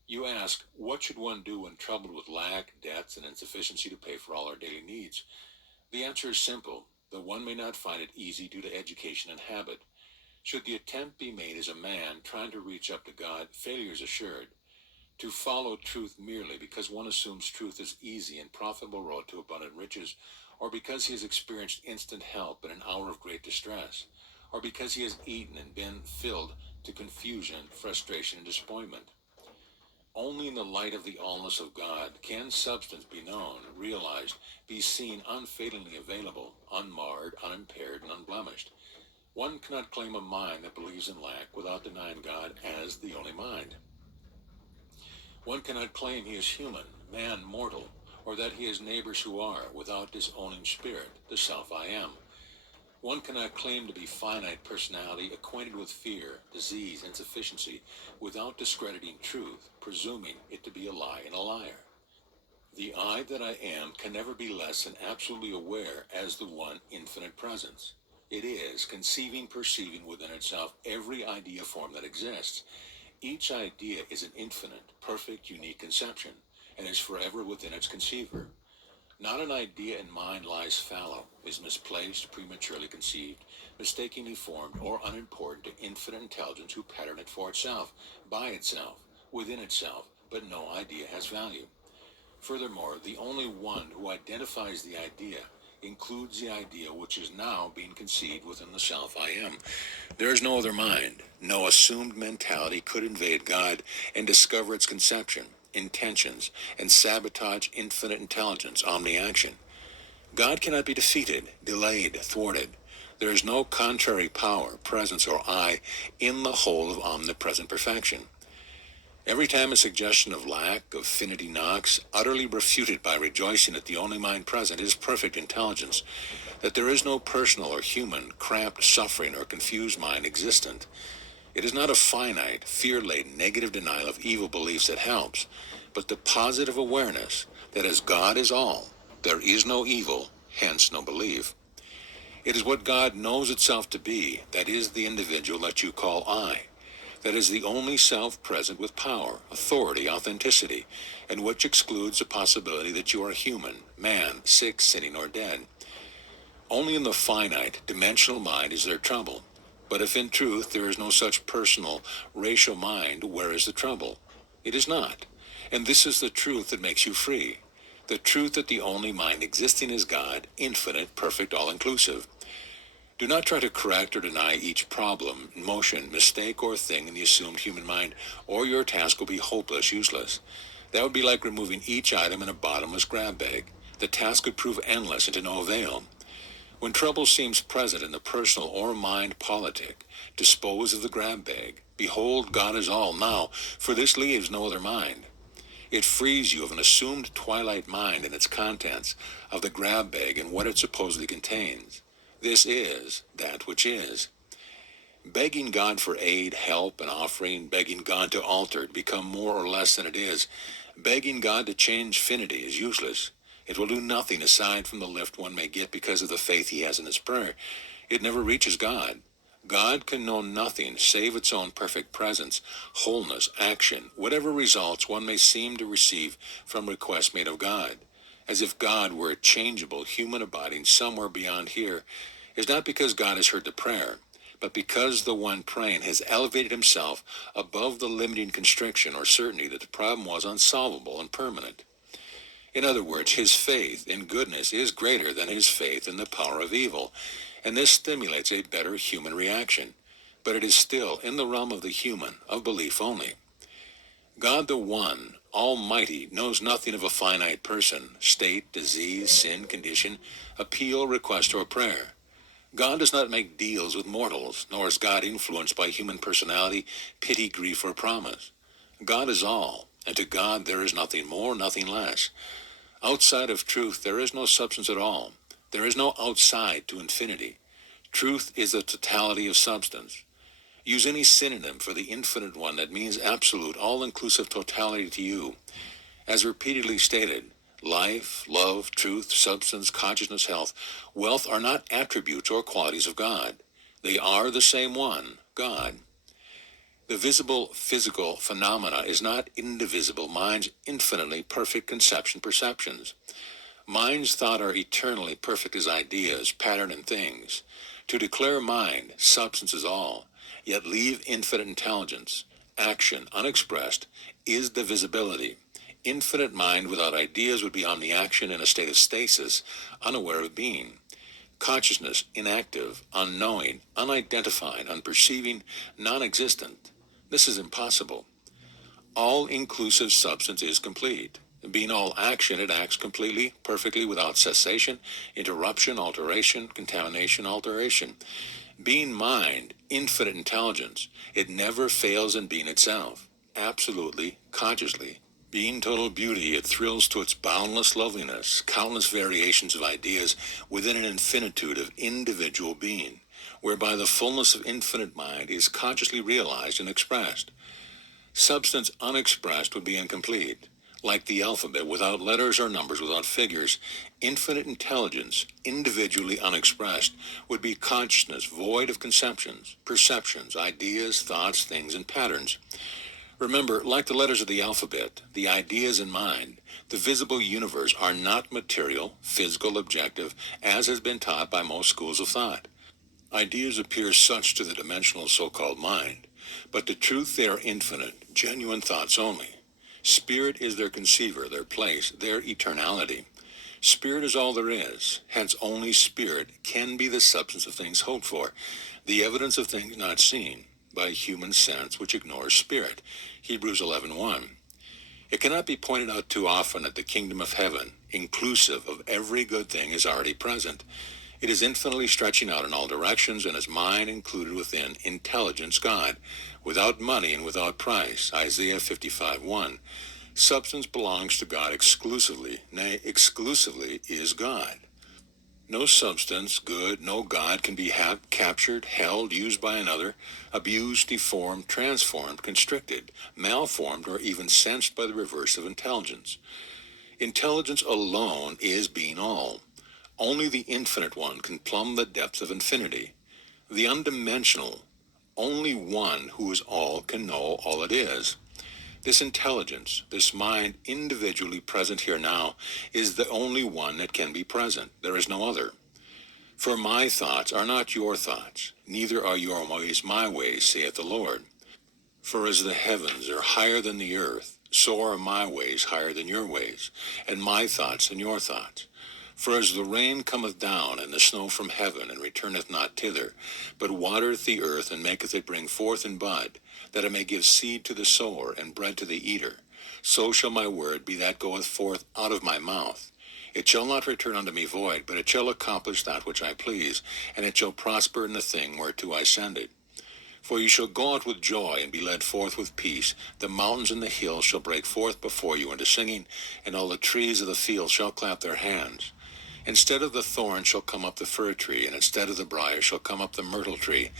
You ask, what should one do when troubled with lack, debts, and insufficiency to pay for all our daily needs? The answer is simple, though one may not find it easy due to education and habit. Should the attempt be made as a man trying to reach up to God, failure is assured. To follow truth merely because one assumes truth is easy and profitable road to abundant riches, or because he has experienced instant help in an hour of great distress, or because he has eaten and been filled to confusion, frustration, and disappointment. Only in the light of the allness of God can substance be known, realized, be seen unfailingly available, unmarred, unimpaired, and unblemished. One cannot claim a mind that believes in lack without denying God as the only mind. One cannot claim he is human, man, mortal, or that he has neighbors who are, without disowning spirit, the self I am. One cannot claim to be finite personality acquainted with fear, disease, insufficiency, without discrediting truth, presuming it to be a lie and a liar. The I that I am can never be less than absolutely aware as the one infinite presence. It is conceiving, perceiving within itself every idea form that exists. Each idea is an infinite, perfect, unique conception, and is forever within its conceiver. Not an idea in mind lies fallow, is misplaced, prematurely conceived, mistakenly formed, or unimportant to infinite intelligence who pattern it for itself, by itself, within itself, but no idea has value. Furthermore, the only one who identifies the idea includes the idea which is now being conceived within the self I am. There is no other mind. No assumed mentality could invade God and discover its conception, intentions, and sabotage infinite intelligence, omni-action. God cannot be defeated, delayed, thwarted. There is no contrary power, presence, or I in the whole of omnipresent perfection. Every time a suggestion of lack, of finity knocks, utterly refuted by rejoicing that the only mind present is perfect intelligence, that there is no personal or human, cramped, suffering, or confused mind existent. It is not a finite, fear-laden, negative denial of evil beliefs that helps, but the positive awareness that as God is all, there is no evil, hence no belief. It is what God knows itself to be that is the individual that you call I. That is the only self present with power, authority, authenticity, and which excludes the possibility that you are human, man, sick, sinning, or dead. Only in the finite, dimensional mind is there trouble. But if in truth there is no such personal, racial mind, where is the trouble? It is not. And this is the truth that makes you free. The truth that the only mind existing is God, infinite, perfect, all-inclusive. Do not try to correct or deny each problem, motion, mistake, or thing in the assumed human mind, or your task will be hopeless, useless. That would be like removing each item in a bottomless grab bag. The task would prove endless and to no avail. When trouble seems present in the personal or mind politic, dispose of the grab bag. Behold, God is all now, for this leaves no other mind. It frees you of an assumed twilight mind and its contents, of the grab bag and what it supposedly contains. This is that which is. Begging God for aid, help, and offering, begging God to alter it, become more or less than it is, begging God to change finity is useless. It will do nothing aside from the lift one may get because of the faith he has in his prayer. It never reaches God. God can know nothing save its own perfect presence, wholeness, action, whatever results one may seem to receive from requests made of God. As if God were a changeable human abiding somewhere beyond here, is not because God has heard the prayer, but because the one praying has elevated himself above the limiting constriction or certainty that the problem was unsolvable and permanent. In other words, his faith in goodness is greater than his faith in the power of evil, and this stimulates a better human reaction. But it is still in the realm of the human, of belief only. God the One, Almighty, knows nothing of a finite person, state, disease, sin, condition, appeal, request, or prayer. God does not make deals with mortals, nor is God influenced by human personality, pity, grief, or promise. God is all, and to God there is nothing more, nothing less. Outside of truth there is no substance at all. There is no outside to infinity. Truth is the totality of substance. Use any synonym for the infinite one that means absolute, all-inclusive totality to you. As repeatedly stated, life, love, truth, substance, consciousness, health, wealth are not attributes or qualities of God. They are the same one, God. The visible physical phenomena is not indivisible mind's infinitely perfect conception perceptions. Mind's thought are eternally perfect as ideas, pattern, and things. To declare mind, substance is all, yet leave infinite intelligence, action unexpressed, is divisibility. Infinite mind without ideas would be omni-action in a state of stasis, unaware of being. Consciousness, inactive, unknowing, unidentified, unperceiving, non-existent. This is impossible. All-inclusive substance is complete. Being all action, it acts completely, perfectly, without cessation, interruption, alteration, contamination, alteration. Being mind, infinite intelligence, it never fails in being itself, absolutely, consciously, Being total beauty, it thrills to its boundless loveliness, countless variations of ideas within an infinitude of individual being, whereby the fullness of infinite mind is consciously realized and expressed. Substance unexpressed would be incomplete. Like the alphabet, without letters or numbers, without figures, infinite intelligence, individually unexpressed, would be consciousness void of conceptions, perceptions, ideas, thoughts, things, and patterns. Remember, like the letters of the alphabet, the ideas in mind, the visible universe are not material, physical, objective, as has been taught by most schools of thought. Ideas appear such to the dimensional so-called mind, but the truth they are infinite, genuine thoughts only. Spirit is their conceiver, their place, their eternality. Spirit is all there is, hence only spirit can be the substance of things hoped for, the evidence of things not seen, by human sense which ignores spirit. Hebrews 11:1. It cannot be pointed out too often that the kingdom of heaven, inclusive of every good thing, is already present. It is infinitely stretching out in all directions and is mine included within intelligence God, without money and without price. Isaiah 55:1. Substance belongs to God exclusively, nay, exclusively is God. No substance, good, no God can be captured, held, used by another, abused, deformed, transformed, constricted, malformed, or even sensed by the reverse of intelligence. Intelligence alone is being all. Only the infinite one can plumb the depths of infinity. The undimensional, only one who is all can know all it is. This intelligence, this mind individually present here now, is the only one that can be present. There is no other. For my thoughts are not your thoughts, neither are your ways my ways, saith the Lord. For as the heavens are higher than the earth, so are my ways higher than your ways, and my thoughts than your thoughts. For as the rain cometh down, and the snow from heaven, and returneth not thither, but watereth the earth, and maketh it bring forth and bud, that it may give seed to the sower, and bread to the eater, so shall my word be that goeth forth out of my mouth. It shall not return unto me void, but it shall accomplish that which I please, and it shall prosper in the thing whereto I send it. For you shall go out with joy, and be led forth with peace. The mountains and the hills shall break forth before you into singing, and all the trees of the field shall clap their hands. Instead of the thorn shall come up the fir tree, and instead of the brier shall come up the myrtle tree.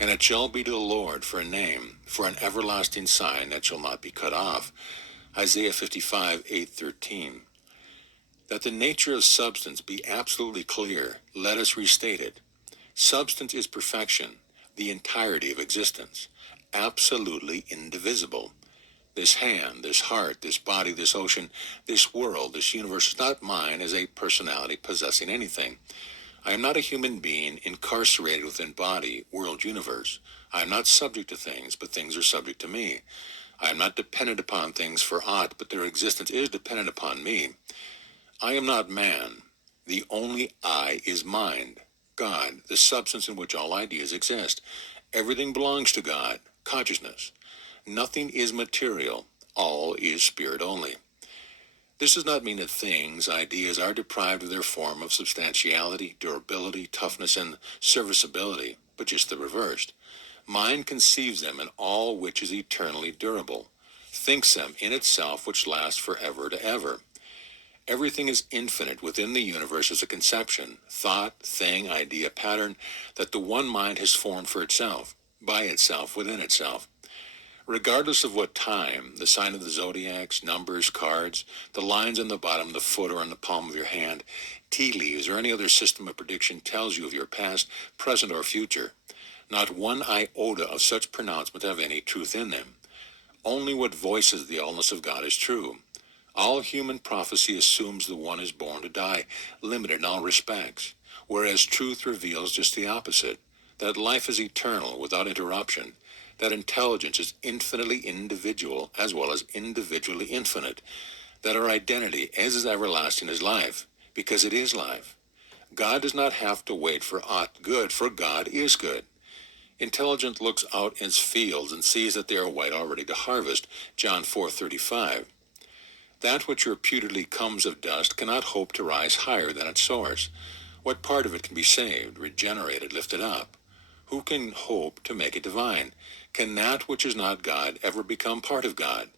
And it shall be to the Lord for a name, for an everlasting sign that shall not be cut off. Isaiah 55:8-13. That the nature of substance be absolutely clear, let us restate it. Substance is perfection, the entirety of existence, absolutely indivisible. This hand, this heart, this body, this ocean, this world, this universe is not mine as a personality possessing anything. I am not a human being incarcerated within body, world, universe. I am not subject to things, but things are subject to me. I am not dependent upon things for aught, but their existence is dependent upon me. I am not man. The only I is mind, God, the substance in which all ideas exist. Everything belongs to God, consciousness. Nothing is material. All is spirit only. This does not mean that things, ideas, are deprived of their form of substantiality, durability, toughness, and serviceability, but just the reverse. Mind conceives them in all which is eternally durable, thinks them in itself which lasts forever to ever. Everything is infinite within the universe as a conception, thought, thing, idea, pattern that the one mind has formed for itself, by itself, within itself. Regardless of what time, the sign of the zodiacs, numbers, cards, the lines on the bottom of the foot or on the palm of your hand, tea leaves, or any other system of prediction tells you of your past, present, or future. Not one iota of such pronouncement have any truth in them. Only what voices the allness of God is true. All human prophecy assumes the one is born to die, limited in all respects, whereas truth reveals just the opposite, that life is eternal without interruption, that intelligence is infinitely individual as well as individually infinite, that our identity is as everlasting as life, because it is life. God does not have to wait for aught good, for God is good. Intelligence looks out its fields and sees that they are white already to harvest, John 4:35. That which reputedly comes of dust cannot hope to rise higher than its source. What part of it can be saved, regenerated, lifted up? Who can hope to make it divine? Can that which is not God ever become part of God?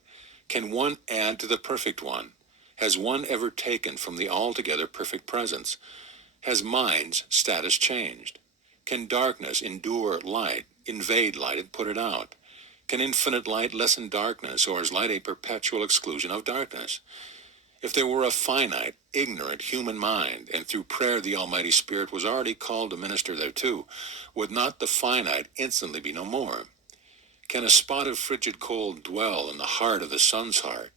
Can one add to the perfect one? Has one ever taken from the altogether perfect presence? Has mind's status changed? Can darkness endure light, invade light, and put it out? Can infinite light lessen darkness, or is light a perpetual exclusion of darkness? If there were a finite, ignorant human mind, and through prayer the Almighty Spirit was already called to minister thereto, would not the finite instantly be no more? Can a spot of frigid cold dwell in the heart of the sun's heart?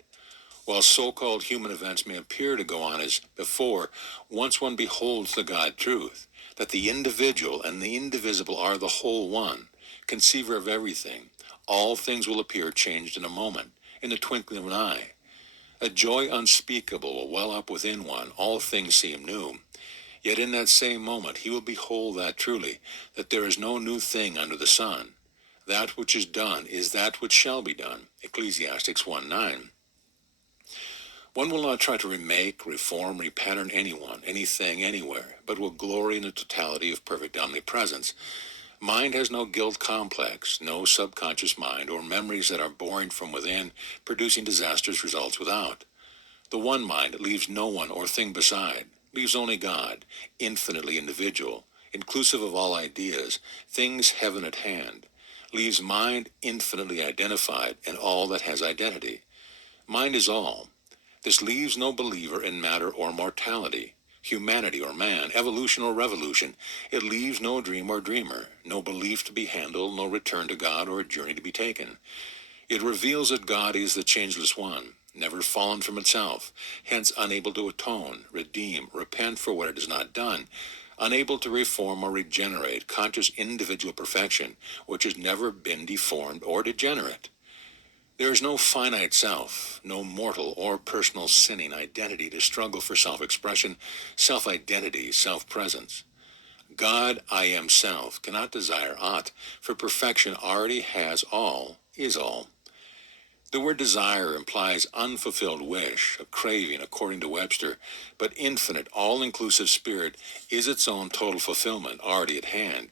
While so-called human events may appear to go on as before, once one beholds the God truth, that the individual and the indivisible are the whole one, conceiver of everything, all things will appear changed in a moment, in the twinkling of an eye. A joy unspeakable will well up within one, all things seem new. Yet in that same moment he will behold that truly, that there is no new thing under the sun. That which is done is that which shall be done. Ecclesiastes 1:9. One will not try to remake, reform, repattern anyone, anything, anywhere, but will glory in the totality of perfect omnipresence. Mind has no guilt complex, no subconscious mind, or memories that are born from within, producing disastrous results without. The one mind leaves no one or thing beside, leaves only God, infinitely individual, inclusive of all ideas, things heaven at hand, leaves mind infinitely identified and all that has identity. Mind is all. This leaves no believer in matter or mortality, humanity or man, evolution or revolution. It leaves no dream or dreamer, no belief to be handled, no return to God or a journey to be taken. It reveals that God is the changeless one, never fallen from itself, hence unable to atone, redeem, repent for what it has not done, unable to reform or regenerate conscious individual perfection, which has never been deformed or degenerate. There is no finite self, no mortal or personal sinning identity to struggle for self-expression, self-identity, self-presence. God, I am self, cannot desire aught, for perfection already has all, is all. The word desire implies unfulfilled wish, a craving according to Webster, but infinite, all-inclusive spirit is its own total fulfillment already at hand.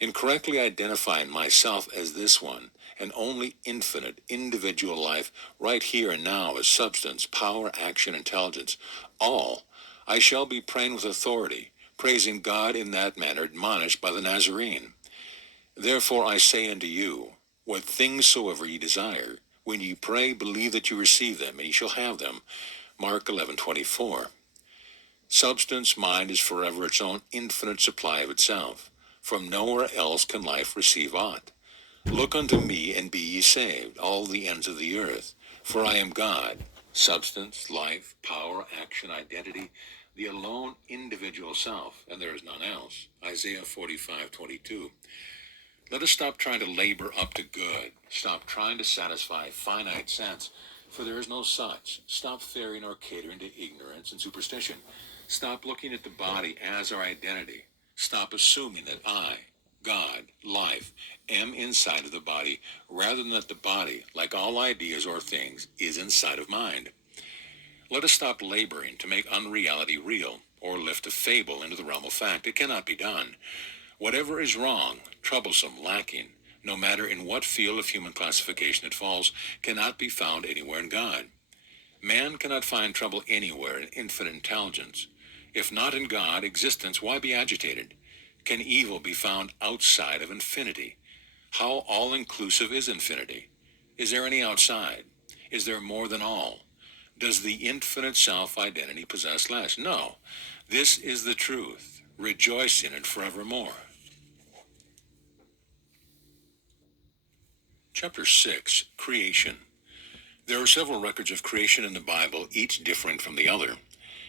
In correctly identifying myself as this one, and only infinite, individual life, right here and now as substance, power, action, intelligence, all, I shall be praying with authority, praising God in that manner admonished by the Nazarene. Therefore I say unto you, what things soever ye desire, when ye pray, believe that you receive them, and ye shall have them. Mark 11:24. Substance, mind, is forever its own infinite supply of itself. From nowhere else can life receive aught. Look unto me, and be ye saved, all the ends of the earth. For I am God, substance, life, power, action, identity, the alone individual self, and there is none else. Isaiah 45:22. Let us stop trying to labor up to good. Stop trying to satisfy finite sense, for there is no such. Stop fearing or catering to ignorance and superstition. Stop looking at the body as our identity. Stop assuming that I, God, life, am inside of the body, rather than that the body, like all ideas or things, is inside of mind. Let us stop laboring to make unreality real, or lift a fable into the realm of fact. It cannot be done. Whatever is wrong, troublesome, lacking, no matter in what field of human classification it falls, cannot be found anywhere in God. Man cannot find trouble anywhere in infinite intelligence. If not in God, existence, why be agitated? Can evil be found outside of infinity? How all-inclusive is infinity? Is there any outside? Is there more than all? Does the infinite self-identity possess less? No. This is the truth. Rejoice in it forevermore. Chapter 6, Creation. There are several records of creation in the Bible, each differing from the other.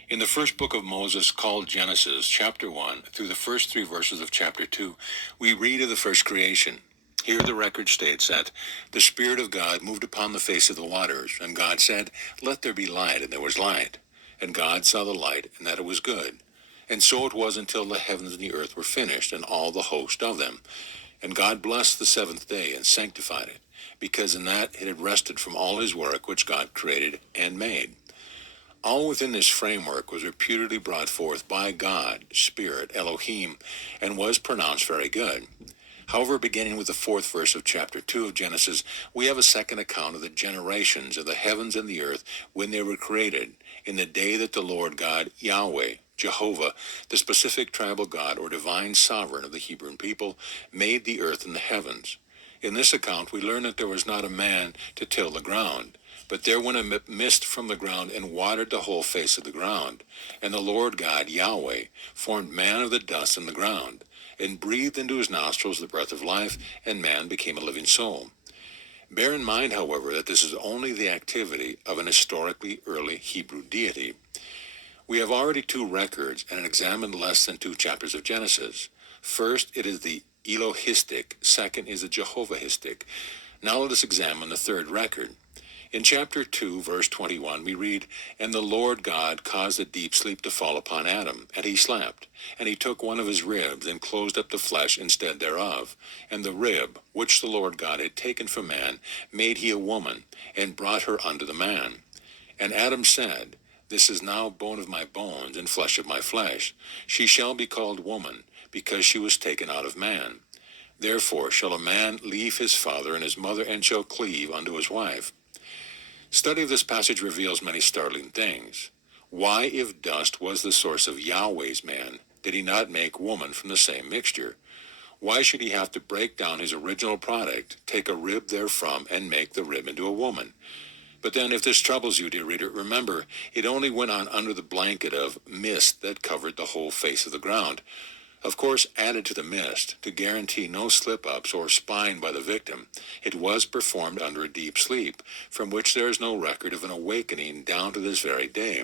In the first book of Moses, called Genesis, chapter 1, through the first 3 verses of chapter 2, we read of the first creation. Here the record states that the Spirit of God moved upon the face of the waters, and God said, "Let there be light," and there was light. And God saw the light, and that it was good. And so it was until the heavens and the earth were finished, and all the host of them. And God blessed the seventh day, and sanctified it, because in that it had rested from all his work which God created and made. All within this framework was reputedly brought forth by God, Spirit, Elohim, and was pronounced very good. However, beginning with the 4th verse of chapter 2 of Genesis, we have a second account of the generations of the heavens and the earth when they were created, in the day that the Lord God, Yahweh, Jehovah, the specific tribal God or divine sovereign of the Hebrew people, made the earth and the heavens. In this account, we learn that there was not a man to till the ground, but there went a mist from the ground and watered the whole face of the ground. And the Lord God, Yahweh, formed man of the dust in the ground, and breathed into his nostrils the breath of life, and man became a living soul. Bear in mind, however, that this is only the activity of an historically early Hebrew deity. We have already 2 records and examined less than 2 chapters of Genesis. First, it is the Elohistic. Second is the Jehovahistic. Now let us examine the 3rd record. In chapter 2, verse 21, we read, "And the Lord God caused a deep sleep to fall upon Adam, and he slept. And he took one of his ribs, and closed up the flesh instead thereof. And the rib, which the Lord God had taken from man, made he a woman, and brought her unto the man. And Adam said, This is now bone of my bones, and flesh of my flesh. She shall be called woman, because she was taken out of man. Therefore shall a man leave his father and his mother, and shall cleave unto his wife." Study of this passage reveals many startling things. Why, if dust was the source of Yahweh's man, did he not make woman from the same mixture? Why should he have to break down his original product, take a rib therefrom, and make the rib into a woman? But then, if this troubles you, dear reader, remember, it only went on under the blanket of mist that covered the whole face of the ground. Of course, added to the mist, to guarantee no slip-ups or spying by the victim, it was performed under a deep sleep, from which there is no record of an awakening down to this very day.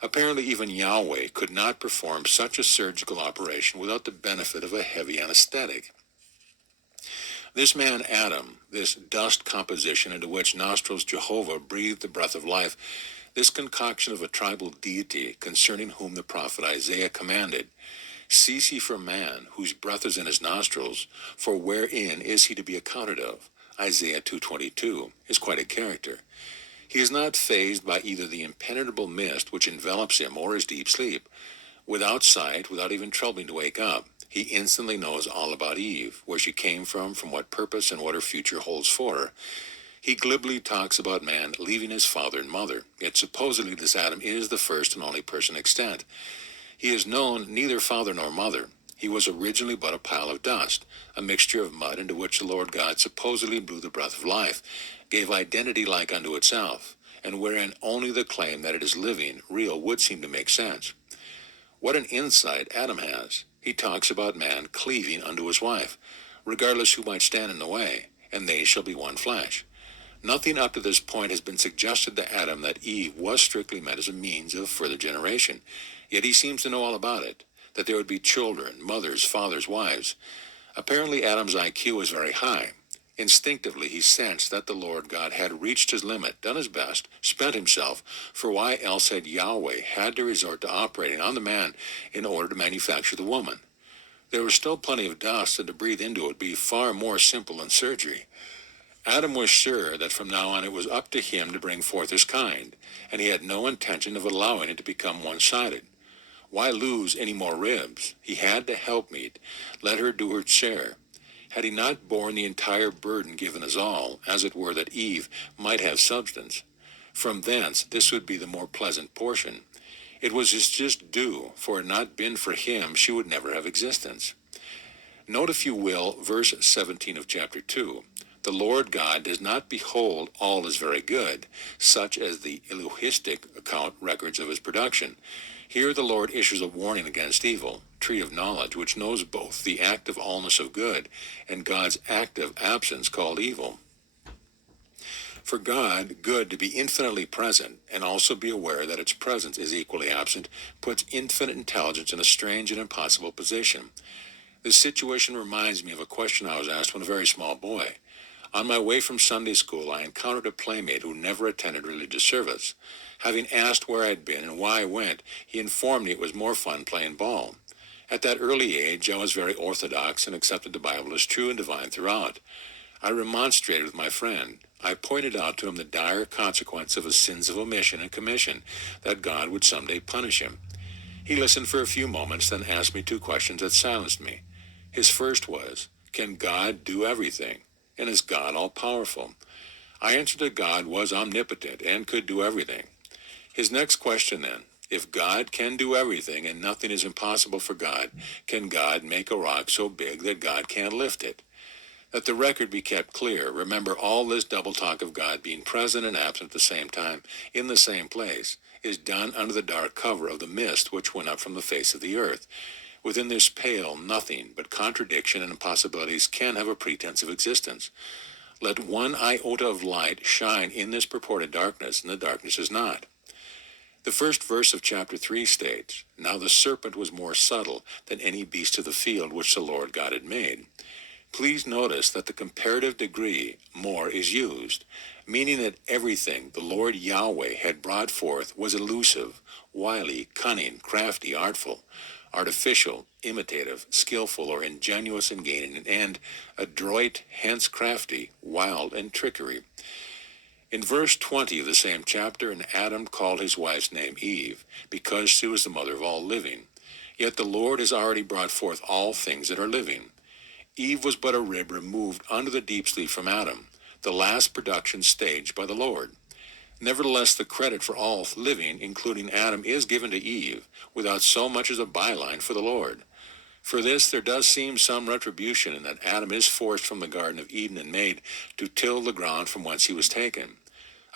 Apparently, even Yahweh could not perform such a surgical operation without the benefit of a heavy anesthetic. This man Adam, this dust composition into which nostrils Jehovah breathed the breath of life, this concoction of a tribal deity concerning whom the prophet Isaiah commanded, "Cease ye from man, whose breath is in his nostrils, for wherein is he to be accounted of?" Isaiah 2:22 is quite a character. He is not fazed by either the impenetrable mist which envelops him or his deep sleep. Without sight, without even troubling to wake up, he instantly knows all about Eve, where she came from what purpose, and what her future holds for her. He glibly talks about man leaving his father and mother, yet supposedly this Adam is the first and only person extant. He is known neither father nor mother. He was originally but a pile of dust, a mixture of mud into which the Lord God supposedly blew the breath of life, gave identity like unto itself, and wherein only the claim that it is living, real, would seem to make sense. What an insight Adam has. He talks about man cleaving unto his wife, regardless who might stand in the way, and they shall be one flesh. Nothing up to this point has been suggested to Adam that Eve was strictly meant as a means of further generation, yet he seems to know all about it, that there would be children, mothers, fathers, wives. Apparently Adam's IQ is very high. Instinctively he sensed that the Lord God had reached his limit, done his best, spent himself, for why else had Yahweh had to resort to operating on the man in order to manufacture the woman? There was still plenty of dust, and to breathe into it would be far more simple than surgery. Adam was sure that from now on it was up to him to bring forth his kind, and he had no intention of allowing it to become one-sided. Why lose any more ribs? He had the helpmeet, let her do her share. Had he not borne the entire burden given us all, as it were, that Eve might have substance? From thence this would be the more pleasant portion. It was his just due, for had it not been for him, she would never have existence. Note, if you will, verse 17 of chapter 2. The Lord God does not behold all as very good, such as the Elohistic account records of his production. Here the Lord issues a warning against evil, tree of knowledge, which knows both the active allness of good and God's active absence called evil. For God, good, to be infinitely present and also be aware that its presence is equally absent, puts infinite intelligence in a strange and impossible position. This situation reminds me of a question I was asked when a very small boy. On my way from Sunday school, I encountered a playmate who never attended religious service. Having asked where I'd been and why I went, he informed me it was more fun playing ball. At that early age, I was very orthodox and accepted the Bible as true and divine throughout. I remonstrated with my friend. I pointed out to him the dire consequence of his sins of omission and commission, that God would someday punish him. He listened for a few moments, then asked me 2 questions that silenced me. His first was, Can God do everything? And is God all-powerful? I answered that God was omnipotent and could do everything. His next question then, if God can do everything and nothing is impossible for God, can God make a rock so big that God can't lift it? That the record be kept clear, remember all this double talk of God being present and absent at the same time, in the same place, is done under the dark cover of the mist which went up from the face of the earth. Within this pale, nothing but contradiction and impossibilities can have a pretense of existence. Let one iota of light shine in this purported darkness, and the darkness is not. The first verse of chapter 3 states, Now the serpent was more subtle than any beast of the field which the Lord God had made. Please notice that the comparative degree, more, is used, meaning that everything the Lord Yahweh had brought forth was elusive, wily, cunning, crafty, artful, artificial, imitative, skillful, or ingenuous in gaining an end, adroit, hence crafty, wild, and trickery. In verse 20 of the same chapter, and Adam called his wife's name Eve, because she was the mother of all living. Yet the Lord has already brought forth all things that are living. Eve was but a rib removed under the deep sleep from Adam, the last production stage by the Lord. Nevertheless, the credit for all living, including Adam, is given to Eve, without so much as a byline for the Lord. For this there does seem some retribution in that Adam is forced from the Garden of Eden and made to till the ground from whence he was taken.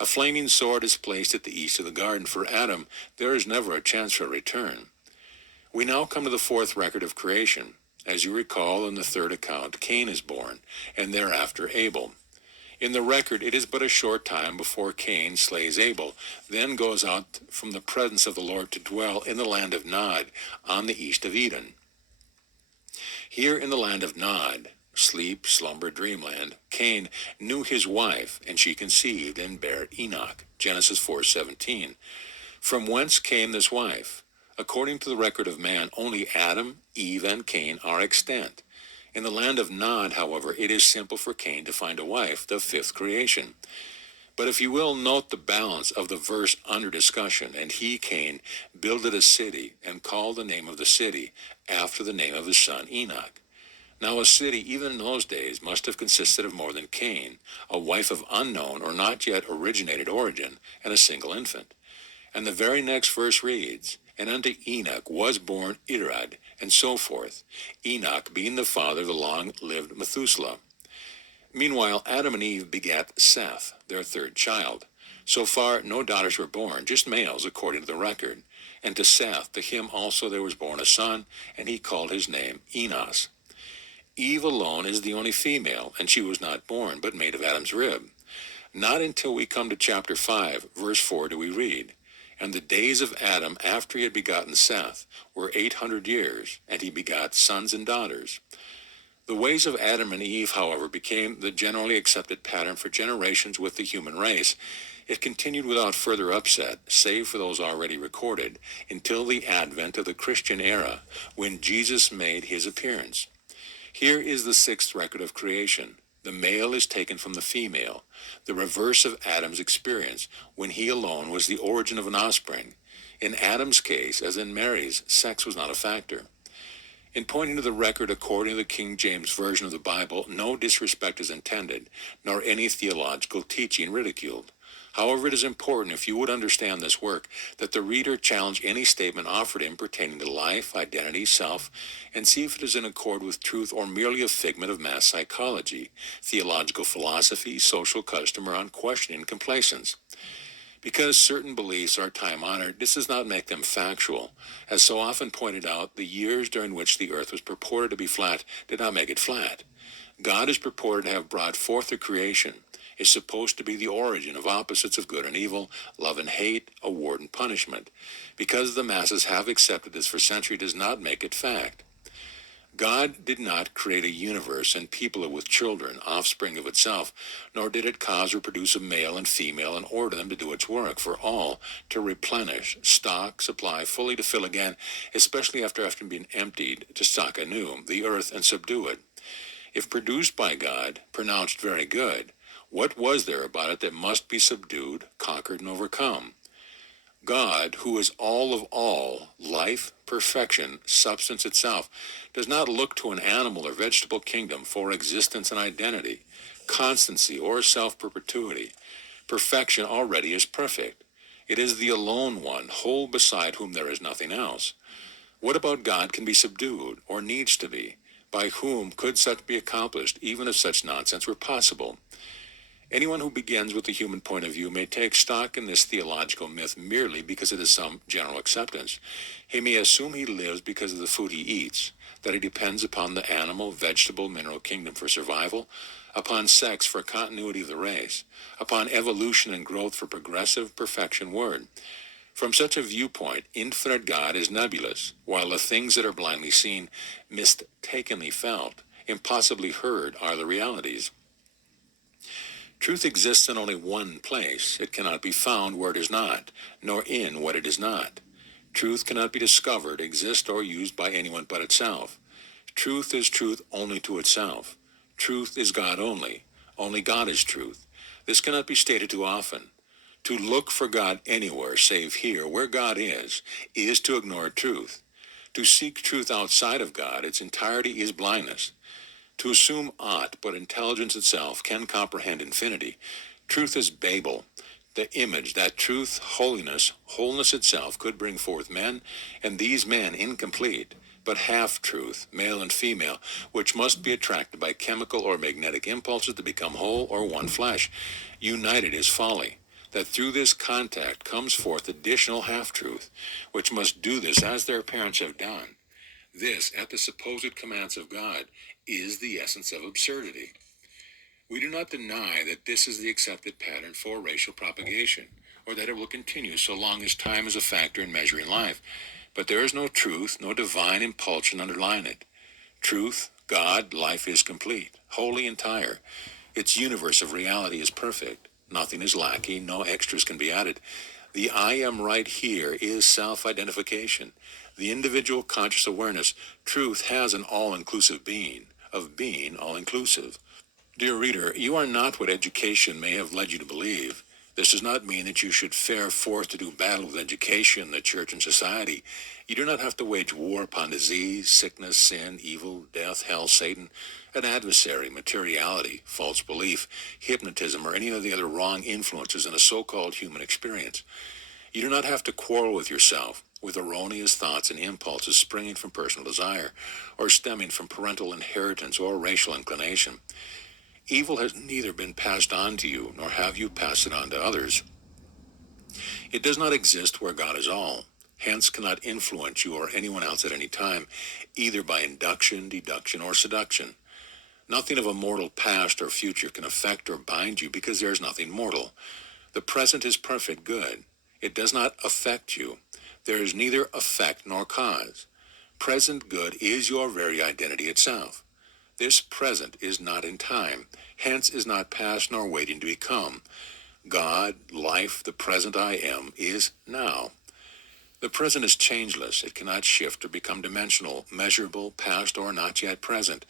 A flaming sword is placed at the east of the garden. For Adam, there is never a chance for a return. We now come to the fourth record of creation. As you recall, in the third account, Cain is born, and thereafter Abel. In the record, it is but a short time before Cain slays Abel, then goes out from the presence of the Lord to dwell in the land of Nod, on the east of Eden. Here in the land of Nod, sleep, slumber, dreamland, Cain knew his wife, and she conceived and bare Enoch, Genesis 4:17. From whence came this wife? According to the record of man, only Adam, Eve, and Cain are extant. In the land of Nod, however, it is simple for Cain to find a wife, the fifth creation. But if you will, note the balance of the verse under discussion. And he, Cain, builded a city, and called the name of the city after the name of his son Enoch. Now a city, even in those days, must have consisted of more than Cain, a wife of unknown or not yet originated origin, and a single infant. And the very next verse reads, And unto Enoch was born Irad, and so forth, Enoch being the father of the long-lived Methuselah. Meanwhile, Adam and Eve begat Seth, their third child. So far, no daughters were born, just males, according to the record. And to Seth, to him also there was born a son, and he called his name Enos. Eve alone is the only female, and she was not born, but made of Adam's rib. Not until we come to chapter 5, verse 4, do we read, And the days of Adam after he had begotten Seth were 800 years, and he begot sons and daughters. The ways of Adam and Eve, however, became the generally accepted pattern for generations with the human race. It continued without further upset, save for those already recorded, until the advent of the Christian era, when Jesus made his appearance. Here is the sixth record of creation. The male is taken from the female, the reverse of Adam's experience, when he alone was the origin of an offspring. In Adam's case, as in Mary's, sex was not a factor. In pointing to the record according to the King James Version of the Bible, no disrespect is intended, nor any theological teaching ridiculed. However, it is important, if you would understand this work, that the reader challenge any statement offered him pertaining to life, identity, self, and see if it is in accord with truth or merely a figment of mass psychology, theological philosophy, social custom, or unquestioning complacence. Because certain beliefs are time-honored, this does not make them factual. As so often pointed out, the years during which the earth was purported to be flat did not make it flat. God is purported to have brought forth the creation, is supposed to be the origin of opposites of good and evil, love and hate, award and punishment. Because the masses have accepted this for centuries does not make it fact. God did not create a universe and people it with children, offspring of itself, nor did it cause or produce a male and female and order them to do its work, for all to replenish, stock, supply, fully to fill again, especially after having been emptied, to stock anew, the earth and subdue it. If produced by God, pronounced very good, what was there about it that must be subdued, conquered, and overcome? God, who is all of all, life, perfection, substance itself, does not look to an animal or vegetable kingdom for existence and identity, constancy, or self-perpetuity. Perfection already is perfect. It is the alone one, whole beside whom there is nothing else. What about God can be subdued, or needs to be? By whom could such be accomplished, even if such nonsense were possible? Anyone who begins with the human point of view may take stock in this theological myth merely because it is some general acceptance. He may assume he lives because of the food he eats, that he depends upon the animal, vegetable, mineral kingdom for survival, upon sex for continuity of the race, upon evolution and growth for progressive perfection word. From such a viewpoint, infinite God is nebulous, while the things that are blindly seen, mistakenly felt, impossibly heard are the realities. Truth exists in only one place. It cannot be found where it is not, nor in what it is not. Truth cannot be discovered, exist, or used by anyone but itself. Truth is truth only to itself. Truth is God only. Only God is truth. This cannot be stated too often. To look for God anywhere save here, where God is to ignore truth. To seek truth outside of God, its entirety is blindness. To assume aught but intelligence itself can comprehend infinity. Truth is Babel, the image that truth, holiness, wholeness itself could bring forth men, and these men incomplete, but half-truth, male and female, which must be attracted by chemical or magnetic impulses to become whole or one flesh. United is folly. That through this contact comes forth additional half-truth, which must do this as their parents have done. This, at the supposed commands of God, is the essence of absurdity. We do not deny that this is the accepted pattern for racial propagation, or that it will continue so long as time is a factor in measuring life. But there is no truth, no divine impulsion underlying it. Truth, God, life is complete, wholly entire. Its universe of reality is perfect. Nothing is lacking, no extras can be added. The I am right here is self-identification. The individual conscious awareness. Truth has an all-inclusive being, of being all-inclusive. Dear reader, you are not what education may have led you to believe. This does not mean that you should fare forth to do battle with education, the church, and society. You do not have to wage war upon disease, sickness, sin, evil, death, hell, Satan, an adversary, materiality, false belief, hypnotism, or any of the other wrong influences in a so-called human experience. You do not have to quarrel with yourself, with erroneous thoughts and impulses springing from personal desire, or stemming from parental inheritance or racial inclination. Evil has neither been passed on to you, nor have you passed it on to others. It does not exist where God is all, hence cannot influence you or anyone else at any time, either by induction, deduction, or seduction. Nothing of a mortal past or future can affect or bind you because there is nothing mortal. The present is perfect good. It does not affect you. There is neither effect nor cause. Present good is your very identity itself. This present is not in time, hence is not past nor waiting to become. God, life, the present I am, is now. The present is changeless. It cannot shift or become dimensional, measurable, past, or not yet present.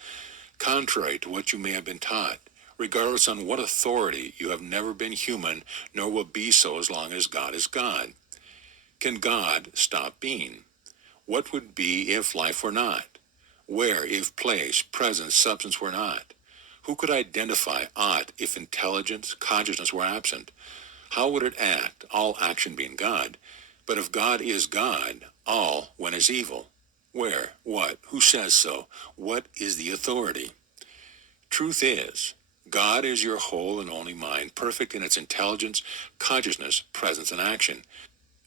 Contrary to what you may have been taught, regardless on what authority, you have never been human, nor will be so as long as God is God. Can God stop being? What would be if life were not? Where if place, presence, substance were not? Who could identify aught if intelligence, consciousness were absent? How would it act, all action being God? But if God is God, all when is evil? Where? What? Who says so? What is the authority? Truth is, God is your whole and only mind, perfect in its intelligence, consciousness, presence, and action.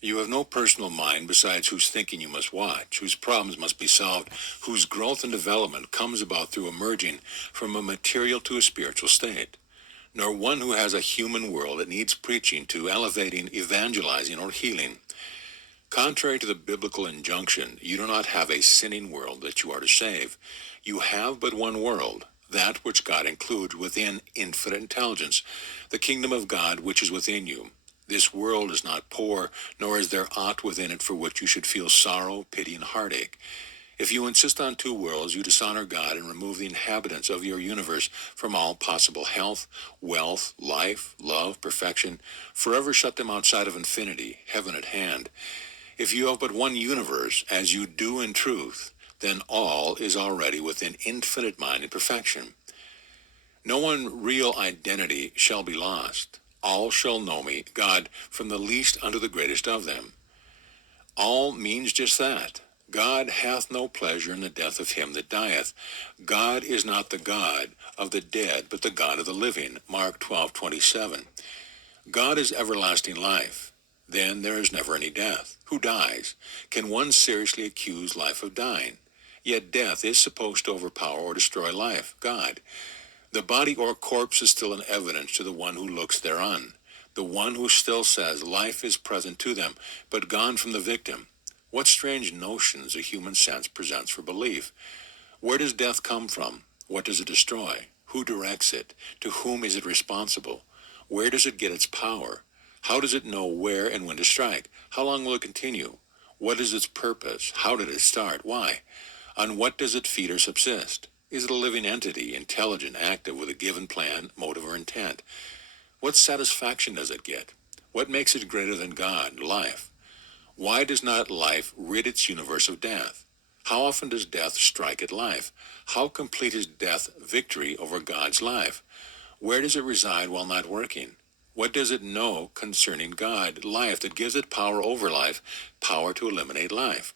You have no personal mind besides whose thinking you must watch, whose problems must be solved, whose growth and development comes about through emerging from a material to a spiritual state, nor one who has a human world that needs preaching to, elevating, evangelizing, or healing. Contrary to the biblical injunction, you do not have a sinning world that you are to save. You have but one world, that which God includes within infinite intelligence, the kingdom of God which is within you. This world is not poor, nor is there aught within it for which you should feel sorrow, pity, and heartache. If you insist on two worlds, you dishonor God and remove the inhabitants of your universe from all possible health, wealth, life, love, perfection, forever shut them outside of infinity, heaven at hand. If you have but one universe, as you do in truth, then all is already within infinite mind and perfection. No one real identity shall be lost. All shall know me, God, from the least unto the greatest of them. All means just that. God hath no pleasure in the death of him that dieth. God is not the God of the dead, but the God of the living. Mark 12:27. God is everlasting life. Then there is never any death. Who dies? Can one seriously accuse life of dying? Yet death is supposed to overpower or destroy life, God. The body or corpse is still an evidence to the one who looks thereon, the one who still says life is present to them, but gone from the victim. What strange notions a human sense presents for belief. Where does death come from? What does it destroy? Who directs it? To whom is it responsible? Where does it get its power? How does it know where and when to strike? How long will it continue? What is its purpose? How did it start? Why? On what does it feed or subsist? Is it a living entity, intelligent, active, with a given plan, motive, or intent? What satisfaction does it get? What makes it greater than God, life? Why does not life rid its universe of death? How often does death strike at life? How complete is death victory over God's life? Where does it reside while not working? What does it know concerning God, life, that gives it power over life, power to eliminate life?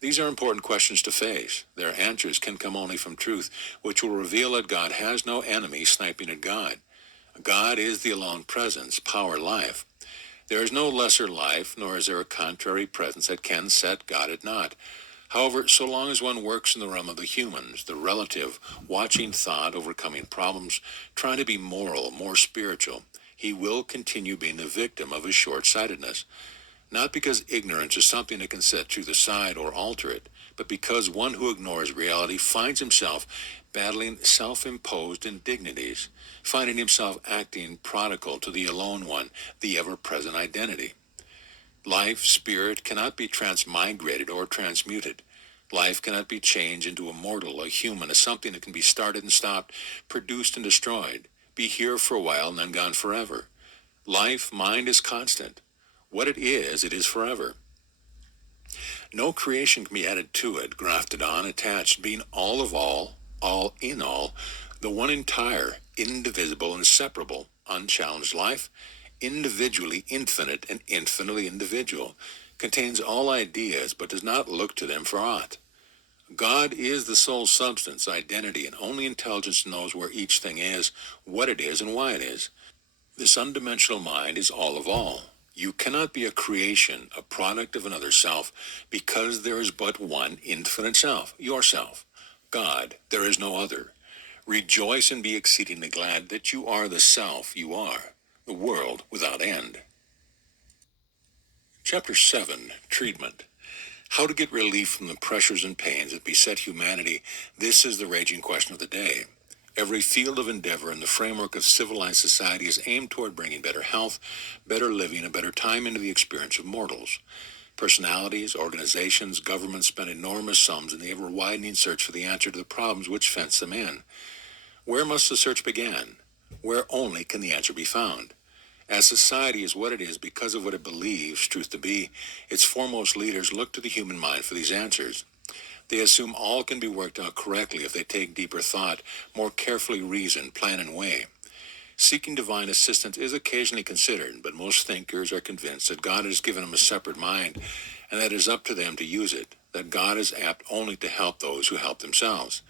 These are important questions to face. Their answers can come only from truth, which will reveal that God has no enemy sniping at God. God is the alone presence, power, life. There is no lesser life, nor is there a contrary presence that can set God at naught. However, so long as one works in the realm of the humans, the relative, watching thought, overcoming problems, trying to be moral, more spiritual, he will continue being the victim of his short-sightedness. Not because ignorance is something that can set truth aside or alter it, but because one who ignores reality finds himself battling self-imposed indignities, finding himself acting prodigal to the alone one, the ever-present identity. Life, spirit, cannot be transmigrated or transmuted. Life cannot be changed into a mortal, a human, as something that can be started and stopped, produced and destroyed, be here for a while and then gone forever. Life, mind is constant. What it is forever. No creation can be added to it, grafted on, attached, being all of all in all, the one entire, indivisible, inseparable, unchallenged life, individually infinite and infinitely individual, contains all ideas but does not look to them for aught. God is the sole substance, identity, and only intelligence knows where each thing is, what it is, and why it is. This undimensional mind is all of all. You cannot be a creation, a product of another self, because there is but one infinite self, yourself. God, there is no other. Rejoice and be exceedingly glad that you are the self you are, the world without end. Chapter 7, Treatment. How to get relief from the pressures and pains that beset humanity, this is the raging question of the day. Every field of endeavor in the framework of civilized society is aimed toward bringing better health, better living, and better time into the experience of mortals. Personalities, organizations, governments spend enormous sums in the ever-widening search for the answer to the problems which fence them in. Where must the search begin? Where only can the answer be found? As society is what it is because of what it believes truth to be, its foremost leaders look to the human mind for these answers. They assume all can be worked out correctly if they take deeper thought, more carefully reason, plan, and weigh. Seeking divine assistance is occasionally considered, but most thinkers are convinced that God has given them a separate mind, and that it is up to them to use it, that God is apt only to help those who help themselves.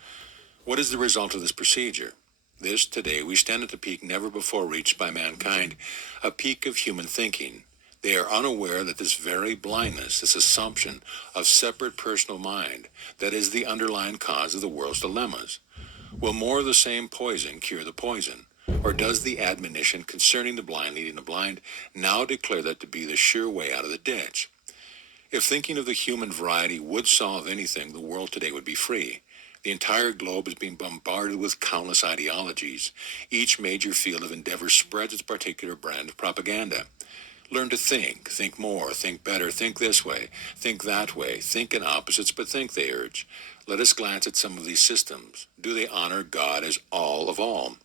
What is the result of this procedure? This, today, we stand at the peak never before reached by mankind, a peak of human thinking. They are unaware that this very blindness, this assumption of separate personal mind, that is the underlying cause of the world's dilemmas. Will more of the same poison cure the poison? Or does the admonition concerning the blind leading the blind now declare that to be the sure way out of the ditch? If thinking of the human variety would solve anything, the world today would be free. The entire globe is being bombarded with countless ideologies. Each major field of endeavor spreads its particular brand of propaganda. Learn to think more, think better, think this way, think that way, think in opposites, but think, they urge. Let us glance at some of these systems. Do they honor God as all of all?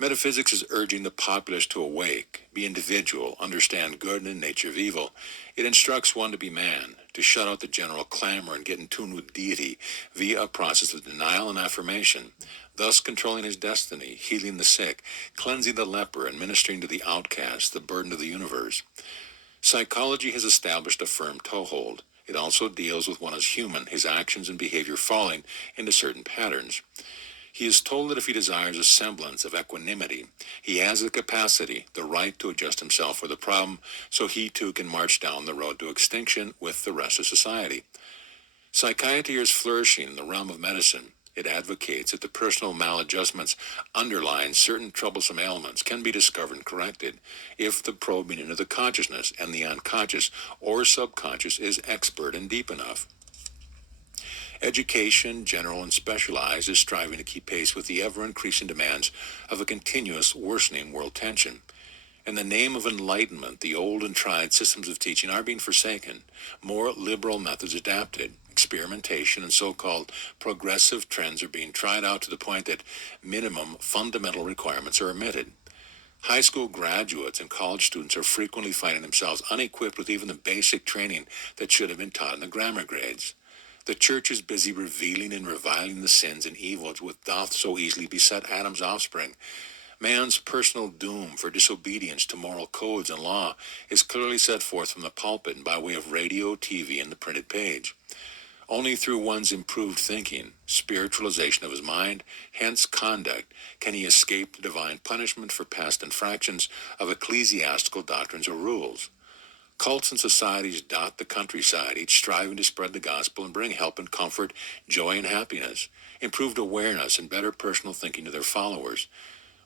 Metaphysics is urging the populace to awake, be individual, understand good and the nature of evil. It instructs one to be man, to shut out the general clamor and get in tune with deity via a process of denial and affirmation, thus controlling his destiny, healing the sick, cleansing the leper, and ministering to the outcast, the burden of the universe. Psychology has established a firm toehold. It also deals with one as human, his actions and behavior falling into certain patterns. He is told that if he desires a semblance of equanimity, he has the capacity, the right to adjust himself for the problem, so he too can march down the road to extinction with the rest of society. Psychiatry is flourishing in the realm of medicine. It advocates that the personal maladjustments underlying certain troublesome ailments can be discovered and corrected if the probing into the consciousness and the unconscious or subconscious is expert and deep enough. Education, general and specialized, is striving to keep pace with the ever-increasing demands of a continuous worsening world tension. In the name of enlightenment, the old and tried systems of teaching are being forsaken, more liberal methods adapted, experimentation and so-called progressive trends are being tried out to the point that minimum fundamental requirements are omitted. High school graduates and college students are frequently finding themselves unequipped with even the basic training that should have been taught in the grammar grades. The church is busy revealing and reviling the sins and evils which doth so easily beset Adam's offspring. Man's personal doom for disobedience to moral codes and law is clearly set forth from the pulpit and by way of radio, TV, and the printed page. Only through one's improved thinking, spiritualization of his mind, hence conduct, can he escape the divine punishment for past infractions of ecclesiastical doctrines or rules. Cults and societies dot the countryside, each striving to spread the gospel and bring help and comfort, joy and happiness, improved awareness and better personal thinking to their followers.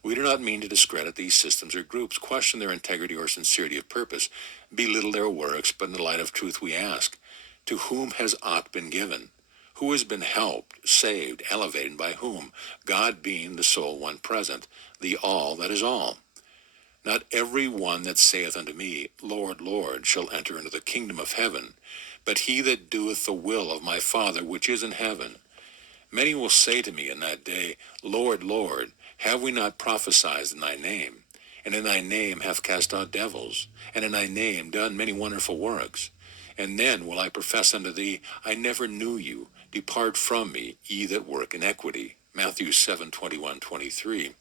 We do not mean to discredit these systems or groups, question their integrity or sincerity of purpose, belittle their works, but in the light of truth we ask, to whom has aught been given? Who has been helped, saved, elevated, by whom? God being the sole one present, the all that is all. Not every one that saith unto me, Lord, Lord, shall enter into the kingdom of heaven, but he that doeth the will of my Father which is in heaven. Many will say to me in that day, Lord, Lord, have we not prophesied in thy name? And in thy name hath cast out devils, and in thy name done many wonderful works. And then will I profess unto thee, I never knew you. Depart from me, ye that work iniquity. Matthew 7:21-23.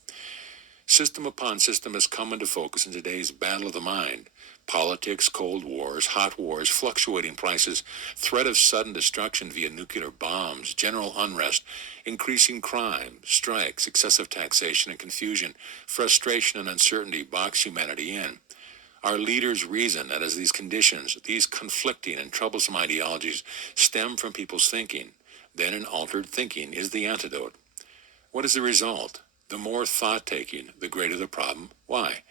System upon system has come into focus in today's battle of the mind. Politics, cold wars, hot wars, fluctuating prices, threat of sudden destruction via nuclear bombs, general unrest, increasing crime, strikes, excessive taxation and confusion, frustration and uncertainty box humanity in. Our leaders reason that as these conditions, these conflicting and troublesome ideologies stem from people's thinking, then an altered thinking is the antidote. What is the result? The more thought-taking, the greater the problem. Why?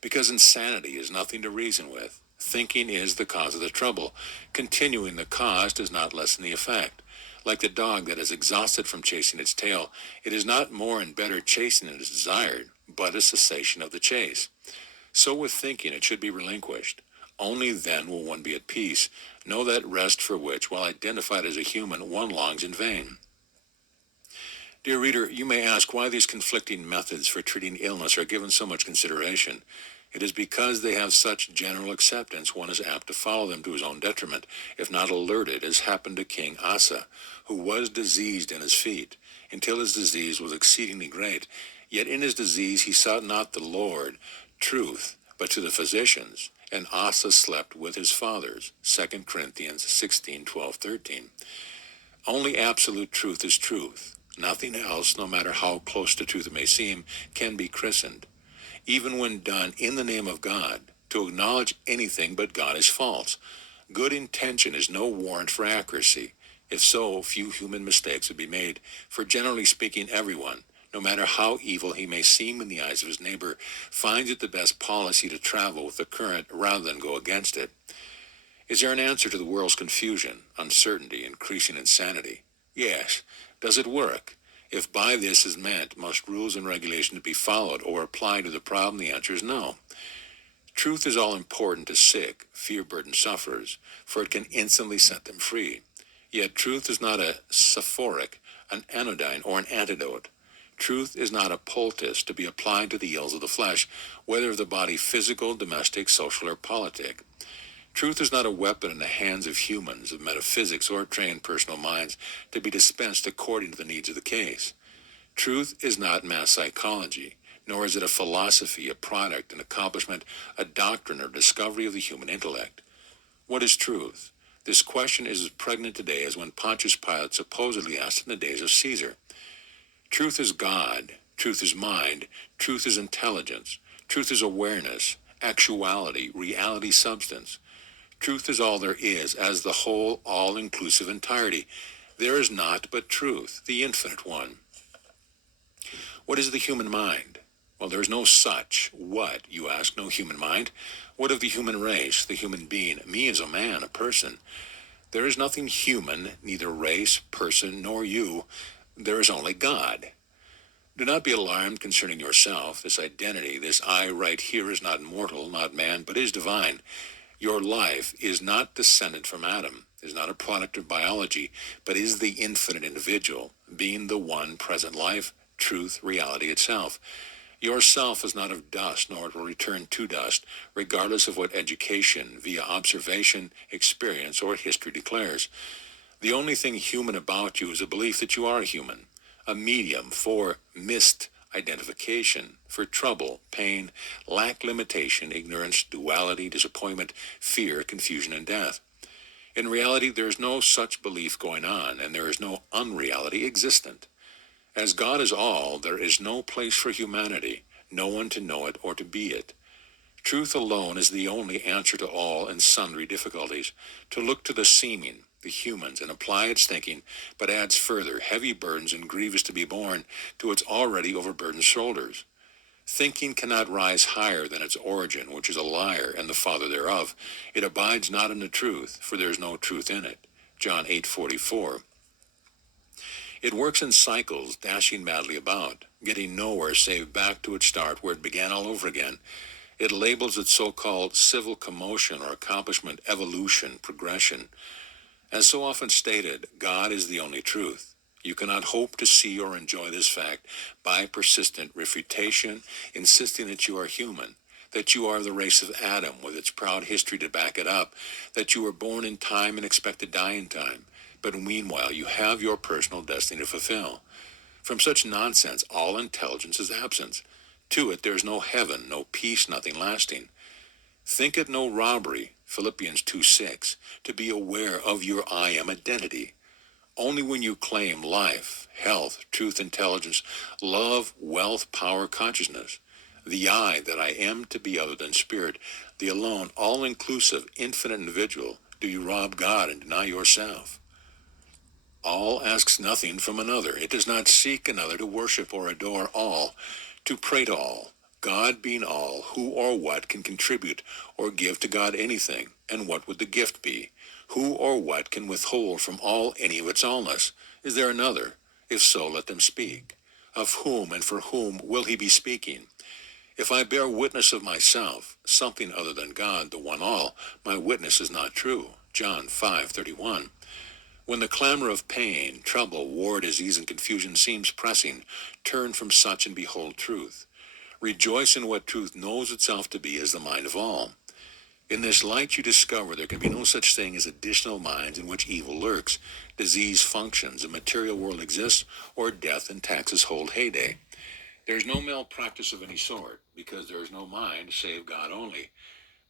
Because insanity is nothing to reason with. Thinking is the cause of the trouble. Continuing the cause does not lessen the effect. Like the dog that is exhausted from chasing its tail, it is not more and better chasing than is desired, but a cessation of the chase. So with thinking, it should be relinquished. Only then will one be at peace, know that rest for which, while identified as a human, one longs in vain. Dear reader, you may ask why these conflicting methods for treating illness are given so much consideration. It is because they have such general acceptance, one is apt to follow them to his own detriment, if not alerted, as happened to King Asa, who was diseased in his feet, until his disease was exceedingly great. Yet in his disease he sought not the Lord, truth, but to the physicians, and Asa slept with his fathers. 2 Corinthians 16:12-13. Only absolute truth is truth. Nothing else, no matter how close to truth it may seem, can be christened. Even when done in the name of God, to acknowledge anything but God is false. Good intention is no warrant for accuracy. If so, few human mistakes would be made, for generally speaking, everyone, no matter how evil he may seem in the eyes of his neighbor, finds it the best policy to travel with the current rather than go against it. Is there an answer to the world's confusion, uncertainty, increasing insanity? Yes. Does it work? If by this is meant, must rules and regulations be followed or applied to the problem, the answer is no. Truth is all important to sick, fear-burdened sufferers, for it can instantly set them free. Yet truth is not a soporific, an anodyne, or an antidote. Truth is not a poultice to be applied to the ills of the flesh, whether of the body physical, domestic, social, or politic. Truth is not a weapon in the hands of humans, of metaphysics, or trained personal minds to be dispensed according to the needs of the case. Truth is not mass psychology, nor is it a philosophy, a product, an accomplishment, a doctrine, or discovery of the human intellect. What is truth? This question is as pregnant today as when Pontius Pilate supposedly asked in the days of Caesar. Truth is God. Truth is mind. Truth is intelligence. Truth is awareness, actuality, reality, substance. Truth is all there is as the whole, all-inclusive entirety. There is naught but truth, the infinite one. What is the human mind? Well, there is no such. What, you ask, no human mind? What of the human race, the human being, me as a man, a person? There is nothing human, neither race, person, nor you. There is only God. Do not be alarmed concerning yourself. This identity, this I right here is not mortal, not man, but is divine. Your life is not descended from Adam, is not a product of biology, but is the infinite individual, being the one present life, truth, reality itself. Your self is not of dust, nor it will return to dust, regardless of what education, via observation, experience, or history declares. The only thing human about you is a belief that you are human, a medium for missed identification, for trouble, pain, lack, limitation, ignorance, duality, disappointment, fear, confusion, and death. In reality, there is no such belief going on, and there is no unreality existent. As God is all, there is no place for humanity, no one to know it or to be it. Truth alone is the only answer to all and sundry difficulties. To look to the seeming, the humans, and apply its thinking, but adds further heavy burdens and grievous to be borne to its already overburdened shoulders. Thinking cannot rise higher than its origin, which is a liar and the father thereof. It abides not in the truth, for there is no truth in it. John 8:44. It works in cycles, dashing madly about, getting nowhere save back to its start where it began all over again. It labels its so-called civil commotion or accomplishment evolution, progression. As so often stated, God is the only truth. You cannot hope to see or enjoy this fact by persistent refutation, insisting that you are human, that you are the race of Adam with its proud history to back it up, that you were born in time and expect to die in time, but meanwhile you have your personal destiny to fulfill. From such nonsense, all intelligence is absent. To it there is no heaven, no peace, nothing lasting. Think it no robbery, Philippians 2:6, to be aware of your I am identity. Only when you claim life, health, truth, intelligence, love, wealth, power, consciousness, the I that I am to be other than spirit, the alone, all-inclusive, infinite individual, do you rob God and deny yourself. All asks nothing from another. It does not seek another to worship or adore all, to pray to all. God being all, who or what can contribute or give to God anything, and what would the gift be? Who or what can withhold from all any of its allness? Is there another? If so, let them speak. Of whom and for whom will he be speaking? If I bear witness of myself, something other than God, the one all, my witness is not true. John 5:31. When the clamor of pain, trouble, war, disease, and confusion seems pressing, turn from such and behold truth. Rejoice in what truth knows itself to be as the mind of all. In this light you discover there can be no such thing as additional minds in which evil lurks, disease functions, a material world exists, or death and taxes hold heyday. There is no malpractice of any sort, because there is no mind save God only.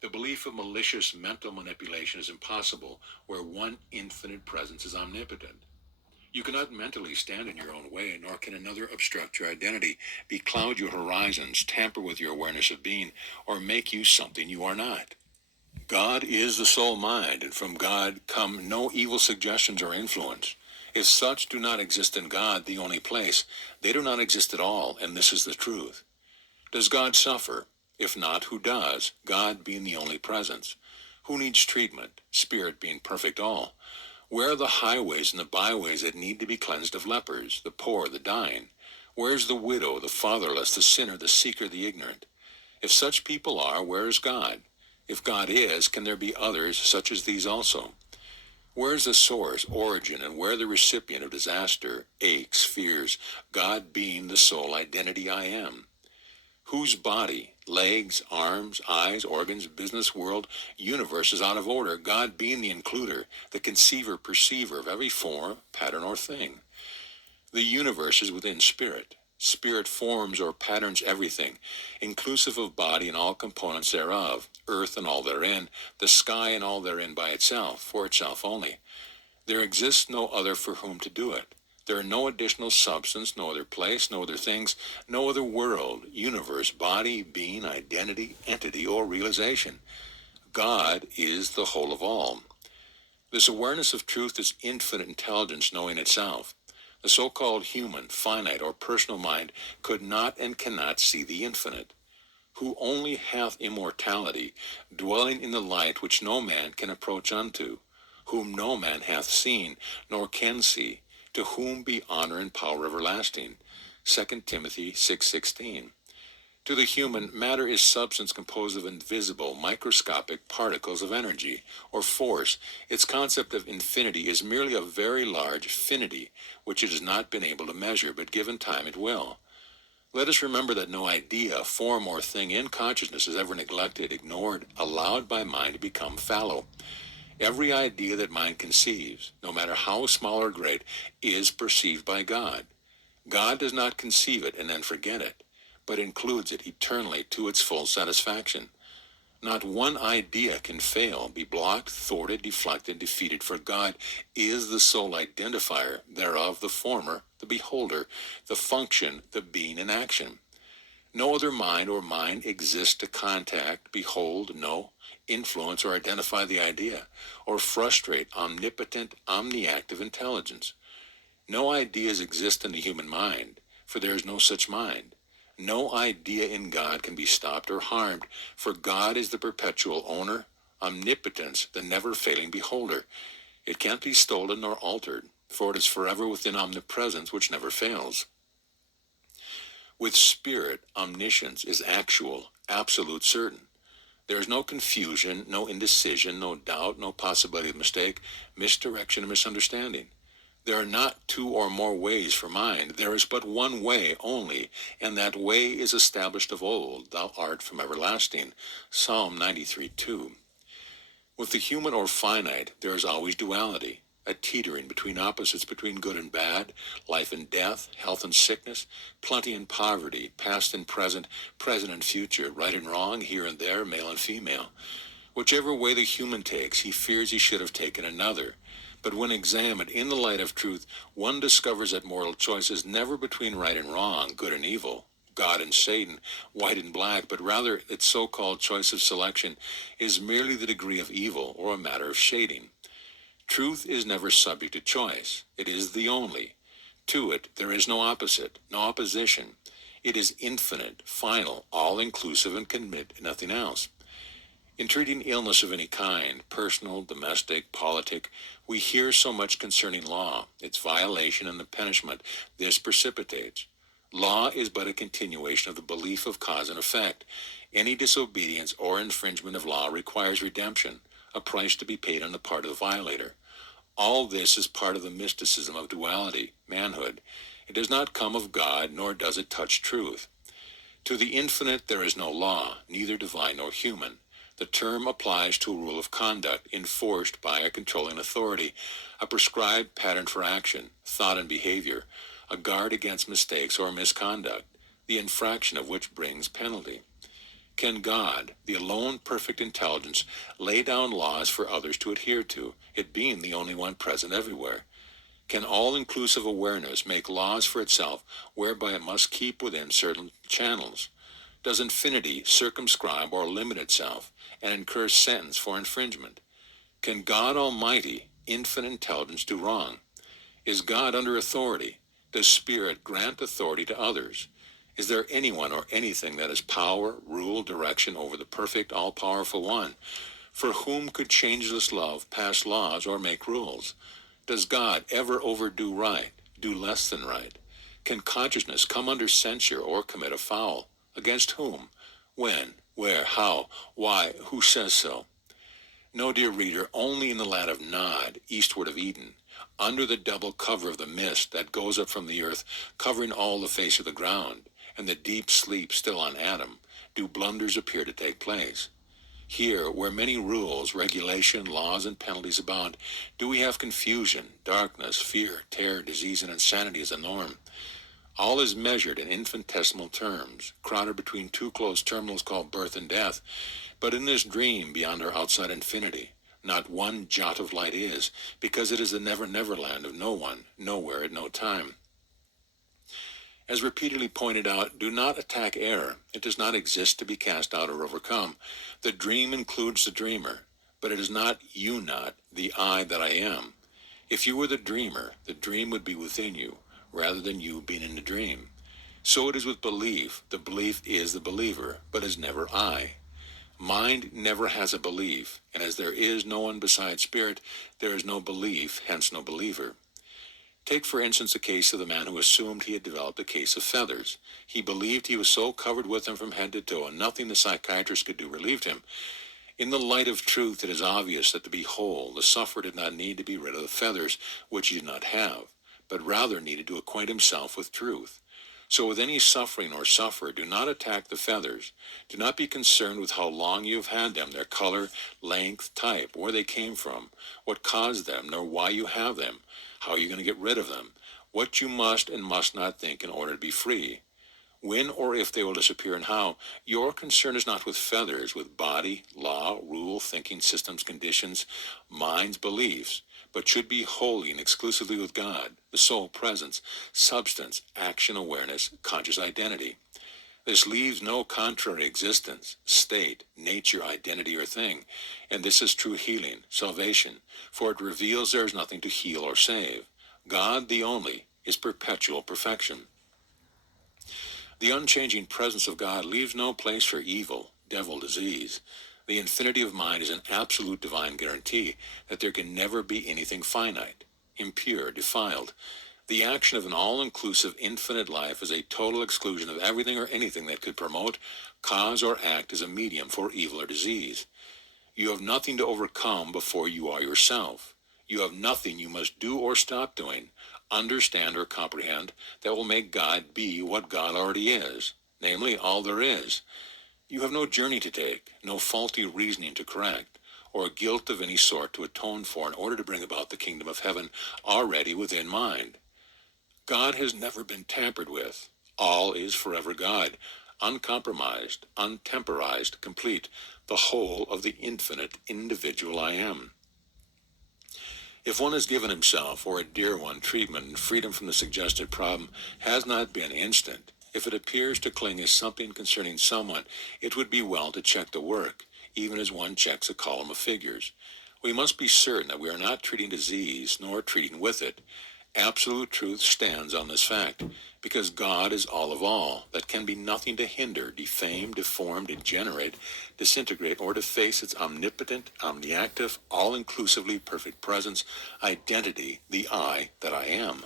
The belief of malicious mental manipulation is impossible where one infinite presence is omnipotent. You cannot mentally stand in your own way, nor can another obstruct your identity, becloud your horizons, tamper with your awareness of being, or make you something you are not. God is the sole mind, and from God come no evil suggestions or influence. If such do not exist in God, the only place, they do not exist at all, and this is the truth. Does God suffer? If not, who does? God being the only presence. Who needs treatment? Spirit being perfect all. Where are the highways and the byways that need to be cleansed of lepers, the poor, the dying? Where is the widow, the fatherless, the sinner, the seeker, the ignorant? If such people are, where is God? If God is, can there be others such as these also? Where's the source, origin, and where the recipient of disaster, aches, fears, God being the sole identity I am? Whose body, legs, arms, eyes, organs, business world, universe is out of order, God being the includer, the conceiver, perceiver of every form, pattern, or thing? The universe is within spirit. Spirit forms or patterns everything, inclusive of body and all components thereof, earth and all therein, the sky and all therein by itself, for itself only. There exists no other for whom to do it. There are no additional substance, no other place, no other things, no other world, universe, body, being, identity, entity, or realization. God is the whole of all. This awareness of truth is infinite intelligence knowing itself. The so-called human, finite, or personal mind could not and cannot see the infinite. Who only hath immortality, dwelling in the light which no man can approach unto, whom no man hath seen, nor can see, to whom be honor and power everlasting. 2 Timothy 6:16. To the human, matter is substance composed of invisible, microscopic particles of energy, or force. Its concept of infinity is merely a very large finity, which it has not been able to measure, but given time it will. Let us remember that no idea, form, or thing in consciousness is ever neglected, ignored, allowed by mind to become fallow. Every idea that mind conceives, no matter how small or great, is perceived by God. God does not conceive it and then forget it, but includes it eternally to its full satisfaction. Not one idea can fail, be blocked, thwarted, deflected, defeated, for God is the sole identifier thereof, the former, the beholder, the function, the being in action. No other mind or mind exists to contact, behold, know, influence, or identify the idea, or frustrate omnipotent, omniactive intelligence. No ideas exist in the human mind, for there is no such mind. No idea in God can be stopped or harmed, for God is the perpetual owner, omnipotence, the never-failing beholder. It can't be stolen nor altered, for it is forever within omnipresence which never fails. With spirit, omniscience is actual, absolute, certain. There is no confusion, no indecision, no doubt, no possibility of mistake, misdirection, and misunderstanding. There are not two or more ways for mind. There is but one way only, and that way is established of old. Thou art from everlasting. Psalm 93:2. With the human or finite, there is always duality, a teetering between opposites, between good and bad, life and death, health and sickness, plenty and poverty, past and present, present and future, right and wrong, here and there, male and female. Whichever way the human takes, he fears he should have taken another. But when examined in the light of truth, one discovers that moral choice is never between right and wrong, good and evil, God and Satan, white and black, but rather its so-called choice of selection is merely the degree of evil or a matter of shading. Truth is never subject to choice. It is the only. To it there is no opposite, no opposition. It is infinite, final, all-inclusive, and can admit nothing else. In treating illness of any kind, personal, domestic, politic, we hear so much concerning law, its violation, and the punishment this precipitates. Law is but a continuation of the belief of cause and effect. Any disobedience or infringement of law requires redemption, a price to be paid on the part of the violator. All this is part of the mysticism of duality, manhood. It does not come of God, nor does it touch truth. To the infinite there is no law, neither divine nor human. The term applies to a rule of conduct enforced by a controlling authority, a prescribed pattern for action, thought, and behavior, a guard against mistakes or misconduct, the infraction of which brings penalty. Can God, the alone perfect intelligence, lay down laws for others to adhere to, it being the only one present everywhere? Can all-inclusive awareness make laws for itself whereby it must keep within certain channels? Does infinity circumscribe or limit itself and incur sentence for infringement? Can God Almighty, infinite intelligence, do wrong? Is God under authority? Does Spirit grant authority to others? Is there anyone or anything that has power, rule, direction over the perfect, all-powerful one? For whom could changeless love pass laws or make rules? Does God ever overdo right, do less than right? Can consciousness come under censure or commit a foul? Against whom? When? Where? How? Why? Who says so? No, dear reader, only in the land of Nod, eastward of Eden, under the double cover of the mist that goes up from the earth, covering all the face of the ground, and the deep sleep still on Adam, do blunders appear to take place. Here, where many rules, regulation, laws, and penalties abound, do we have confusion, darkness, fear, terror, disease, and insanity as a norm. All is measured in infinitesimal terms, crowded between two close terminals called birth and death. But in this dream beyond our outside infinity, not one jot of light is, because it is the never-never land of no one, nowhere, at no time. As repeatedly pointed out, do not attack error. It does not exist to be cast out or overcome. The dream includes the dreamer, but it is not you not, the I that I am. If you were the dreamer, the dream would be within you, rather than you being in the dream. So it is with belief. The belief is the believer, but is never I. Mind never has a belief, and as there is no one besides spirit, there is no belief, hence no believer. Take, for instance, the case of the man who assumed he had developed a case of feathers. He believed he was so covered with them from head to toe, and nothing the psychiatrist could do relieved him. In the light of truth, it is obvious that to be whole, the sufferer did not need to be rid of the feathers, which he did not have, but rather needed to acquaint himself with truth. So with any suffering or sufferer, do not attack the feathers. Do not be concerned with how long you have had them, their color, length, type, where they came from, what caused them, nor why you have them, how you're going to get rid of them, what you must and must not think in order to be free, when or if they will disappear and how. Your concern is not with feathers, with body, law, rule, thinking systems, conditions, minds, beliefs, but should be wholly and exclusively with God, the soul presence, substance, action, awareness, conscious identity. This leaves no contrary existence, state, nature, identity, or thing, and this is true healing, salvation, for it reveals there is nothing to heal or save. God, the only, is perpetual perfection. The unchanging presence of God leaves no place for evil, devil, disease. The infinity of mind is an absolute divine guarantee that there can never be anything finite, impure, defiled. The action of an all-inclusive infinite life is a total exclusion of everything or anything that could promote, cause, or act as a medium for evil or disease. You have nothing to overcome before you are yourself. You have nothing you must do or stop doing, understand or comprehend, that will make God be what God already is, namely all there is. You have no journey to take, no faulty reasoning to correct, or guilt of any sort to atone for in order to bring about the kingdom of heaven already within mind. God has never been tampered with. All is forever God, uncompromised, untemporized, complete, the whole of the infinite individual I am. If one has given himself, or a dear one, treatment and freedom from the suggested problem has not been instant, if it appears to cling as something concerning someone, it would be well to check the work, even as one checks a column of figures. We must be certain that we are not treating disease, nor treating with it. Absolute truth stands on this fact, because God is all of all, that can be nothing to hinder, defame, deform, degenerate, disintegrate, or deface its omnipotent, omniactive, all-inclusively perfect presence, identity, the I that I am.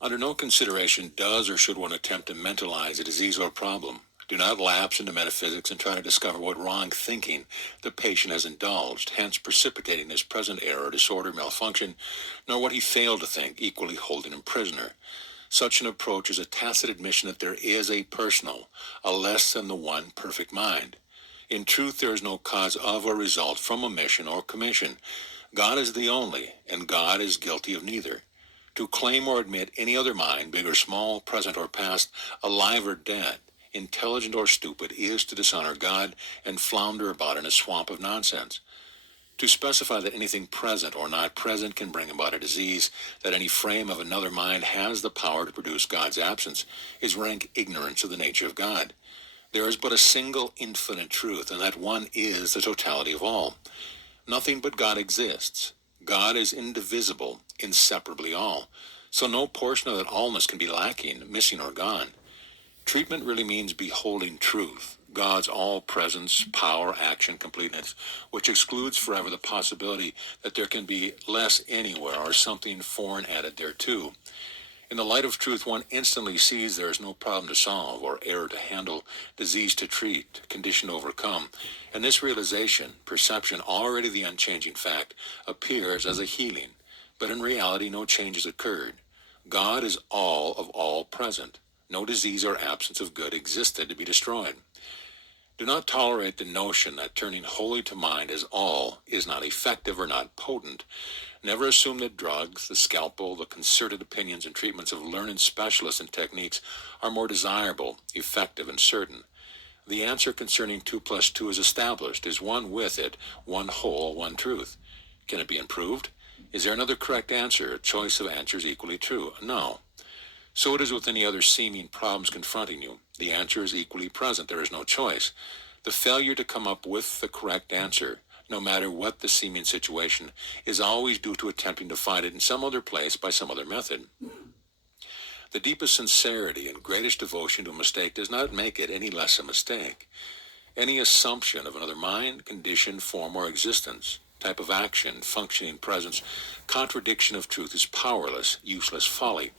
Under no consideration does or should one attempt to mentalize a disease or problem. Do not lapse into metaphysics and try to discover what wrong thinking the patient has indulged, hence precipitating his present error, disorder, malfunction, nor what he failed to think, equally holding him prisoner. Such an approach is a tacit admission that there is a personal, a less than the one perfect mind. In truth, there is no cause of or result from omission or commission. God is the only, and God is guilty of neither. To claim or admit any other mind, big or small, present or past, alive or dead, intelligent or stupid, is to dishonor God and flounder about in a swamp of nonsense. To specify that anything present or not present can bring about a disease, that any frame of another mind has the power to produce God's absence, is rank ignorance of the nature of God. There is but a single infinite truth, and that one is the totality of all. Nothing but God exists. God is indivisible, inseparably all. So no portion of that allness can be lacking, missing, or gone. Treatment really means beholding truth, God's all-presence, power, action, completeness, which excludes forever the possibility that there can be less anywhere or something foreign added thereto. In the light of truth, one instantly sees there is no problem to solve, or error to handle, disease to treat, condition to overcome, and this realization, perception, already the unchanging fact, appears as a healing, but in reality no change has occurred. God is all of all present. No disease or absence of good existed to be destroyed. Do not tolerate the notion that turning wholly to mind as all is not effective or not potent. Never assume that drugs, the scalpel, the concerted opinions and treatments of learned specialists and techniques are more desirable, effective, and certain. The answer concerning 2 plus 2 is established, is one with it, one whole, one truth. Can it be improved? Is there another correct answer, a choice of answers equally true? No. So it is with any other seeming problems confronting you. The answer is equally present. There is no choice. The failure to come up with the correct answer, no matter what the seeming situation, is always due to attempting to find it in some other place by some other method. The deepest sincerity and greatest devotion to a mistake does not make it any less a mistake. Any assumption of another mind, condition, form, or existence, type of action, functioning presence, contradiction of truth is powerless, useless folly.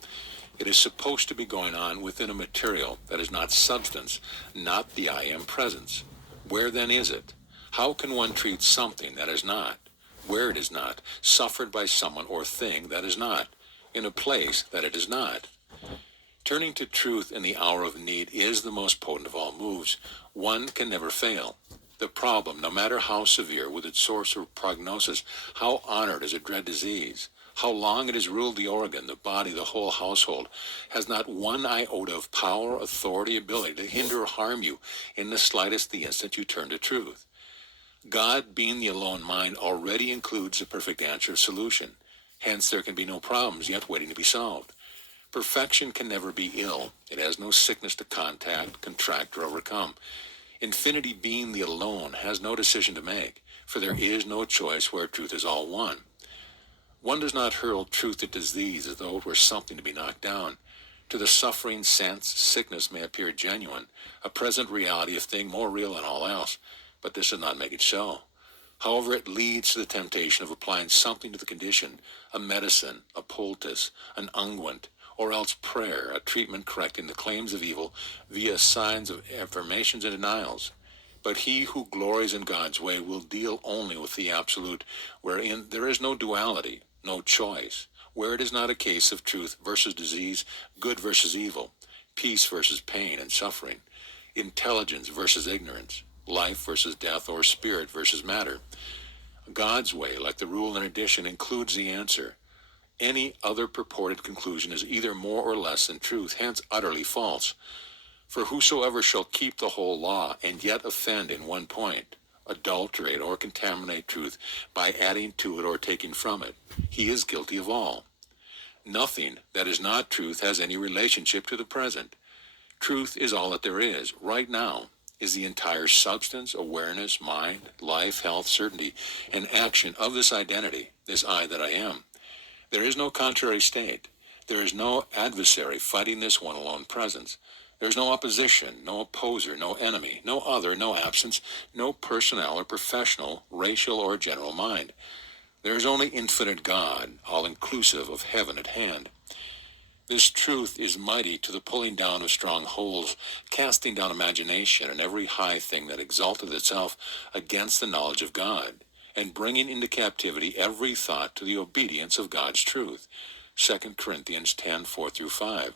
It is supposed to be going on within a material that is not substance, not the I am presence. Where then is it? How can one treat something that is not, where it is not, suffered by someone or thing that is not, in a place that it is not? Turning to truth in the hour of need is the most potent of all moves. One can never fail. The problem, no matter how severe, with its source or prognosis, how honored is a dread disease, how long it has ruled the organ, the body, the whole household, has not one iota of power, authority, ability to hinder or harm you in the slightest the instant you turn to truth. God, being the alone mind, already includes the perfect answer of solution. Hence there can be no problems yet waiting to be solved. Perfection can never be ill. It has no sickness to contact, contract, or overcome. Infinity, being the alone, has no decision to make, for there is no choice where truth is all one. One does not hurl truth at disease as though it were something to be knocked down. To the suffering sense, sickness may appear genuine, a present reality, a thing more real than all else, but this does not make it so. However, it leads to the temptation of applying something to the condition, a medicine, a poultice, an unguent, or else prayer, a treatment correcting the claims of evil via signs of affirmations and denials. But he who glories in God's way will deal only with the absolute, wherein there is no duality, no choice, where it is not a case of truth versus disease, good versus evil, peace versus pain and suffering, intelligence versus ignorance, life versus death, or spirit versus matter. God's way, like the rule and addition, includes the answer. Any other purported conclusion is either more or less than truth, hence utterly false. For whosoever shall keep the whole law and yet offend in one point, adulterate or contaminate truth by adding to it or taking from it, he is guilty of all. Nothing that is not truth has any relationship to the present. Truth is all that there is, right now, is the entire substance, awareness, mind, life, health, certainty, and action of this identity, this I that I am. There is no contrary state. There is no adversary fighting this one alone presence. There is no opposition, no opposer, no enemy, no other, no absence, no personnel or professional, racial or general mind. There is only infinite God, all-inclusive of heaven at hand. This truth is mighty to the pulling down of strongholds, casting down imagination and every high thing that exalteth itself against the knowledge of God, and bringing into captivity every thought to the obedience of God's truth. 2 Corinthians 10:4-5.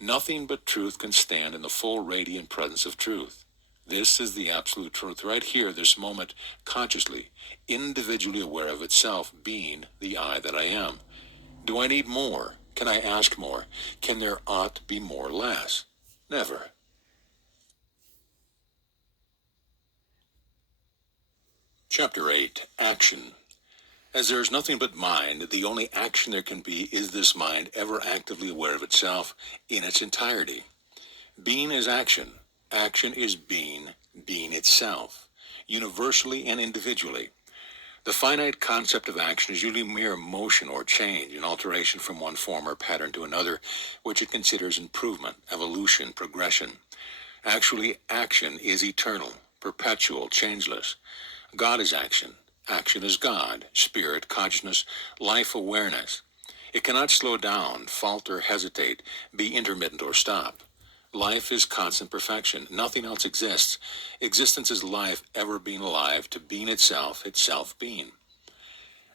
Nothing but truth can stand in the full radiant presence of truth. This is the absolute truth right here, this moment, consciously, individually aware of itself, being the I that I am. Do I need more? Can I ask more? Can there ought be more or less? Never. Chapter 8. Action. As there is nothing but mind, the only action there can be is this mind ever actively aware of itself in its entirety. Being is action. Action is being, being itself, universally and individually. The finite concept of action is usually mere motion or change, an alteration from one form or pattern to another, which it considers improvement, evolution, progression. Actually, action is eternal, perpetual, changeless. God is action. Action is God, spirit, consciousness, life awareness. It cannot slow down, falter, hesitate, be intermittent, or stop. Life is constant perfection. Nothing else exists. Existence is life ever being alive to being itself, itself being.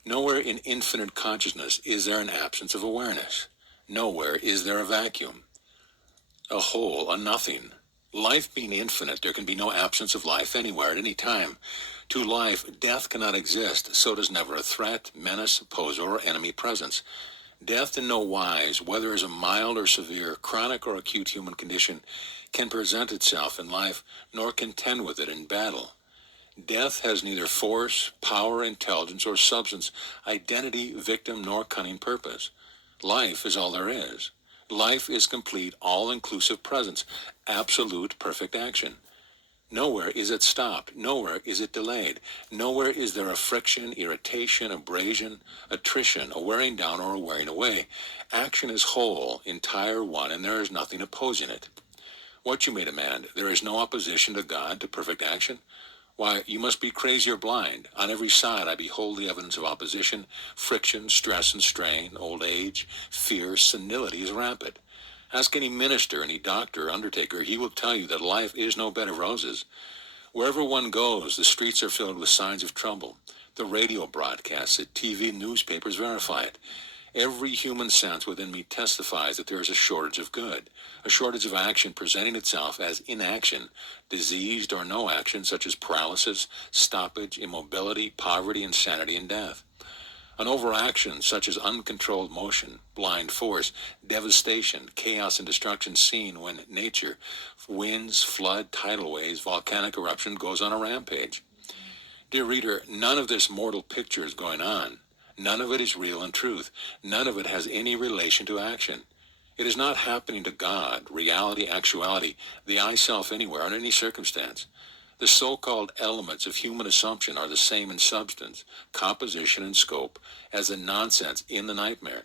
Nowhere in infinite consciousness is there an absence of awareness. Nowhere is there a vacuum, a whole, a nothing. Life being infinite, there can be no absence of life anywhere at any time. To life, death cannot exist, so does never a threat, menace, opposer, or enemy presence. Death in no wise, whether as a mild or severe, chronic or acute human condition, can present itself in life, nor contend with it in battle. Death has neither force, power, intelligence, or substance, identity, victim, nor cunning purpose. Life is all there is. Life is complete, all-inclusive presence, absolute, perfect action. Nowhere is it stopped. Nowhere is it delayed. Nowhere is there a friction, irritation, abrasion, attrition, a wearing down, or a wearing away. Action is whole, entire, one, and there is nothing opposing it. What you may demand, there is no opposition to God, to perfect action? Why, you must be crazy or blind. On every side I behold the evidence of opposition, friction, stress and strain, old age, fear, senility is rampant. Ask any minister, any doctor, undertaker, he will tell you that life is no bed of roses. Wherever one goes, the streets are filled with signs of trouble. The radio broadcasts it, TV newspapers verify it. Every human sense within me testifies that there is a shortage of good, a shortage of action presenting itself as inaction, diseased or no action such as paralysis, stoppage, immobility, poverty, insanity, and death. An overaction such as uncontrolled motion, blind force, devastation, chaos, and destruction seen when nature, winds, flood, tidal waves, volcanic eruption goes on a rampage. Dear reader, none of this mortal picture is going on. None of it is real and truth. None of it has any relation to action. It is not happening to God, reality, actuality, the I-self anywhere, in any circumstance. The so-called elements of human assumption are the same in substance, composition, and scope as the nonsense in the nightmare.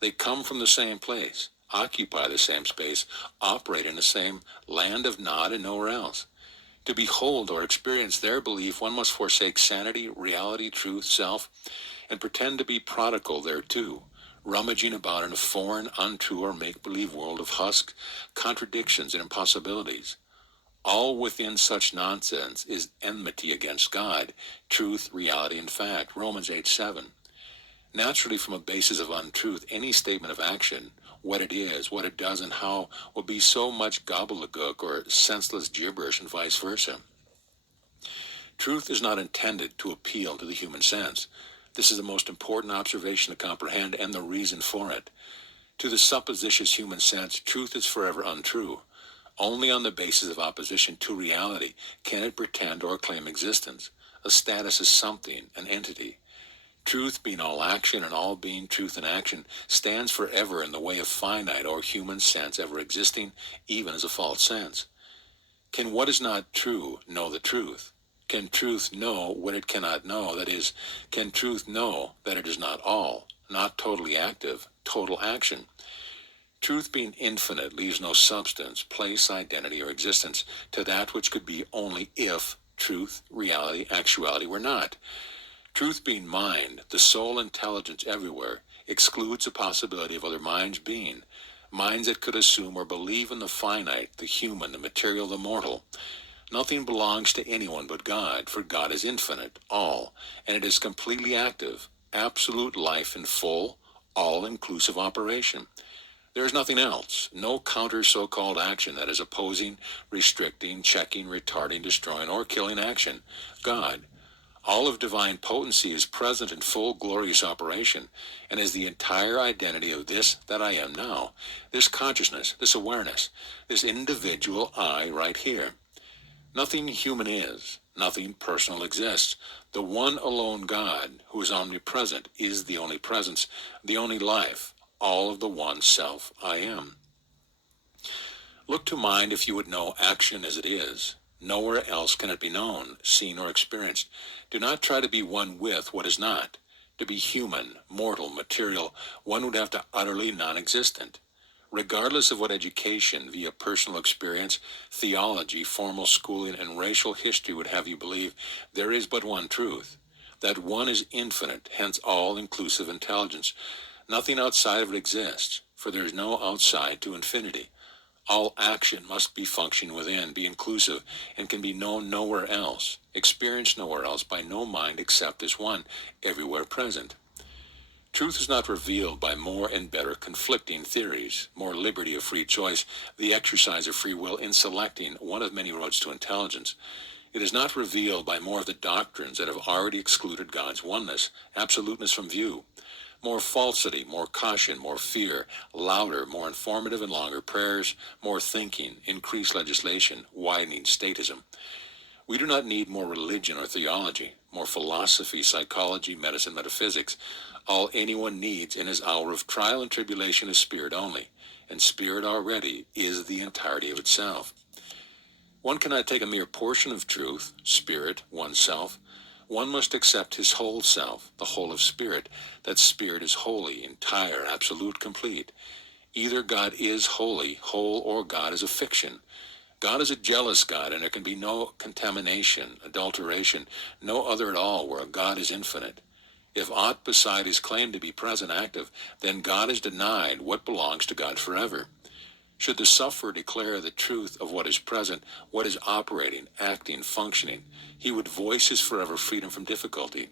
They come from the same place, occupy the same space, operate in the same land of nod and nowhere else. To behold or experience their belief, one must forsake sanity, reality, truth, self, and pretend to be prodigal thereto, rummaging about in a foreign, untrue, or make-believe world of husks, contradictions, and impossibilities. All within such nonsense is enmity against God, truth, reality, and fact. Romans 8:7. Naturally, from a basis of untruth, any statement of action, what it is, what it does, and how, will be so much gobbledygook or senseless gibberish and vice versa. Truth is not intended to appeal to the human sense. This is the most important observation to comprehend and the reason for it. To the supposititious human sense, truth is forever untrue. Only on the basis of opposition to reality can it pretend or claim existence. A status is something, an entity. Truth being all action and all being truth and action stands forever in the way of finite or human sense ever existing, even as a false sense. Can what is not true know the truth? Can truth know what it cannot know? That is, can truth know that it is not all, not totally active, total action? Truth being infinite leaves no substance, place, identity, or existence to that which could be only if truth, reality, actuality were not. Truth being mind, the sole intelligence everywhere, excludes the possibility of other minds being, minds that could assume or believe in the finite, the human, the material, the mortal. Nothing belongs to anyone but God, for God is infinite, all, and it is completely active, absolute life in full, all-inclusive operation. There is nothing else, no counter so-called action that is opposing, restricting, checking, retarding, destroying, or killing action. God, all of divine potency, is present in full glorious operation, and is the entire identity of this that I am now, this consciousness, this awareness, this individual I right here. Nothing human is, nothing personal exists. The one alone God, who is omnipresent, is the only presence, the only life, all of the one self I am. Look to mind if you would know action as it is. Nowhere else can it be known, seen, or experienced. Do not try to be one with what is not. To be human, mortal, material, one would have to utterly non-existent. Regardless of what education, via personal experience, theology, formal schooling, and racial history would have you believe, there is but one truth. That one is infinite, hence all-inclusive intelligence. Nothing outside of it exists, for there is no outside to infinity. All action must be functioning within, be inclusive, and can be known nowhere else, experienced nowhere else by no mind except this one, everywhere present. Truth is not revealed by more and better conflicting theories, more liberty of free choice, the exercise of free will in selecting one of many roads to intelligence. It is not revealed by more of the doctrines that have already excluded God's oneness, absoluteness from view. More falsity, more caution, more fear, louder, more informative and longer prayers, more thinking, increased legislation, widening statism. We do not need more religion or theology, more philosophy, psychology, medicine, metaphysics. All anyone needs in his hour of trial and tribulation is spirit only, and spirit already is the entirety of itself. One cannot take a mere portion of truth, spirit, oneself. One must accept his whole self, the whole of spirit, that spirit is holy, entire, absolute, complete. Either God is holy, whole, or God is a fiction. God is a jealous God, and there can be no contamination, adulteration, no other at all where God is infinite. If aught beside is claimed to be present active, then God is denied what belongs to God forever. Should the sufferer declare the truth of what is present, what is operating, acting, functioning, he would voice his forever freedom from difficulty.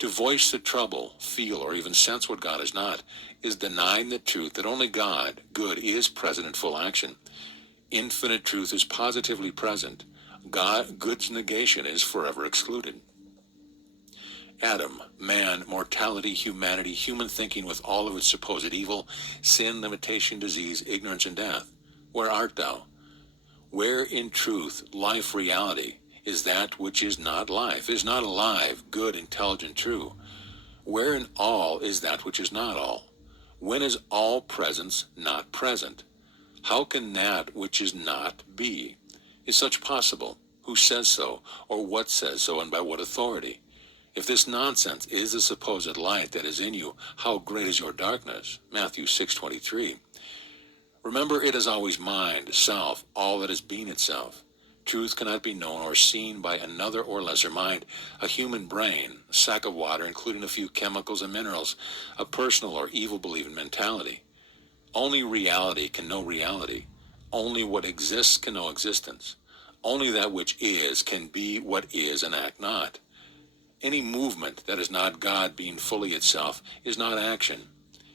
To voice the trouble, feel, or even sense what God is not, is denying the truth that only God, good, is present in full action. Infinite truth is positively present. God, good's negation is forever excluded. Adam, man, mortality, humanity, human thinking with all of its supposed evil, sin, limitation, disease, ignorance, and death. Where art thou? Where in truth, life, reality, is that which is not life, is not alive, good, intelligent, true? Where in all is that which is not all? When is all presence not present? How can that which is not be? Is such possible? Who says so, or what says so, and by what authority? If this nonsense is the supposed light that is in you, how great is your darkness? Matthew 6:23. Remember, it is always mind, self, all that is being itself. Truth cannot be known or seen by another or lesser mind, a human brain, a sack of water including a few chemicals and minerals, a personal or evil-believing mentality. Only reality can know reality. Only what exists can know existence. Only that which is can be what is and act not. Any movement that is not God being fully itself is not action.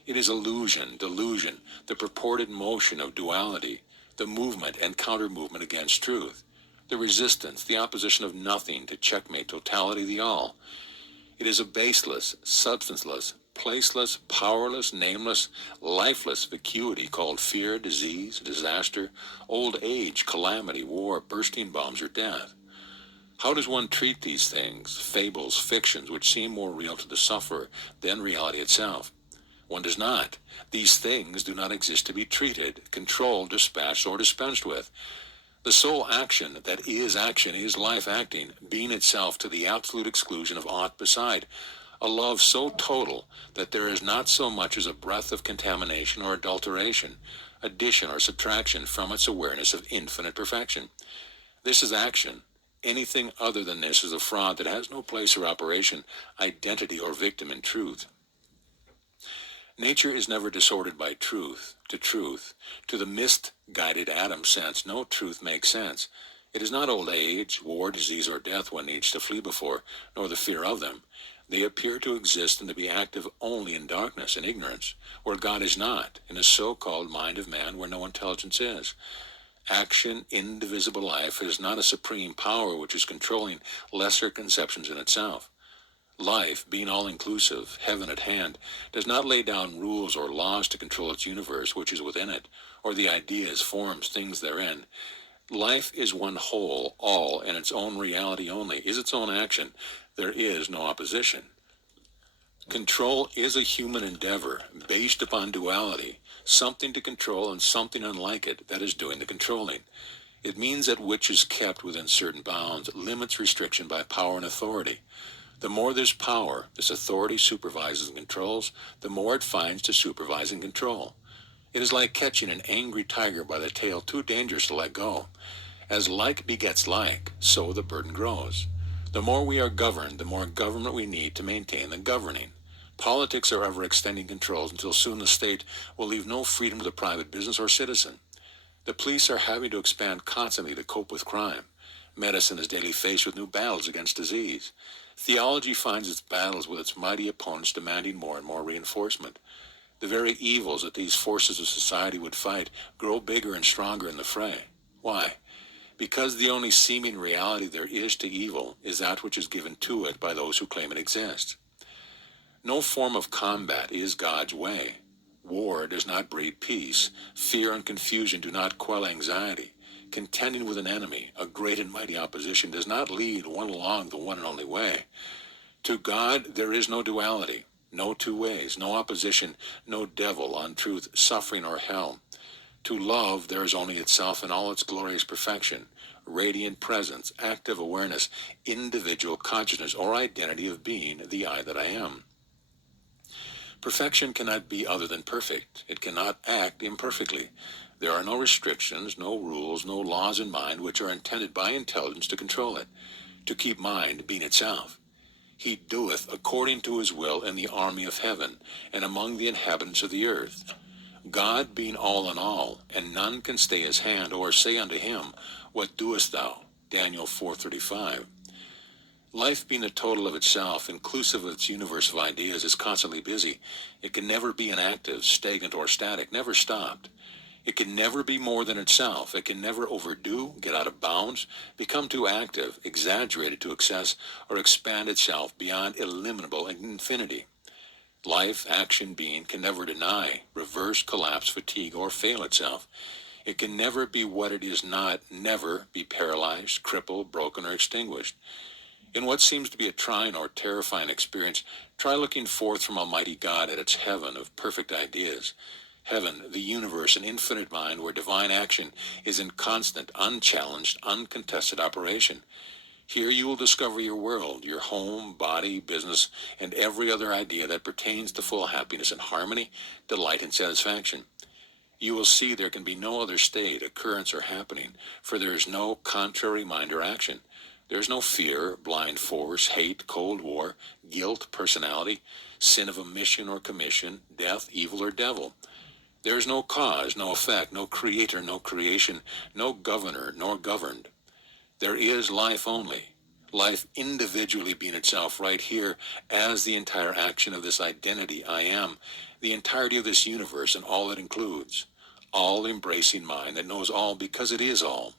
It is illusion, delusion, the purported motion of duality, the movement and counter-movement against truth, the resistance, the opposition of nothing to checkmate totality, the all. It is a baseless, substanceless, placeless, powerless, nameless, lifeless vacuity called fear, disease, disaster, old age, calamity, war, bursting bombs, or death. How does one treat these things, fables, fictions, which seem more real to the sufferer than reality itself? One does not. These things do not exist to be treated, controlled, dispatched, or dispensed with. The sole action that is life acting, being itself to the absolute exclusion of aught beside, a love so total that there is not so much as a breath of contamination or adulteration, addition or subtraction from its awareness of infinite perfection. This is action. Anything other than this is a fraud that has no place or operation, identity, or victim in truth. Nature is never disordered by truth. To the mist-guided Adam sense, no truth makes sense. It is not old age, war, disease, or death one needs to flee before, nor the fear of them. They appear to exist and to be active only in darkness and ignorance, where God is not, in a so-called mind of man where no intelligence is. Action, indivisible life, is not a supreme power which is controlling lesser conceptions in itself. Life, being all-inclusive, heaven at hand, does not lay down rules or laws to control its universe which is within it, or the ideas, forms, things therein. Life is one whole, all, and its own reality only, is its own action. There is no opposition. Control is a human endeavor, based upon duality, something to control and something unlike it that is doing the controlling. It means that which is kept within certain bounds limits restriction by power and authority. The more this power, this authority supervises and controls, the more it finds to supervise and control. It is like catching an angry tiger by the tail, too dangerous to let go. As like begets like, so the burden grows. The more we are governed, the more government we need to maintain the governing. Politics are ever extending controls until soon the state will leave no freedom to the private business or citizen. The police are having to expand constantly to cope with crime. Medicine is daily faced with new battles against disease. Theology finds its battles with its mighty opponents demanding more and more reinforcement. The very evils that these forces of society would fight grow bigger and stronger in the fray. Why? Because the only seeming reality there is to evil is that which is given to it by those who claim it exists. No form of combat is God's way. War does not breed peace. Fear and confusion do not quell anxiety. Contending with an enemy, a great and mighty opposition, does not lead one along the one and only way. To God there is no duality, no two ways, no opposition, no devil, untruth, suffering, or hell. To love there is only itself in all its glorious perfection, radiant presence, active awareness, individual consciousness, or identity of being, the I that I am. Perfection cannot be other than perfect. It cannot act imperfectly. There are no restrictions, no rules, no laws in mind which are intended by intelligence to control it, to keep mind being itself. He doeth according to his will in the army of heaven, and among the inhabitants of the earth. God being all in all, and none can stay his hand, or say unto him, What doest thou? Daniel 4:35. Life being a total of itself, inclusive of its universe of ideas, is constantly busy. It can never be inactive, stagnant, or static, never stopped. It can never be more than itself. It can never overdo, get out of bounds, become too active, exaggerated to excess, or expand itself beyond illimitable infinity. Life, action, being can never deny, reverse, collapse, fatigue, or fail itself. It can never be what it is not, never be paralyzed, crippled, broken, or extinguished. In what seems to be a trying or terrifying experience, try looking forth from Almighty God at its heaven of perfect ideas. Heaven, the universe, an infinite mind where divine action is in constant, unchallenged, uncontested operation. Here you will discover your world, your home, body, business, and every other idea that pertains to full happiness and harmony, delight, and satisfaction. You will see there can be no other state, occurrence, or happening, for there is no contrary mind or action. There is no fear, blind force, hate, cold war, guilt, personality, sin of omission or commission, death, evil, or devil. There is no cause, no effect, no creator, no creation, no governor, nor governed. There is life only, life individually being itself right here as the entire action of this identity I am, the entirety of this universe and all it includes, all-embracing mind that knows all because it is all.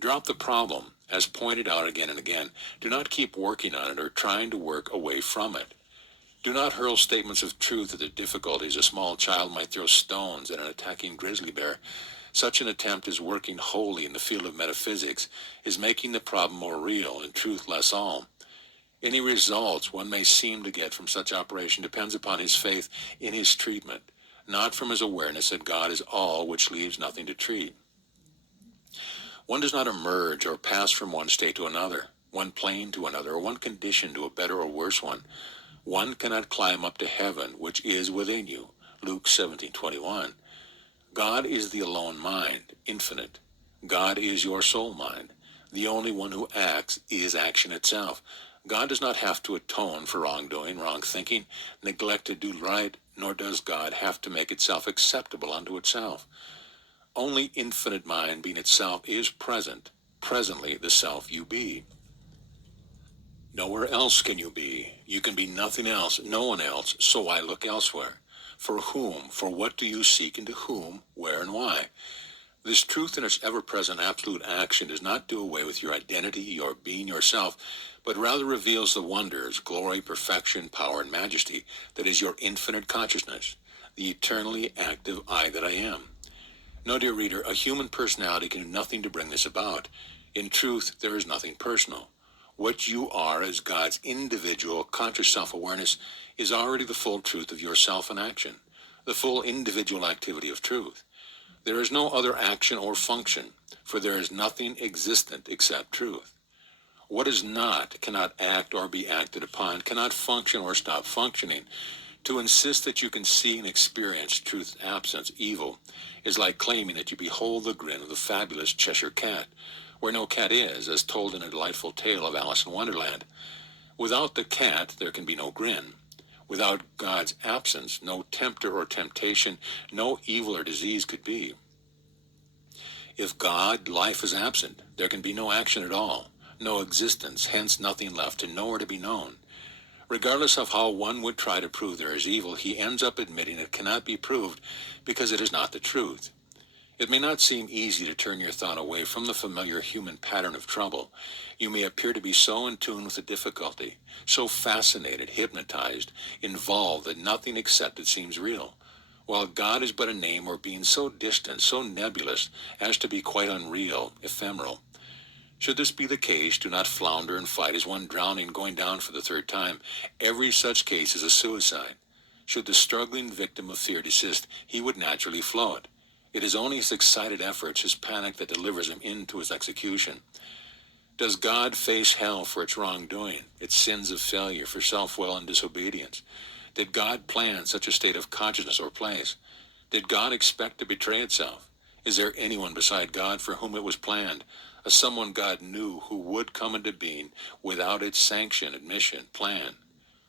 Drop the problem, as pointed out again and again. Do not keep working on it or trying to work away from it. Do not hurl statements of truth at the difficulties a small child might throw stones at an attacking grizzly bear. Such an attempt is working wholly in the field of metaphysics, is making the problem more real and truth less all. Any results one may seem to get from such operation depends upon his faith in his treatment, not from his awareness that God is all which leaves nothing to treat. One does not emerge or pass from one state to another, one plane to another, or one condition to a better or worse one. One cannot climb up to heaven, which is within you. Luke 17:21. God is the alone mind, infinite. God is your soul mind. The only one who acts is action itself. God does not have to atone for wrongdoing, wrong thinking, neglect to do right, nor does God have to make itself acceptable unto itself. Only infinite mind being itself is present, presently the self you be. Nowhere else can you be. You can be nothing else, no one else, so why look elsewhere? For whom, for what do you seek, and to whom, where, and why? This truth in its ever-present absolute action does not do away with your identity, your being yourself, but rather reveals the wonders, glory, perfection, power, and majesty that is your infinite consciousness, the eternally active I that I am. No, dear reader, a human personality can do nothing to bring this about. In truth, there is nothing personal. What you are as God's individual conscious self-awareness is already the full truth of yourself in action, the full individual activity of truth. There is no other action or function, for there is nothing existent except truth. What is not cannot act or be acted upon, cannot function or stop functioning. To insist that you can see and experience truth's absence, evil, is like claiming that you behold the grin of the fabulous Cheshire Cat, where no cat is, as told in a delightful tale of Alice in Wonderland. Without the cat, there can be no grin. Without God's absence, no tempter or temptation, no evil or disease could be. If God, life is absent, there can be no action at all, no existence, hence nothing left to know or to be known. Regardless of how one would try to prove there is evil, he ends up admitting it cannot be proved because it is not the truth. It may not seem easy to turn your thought away from the familiar human pattern of trouble. You may appear to be so in tune with the difficulty, so fascinated, hypnotized, involved that nothing except it seems real, while God is but a name or being so distant, so nebulous, as to be quite unreal, ephemeral. Should this be the case, do not flounder and fight as one drowning going down for the third time. Every such case is a suicide. Should the struggling victim of fear desist, he would naturally float. It is only his excited efforts, his panic, that delivers him into his execution. Does God face hell for its wrongdoing, its sins of failure, for self-will and disobedience? Did God plan such a state of consciousness or place? Did God expect to betray itself? Is there anyone beside God for whom it was planned, a someone God knew who would come into being without its sanction, admission, plan?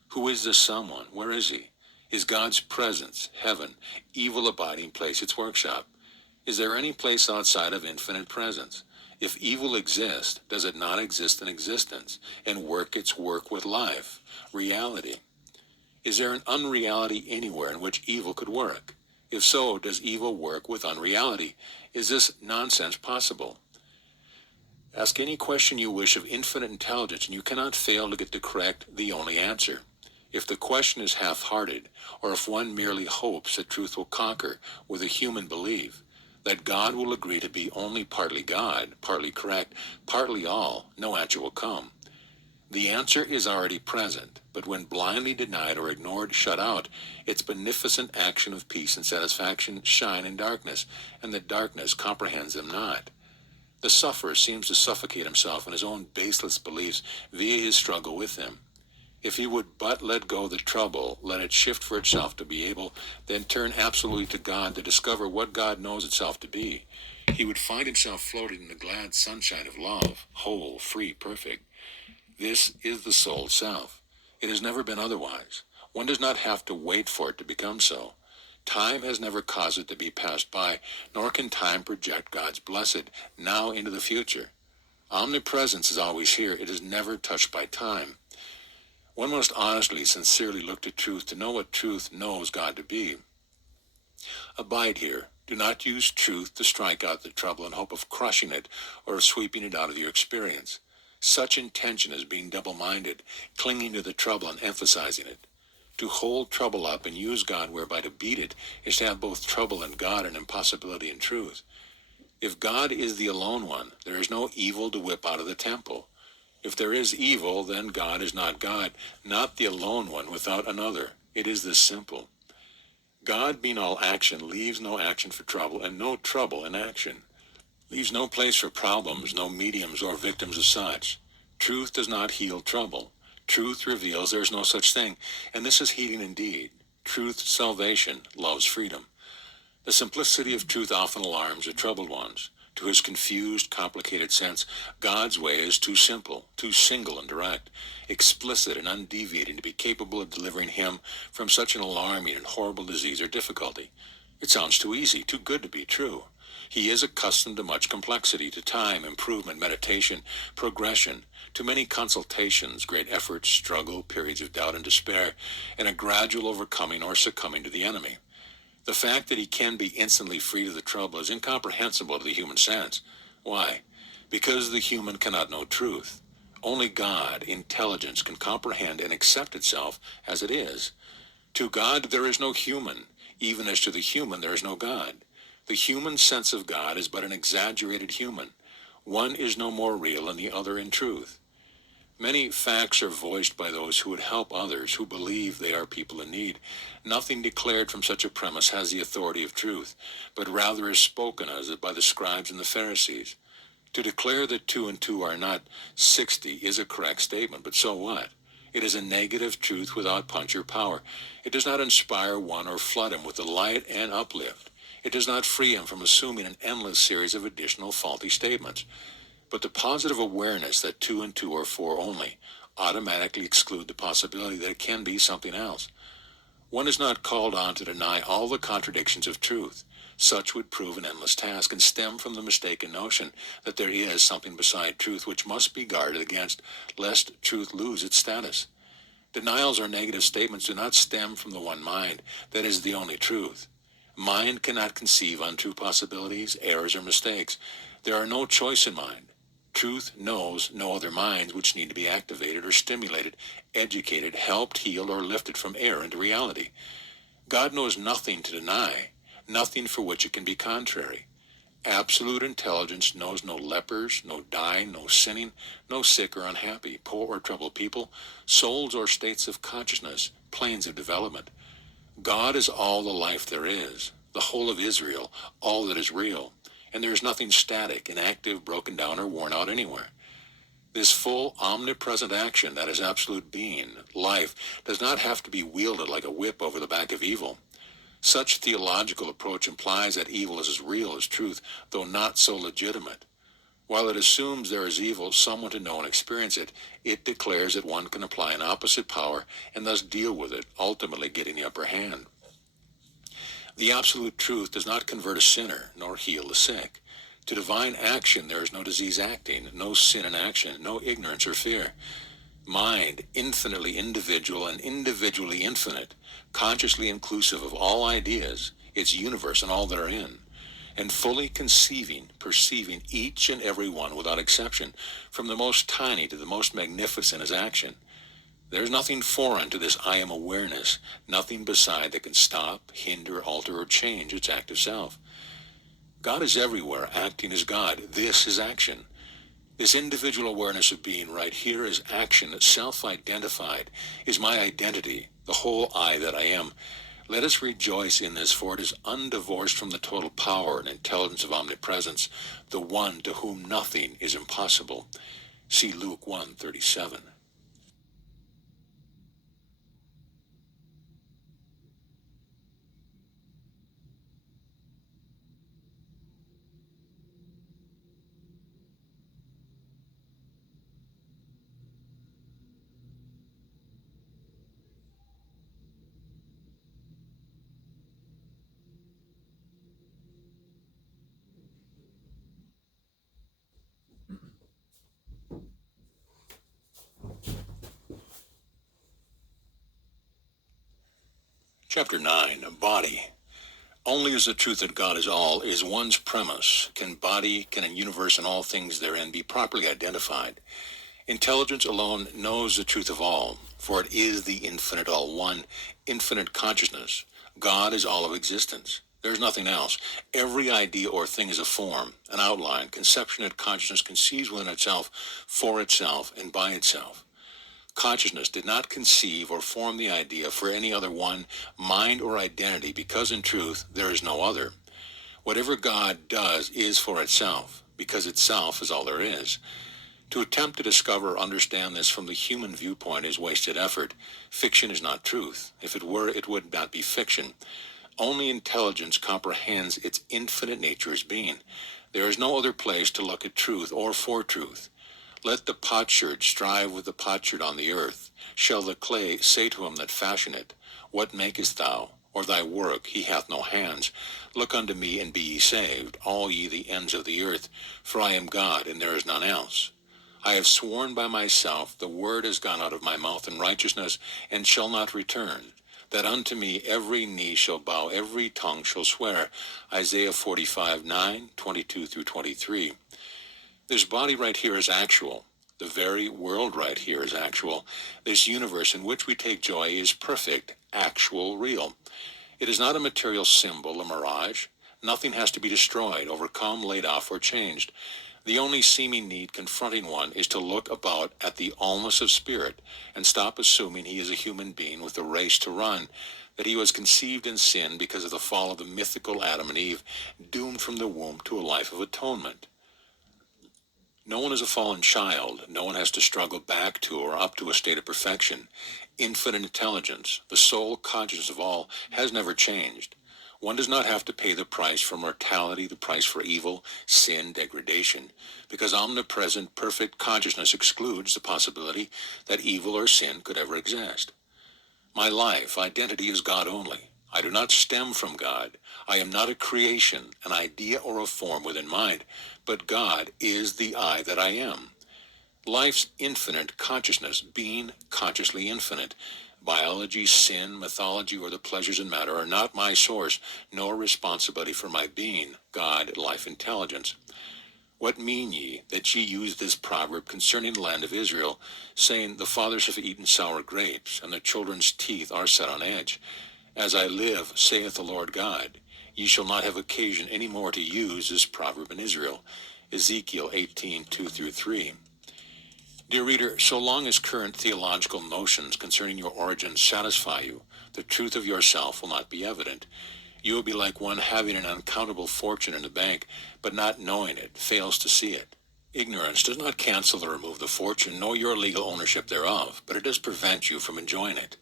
Who is this someone? Where is he? Is God's presence, heaven, evil abiding place its workshop? Is there any place outside of infinite presence? If evil exists, does it not exist in existence and work its work with life, reality? Is there an unreality anywhere in which evil could work? If so, does evil work with unreality? Is this nonsense possible? Ask any question you wish of infinite intelligence, and you cannot fail to get the correct, the only answer. If the question is half-hearted, or if one merely hopes that truth will conquer with a human belief, that God will agree to be only partly God, partly correct, partly all, no answer will come. The answer is already present, but when blindly denied or ignored, shut out, its beneficent action of peace and satisfaction shine in darkness, and the darkness comprehends them not. The sufferer seems to suffocate himself in his own baseless beliefs via his struggle with them. If he would but let go the trouble, let it shift for itself to be able, then turn absolutely to God to discover what God knows itself to be, he would find himself floating in the glad sunshine of love, whole, free, perfect. This is the soul self. It has never been otherwise. One does not have to wait for it to become so. Time has never caused it to be passed by, nor can time project God's blessed now into the future. Omnipresence is always here. It is never touched by time. One must honestly, sincerely look to truth to know what truth knows God to be. Abide here. Do not use truth to strike out the trouble in hope of crushing it or of sweeping it out of your experience. Such intention is being double-minded, clinging to the trouble and emphasizing it. To hold trouble up and use God whereby to beat it is to have both trouble and God an impossibility in truth. If God is the alone one, there is no evil to whip out of the temple. If there is evil, then God is not God, not the alone one without another. It is this simple. God, being all action, leaves no action for trouble, and no trouble in action. Leaves no place for problems, no mediums or victims of such. Truth does not heal trouble. Truth reveals there is no such thing, and this is healing indeed. Truth, salvation, loves freedom. The simplicity of truth often alarms the troubled ones. To his confused, complicated sense, God's way is too simple, too single and direct, explicit and undeviating to be capable of delivering him from such an alarming and horrible disease or difficulty. It sounds too easy, too good to be true. He is accustomed to much complexity, to time, improvement, meditation, progression, to many consultations, great efforts, struggle, periods of doubt and despair, and a gradual overcoming or succumbing to the enemy. The fact that he can be instantly freed of the trouble is incomprehensible to the human sense. Why? Because the human cannot know truth. Only God, intelligence, can comprehend and accept itself as it is. To God there is no human, even as to the human there is no God. The human sense of God is but an exaggerated human. One is no more real than the other in truth. Many facts are voiced by those who would help others, who believe they are people in need. Nothing declared from such a premise has the authority of truth, but rather is spoken as by the scribes and the Pharisees. To declare that 2 and 2 are not 60 is a correct statement, but so what? It is a negative truth without punch or power. It does not inspire one or flood him with the light and uplift. It does not free him from assuming an endless series of additional faulty statements. But the positive awareness that 2 and 2 are 4 only automatically exclude the possibility that it can be something else. One is not called on to deny all the contradictions of truth. Such would prove an endless task and stem from the mistaken notion that there is something beside truth which must be guarded against, lest truth lose its status. Denials or negative statements do not stem from the one mind that is the only truth. Mind cannot conceive untrue possibilities, errors, or mistakes. There are no choice in mind. Truth knows no other minds which need to be activated or stimulated, educated, helped, healed, or lifted from error into reality. God knows nothing to deny, nothing for which it can be contrary. Absolute intelligence knows no lepers, no dying, no sinning, no sick or unhappy, poor or troubled people, souls or states of consciousness, planes of development. God is all the life there is, the whole of Israel, all that is real, and there is nothing static, inactive, broken down, or worn out anywhere. This full, omnipresent action that is absolute being, life, does not have to be wielded like a whip over the back of evil. Such theological approach implies that evil is as real as truth, though not so legitimate. While it assumes there is evil, someone to know and experience it, it declares that one can apply an opposite power and thus deal with it, ultimately getting the upper hand. The absolute truth does not convert a sinner, nor heal the sick. To divine action there is no disease acting, no sin in action, no ignorance or fear. Mind, infinitely individual and individually infinite, consciously inclusive of all ideas, its universe and all therein, and fully conceiving, perceiving each and every one without exception, from the most tiny to the most magnificent as action. There is nothing foreign to this I am awareness, nothing beside that can stop, hinder, alter, or change its active self. God is everywhere, acting as God. This is action. This individual awareness of being right here is action, self-identified, is my identity, the whole I that I am. Let us rejoice in this, for it is undivorced from the total power and intelligence of omnipresence, the one to whom nothing is impossible. See Luke 1:37. Chapter 9, Body. Only as the truth that God is all is one's premise can body, can a universe and all things therein be properly identified. Intelligence alone knows the truth of all, for it is the infinite all one, infinite consciousness. God is all of existence. There is nothing else. Every idea or thing is a form, an outline, conception that consciousness conceives within itself, for itself, and by itself. Consciousness did not conceive or form the idea for any other one, mind or identity, because in truth there is no other. Whatever God does is for itself, because itself is all there is. To attempt to discover or understand this from the human viewpoint is wasted effort. Fiction is not truth. If it were, it would not be fiction. Only intelligence comprehends its infinite nature as being. There is no other place to look at truth or for truth. Let the potsherd strive with the potsherd on the earth. Shall the clay say to him that fashioned it, What makest thou? Or thy work, he hath no hands. Look unto me, and be ye saved, all ye the ends of the earth, for I am God, and there is none else. I have sworn by myself, the word has gone out of my mouth in righteousness, and shall not return, that unto me every knee shall bow, every tongue shall swear. Isaiah 45:9, 22 through 23. This body right here is actual. The very world right here is actual. This universe in which we take joy is perfect, actual, real. It is not a material symbol, a mirage. Nothing has to be destroyed, overcome, laid off, or changed. The only seeming need confronting one is to look about at the allness of spirit and stop assuming he is a human being with a race to run, that he was conceived in sin because of the fall of the mythical Adam and Eve, doomed from the womb to a life of atonement. No one is a fallen child. No one has to struggle back to or up to a state of perfection. Infinite intelligence, the sole consciousness of all, has never changed. One does not have to pay the price for mortality, the price for evil, sin, degradation, because omnipresent, perfect consciousness excludes the possibility that evil or sin could ever exist. My life, identity is God only. I do not stem from God. I am not a creation, an idea or a form within mind, but God is the I that I am. Life's infinite consciousness, being consciously infinite. Biology, sin, mythology, or the pleasures in matter are not my source, nor responsibility for my being, God, life intelligence. What mean ye that ye use this proverb concerning the land of Israel, saying, the fathers have eaten sour grapes, and the children's teeth are set on edge? As I live, saith the Lord God, ye shall not have occasion any more to use this proverb in Israel. Ezekiel 18:2-3. Dear reader, so long as current theological notions concerning your origin satisfy you, the truth of yourself will not be evident. You will be like one having an uncountable fortune in the bank, but not knowing it, fails to see it. Ignorance does not cancel or remove the fortune, nor your legal ownership thereof, but it does prevent you from enjoying it.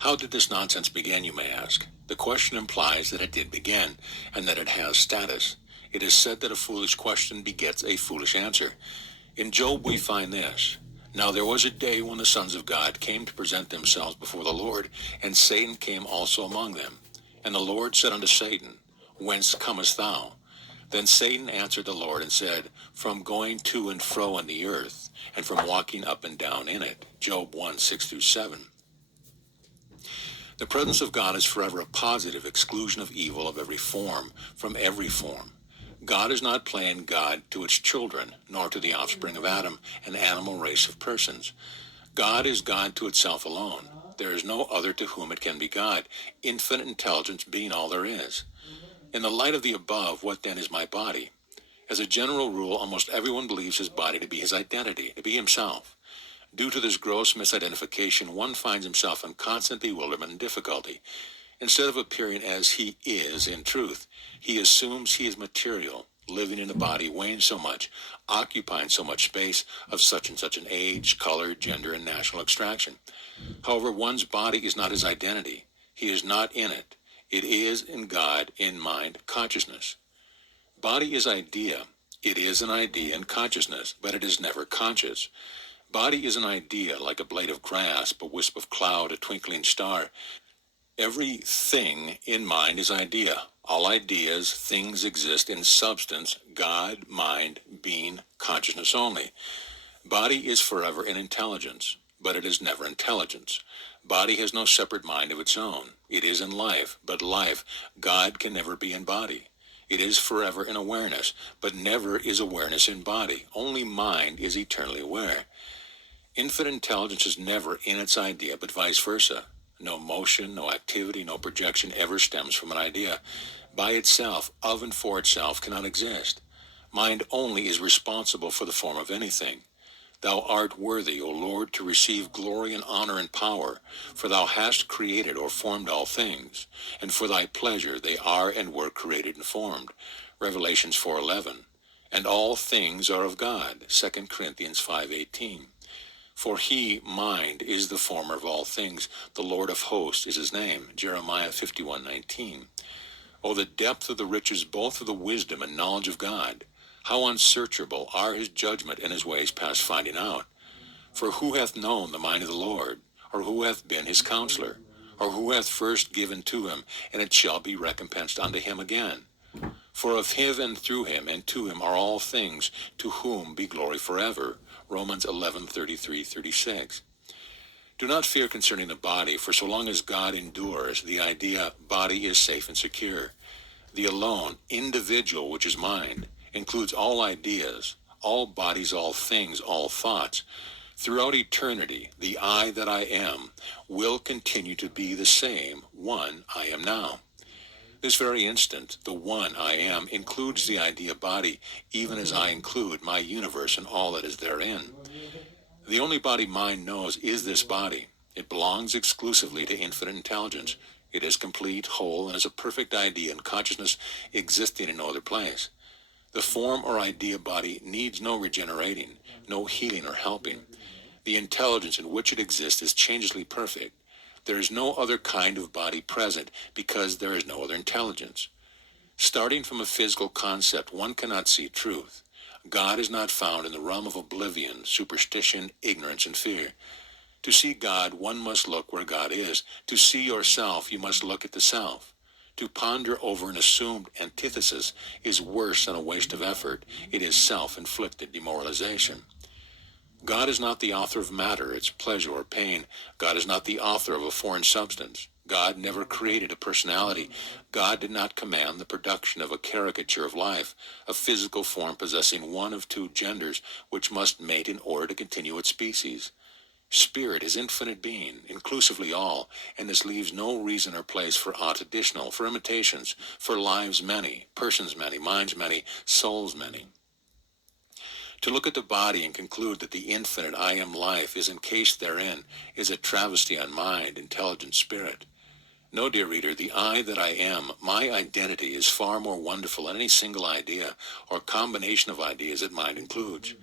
How did this nonsense begin, you may ask? The question implies that it did begin, and that it has status. It is said that a foolish question begets a foolish answer. In Job we find this. Now there was a day when the sons of God came to present themselves before the Lord, and Satan came also among them. And the Lord said unto Satan, Whence comest thou? Then Satan answered the Lord and said, From going to and fro in the earth, and from walking up and down in it. Job 1:6-7. The presence of God is forever a positive exclusion of evil of every form, from every form. God is not playing God to its children, nor to the offspring of Adam, an animal race of persons. God is God to itself alone. There is no other to whom it can be God, infinite intelligence being all there is. In the light of the above, what then is my body? As a general rule, almost everyone believes his body to be his identity, to be himself. Due to this gross misidentification, one finds himself in constant bewilderment and difficulty. Instead of appearing as he is in truth, he assumes he is material, living in a body weighing so much, occupying so much space, of such and such an age, color, gender, and national extraction. However, one's body is not his identity. He is not in it. It is in God, in mind, consciousness. Body is idea. It is an idea in consciousness, but it is never conscious. Body is an idea, like a blade of grass, a wisp of cloud, a twinkling star. Everything in mind is idea. All ideas, things exist in substance, God, mind, being, consciousness only. Body is forever in intelligence, but it is never intelligence. Body has no separate mind of its own. It is in life, but life, God can never be in body. It is forever in awareness, but never is awareness in body. Only mind is eternally aware. Infinite intelligence is never in its idea, but vice versa. No motion, no activity, no projection ever stems from an idea. By itself, of and for itself, cannot exist. Mind only is responsible for the form of anything. Thou art worthy, O Lord, to receive glory and honor and power, for thou hast created or formed all things, and for thy pleasure they are and were created and formed. Revelations 4:11. And all things are of God. 2 Corinthians 5:18. For he, mind, is the former of all things. The Lord of hosts is his name. Jeremiah 51:19. Oh, the depth of the riches both of the wisdom and knowledge of God! How unsearchable are his judgment and his ways past finding out! For who hath known the mind of the Lord? Or who hath been his counselor? Or who hath first given to him, and it shall be recompensed unto him again? For of him and through him and to him are all things, to whom be glory forever. Romans 11:33-36. Do not fear concerning the body, for so long as God endures, the idea body is safe and secure. The alone, individual, which is mind, includes all ideas, all bodies, all things, all thoughts. Throughout eternity, the I that I am will continue to be the same one I am now. This very instant, the one I am includes the idea body, even as I include my universe and all that is therein. The only body mind knows is this body. It belongs exclusively to infinite intelligence. It is complete, whole, and is a perfect idea and consciousness existing in no other place. The form or idea body needs no regenerating, no healing or helping. The intelligence in which it exists is changelessly perfect. There is no other kind of body present because there is no other intelligence. Starting from a physical concept, one cannot see truth. God is not found in the realm of oblivion, superstition, ignorance, and fear. To see God, one must look where God is. To see yourself, you must look at the self. To ponder over an assumed antithesis is worse than a waste of effort. It is self-inflicted demoralization. God is not the author of matter, its pleasure or pain. God is not the author of a foreign substance. God never created a personality. God did not command the production of a caricature of life, a physical form possessing one of two genders which must mate in order to continue its species. Spirit is infinite being, inclusively all, and this leaves no reason or place for aught additional, for imitations, for lives many, persons many, minds many, souls many. To look at the body and conclude that the infinite I am life is encased therein is a travesty on mind, intelligent spirit. No, dear reader, the I that I am, my identity, is far more wonderful than any single idea or combination of ideas that mind includes.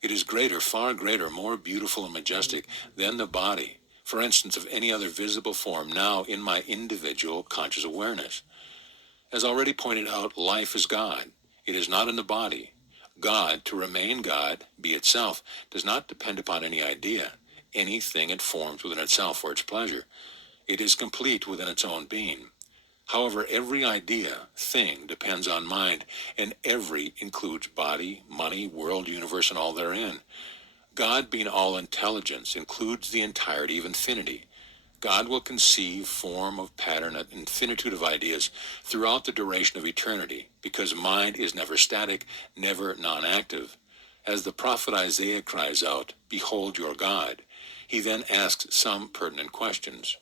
It is greater, far greater, more beautiful and majestic than the body, for instance, of any other visible form now in my individual conscious awareness. As already pointed out, life is God. It is not in the body. God, to remain God, be itself, does not depend upon any idea, anything it forms within itself for its pleasure. It is complete within its own being. However, every idea, thing, depends on mind, and every includes body, money, world, universe, and all therein. God, being all intelligence, includes the entirety of infinity. God will conceive, form of pattern, an infinitude of ideas throughout the duration of eternity, because mind is never static, never non-active. As the prophet Isaiah cries out, "Behold your God," he then asks some pertinent questions.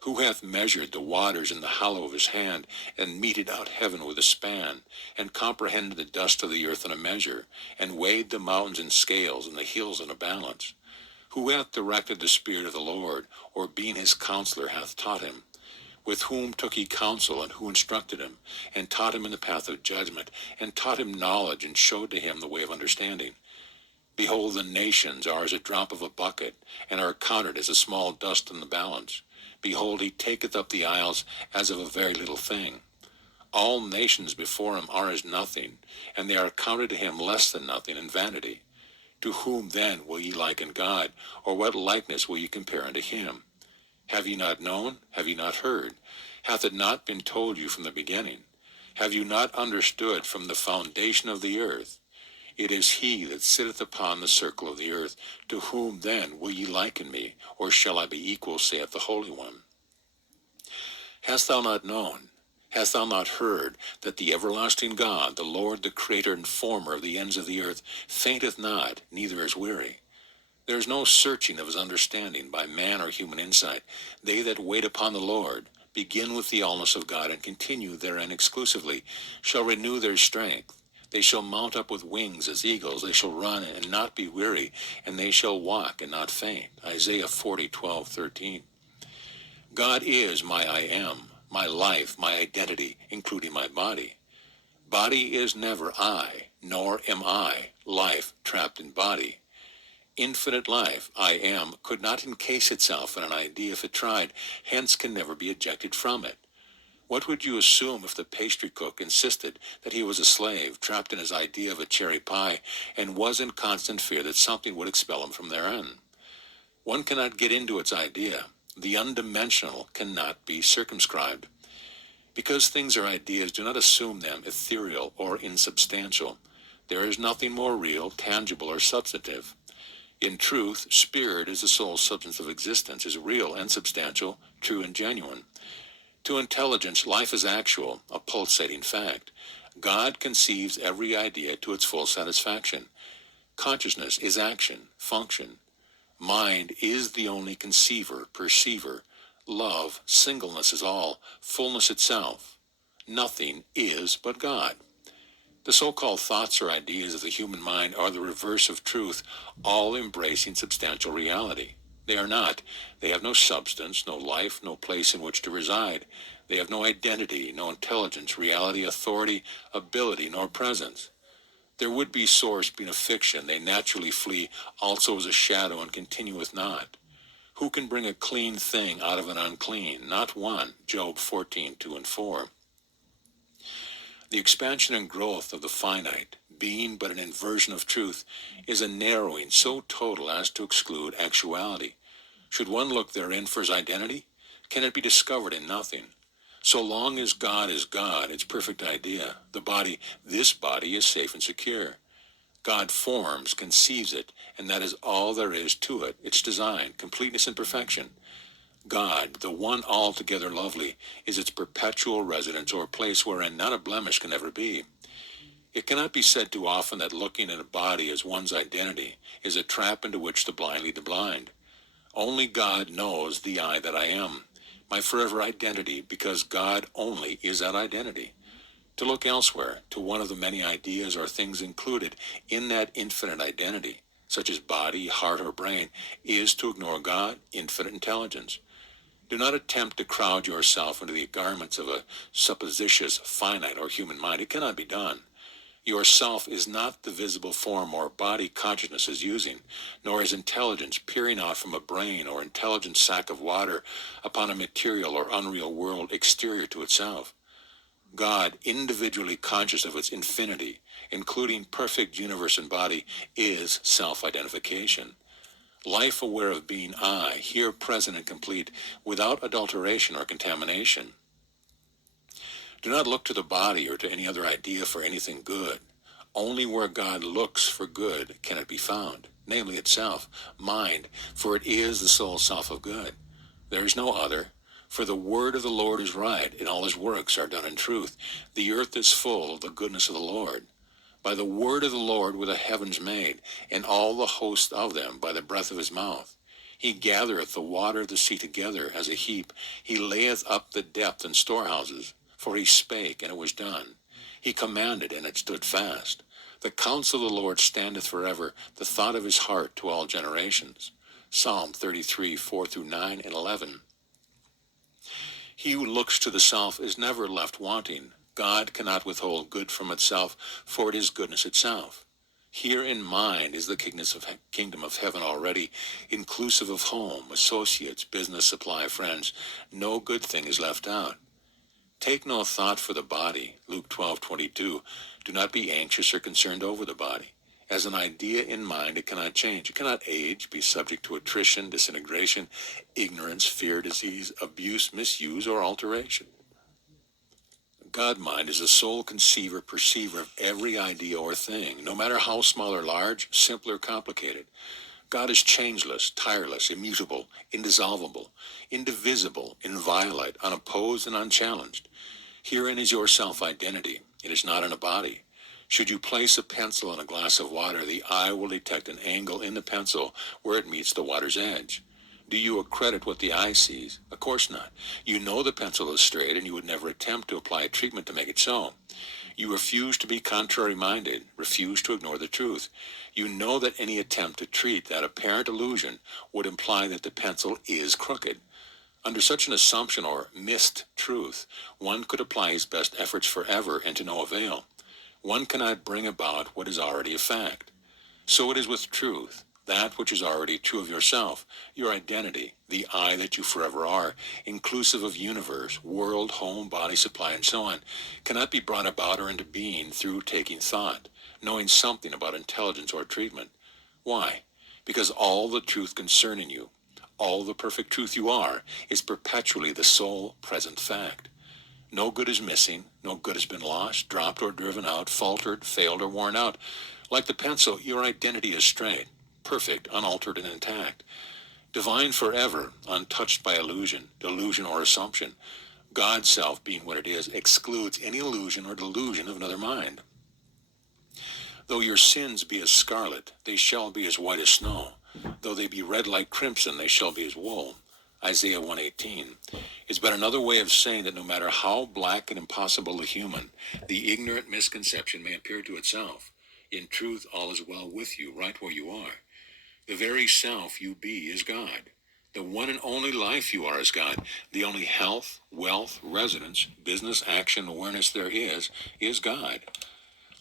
Who hath measured the waters in the hollow of his hand, and meted out heaven with a span, and comprehended the dust of the earth in a measure, and weighed the mountains in scales, and the hills in a balance? Who hath directed the Spirit of the Lord, or being his counselor hath taught him? With whom took he counsel, and who instructed him, and taught him in the path of judgment, and taught him knowledge, and showed to him the way of understanding? Behold, the nations are as a drop of a bucket, and are counted as a small dust in the balance. Behold, he taketh up the isles as of a very little thing. All nations before him are as nothing, and they are counted to him less than nothing in vanity. To whom then will ye liken God, or what likeness will ye compare unto him? Have ye not known? Have ye not heard? Hath it not been told you from the beginning? Have you not understood from the foundation of the earth? It is he that sitteth upon the circle of the earth. To whom then will ye liken me, or shall I be equal, saith the Holy One? Hast thou not known? Hast thou not heard that the everlasting God, the Lord, the Creator and Former of the ends of the earth, fainteth not, neither is weary? There is no searching of his understanding by man or human insight. They that wait upon the Lord, begin with the allness of God, and continue therein exclusively, shall renew their strength. They shall mount up with wings as eagles. They shall run and not be weary, and they shall walk and not faint. Isaiah 40:12-13. God is my I am, my life, my identity, including my body. Body is never I, nor am I, life trapped in body. Infinite life, I am, could not encase itself in an idea if it tried, hence can never be ejected from it. What would you assume if the pastry cook insisted that he was a slave, trapped in his idea of a cherry pie, and was in constant fear that something would expel him from therein? One cannot get into its idea. The undimensional cannot be circumscribed. Because things are ideas, do not assume them ethereal or insubstantial. There is nothing more real, tangible, or substantive. In truth, spirit is the sole substance of existence, is real and substantial, true and genuine. To intelligence, life is actual, a pulsating fact. God conceives every idea to its full satisfaction. Consciousness is action, function. Mind is the only conceiver, perceiver. Love, singleness is all, fullness itself. Nothing is but God. The so-called thoughts or ideas of the human mind are the reverse of truth, all embracing substantial reality. They are not. They have no substance, no life, no place in which to reside. They have no identity, no intelligence, reality, authority, ability, nor presence. Their would-be source being a fiction, they naturally flee also as a shadow and continueth not. Who can bring a clean thing out of an unclean? Not one. Job 14:2-4. The expansion and growth of the finite, being but an inversion of truth, is a narrowing so total as to exclude actuality. Should one look therein for his identity? Can it be discovered in nothing? So long as God is God, its perfect idea, the body, this body, is safe and secure. God forms, conceives it, and that is all there is to it, its design, completeness, and perfection. God, the one altogether lovely, is its perpetual residence, or place wherein not a blemish can ever be. It cannot be said too often that looking at a body as one's identity is a trap into which the blind lead the blind. Only God knows the I that I am, my forever identity, because God only is that identity. To look elsewhere, to one of the many ideas or things included in that infinite identity, such as body, heart, or brain, is to ignore God, infinite intelligence. Do not attempt to crowd yourself into the garments of a supposititious, finite, or human mind. It cannot be done. Yourself is not the visible form or body consciousness is using, nor is intelligence peering out from a brain or intelligent sack of water upon a material or unreal world exterior to itself. God, individually conscious of its infinity, including perfect universe and body, is self-identification. Life aware of being I, here present and complete, without adulteration or contamination. Do not look to the body or to any other idea for anything good. Only where God looks for good can it be found, namely itself, mind, for it is the sole self of good. There is no other, for the word of the Lord is right, and all his works are done in truth. The earth is full of the goodness of the Lord. By the word of the Lord were the heavens made, and all the host of them by the breath of his mouth. He gathereth the water of the sea together as a heap. He layeth up the depth in storehouses. For he spake, and it was done. He commanded, and it stood fast. The counsel of the Lord standeth forever, the thought of his heart to all generations. Psalm 33, 4-9 and 11. He who looks to the self is never left wanting. God cannot withhold good from itself, for it is goodness itself. Here in mind is the kingdom of heaven already, inclusive of home, associates, business, supply, friends. No good thing is left out. Take no thought for the body, Luke 12:22. Do not be anxious or concerned over the body. As an idea in mind, it cannot change. It cannot age, be subject to attrition, disintegration, ignorance, fear, disease, abuse, misuse, or alteration. God-mind is the sole conceiver, perceiver of every idea or thing, no matter how small or large, simple or complicated. God is changeless, tireless, immutable, indissoluble, indivisible, inviolate, unopposed, and unchallenged. Herein is your self-identity. It is not in a body. Should you place a pencil in a glass of water, the eye will detect an angle in the pencil where it meets the water's edge. Do you accredit what the eye sees? Of course not. You know the pencil is straight, and you would never attempt to apply a treatment to make it so. You refuse to be contrary-minded, refuse to ignore the truth. You know that any attempt to treat that apparent illusion would imply that the pencil is crooked. Under such an assumption or missed truth, one could apply his best efforts forever and to no avail. One cannot bring about what is already a fact. So it is with truth. That which is already true of yourself, your identity, the I that you forever are, inclusive of universe, world, home, body, supply, and so on, cannot be brought about or into being through taking thought, knowing something about intelligence or treatment. Why? Because all the truth concerning you, all the perfect truth you are, is perpetually the sole present fact. No good is missing, no good has been lost, dropped or driven out, faltered, failed, or worn out. Like the pencil, your identity is straight, perfect, unaltered, and intact. Divine forever, untouched by illusion, delusion, or assumption. God's self, being what it is, excludes any illusion or delusion of another mind. Though your sins be as scarlet, they shall be as white as snow. Though they be red like crimson, they shall be as wool. Isaiah 1:18 is but another way of saying that no matter how black and impossible the human, the ignorant misconception may appear to itself, in truth all is well with you, right where you are. The very self you be is God. The one and only life you are is God. The only health, wealth, residence, business, action, awareness there is God.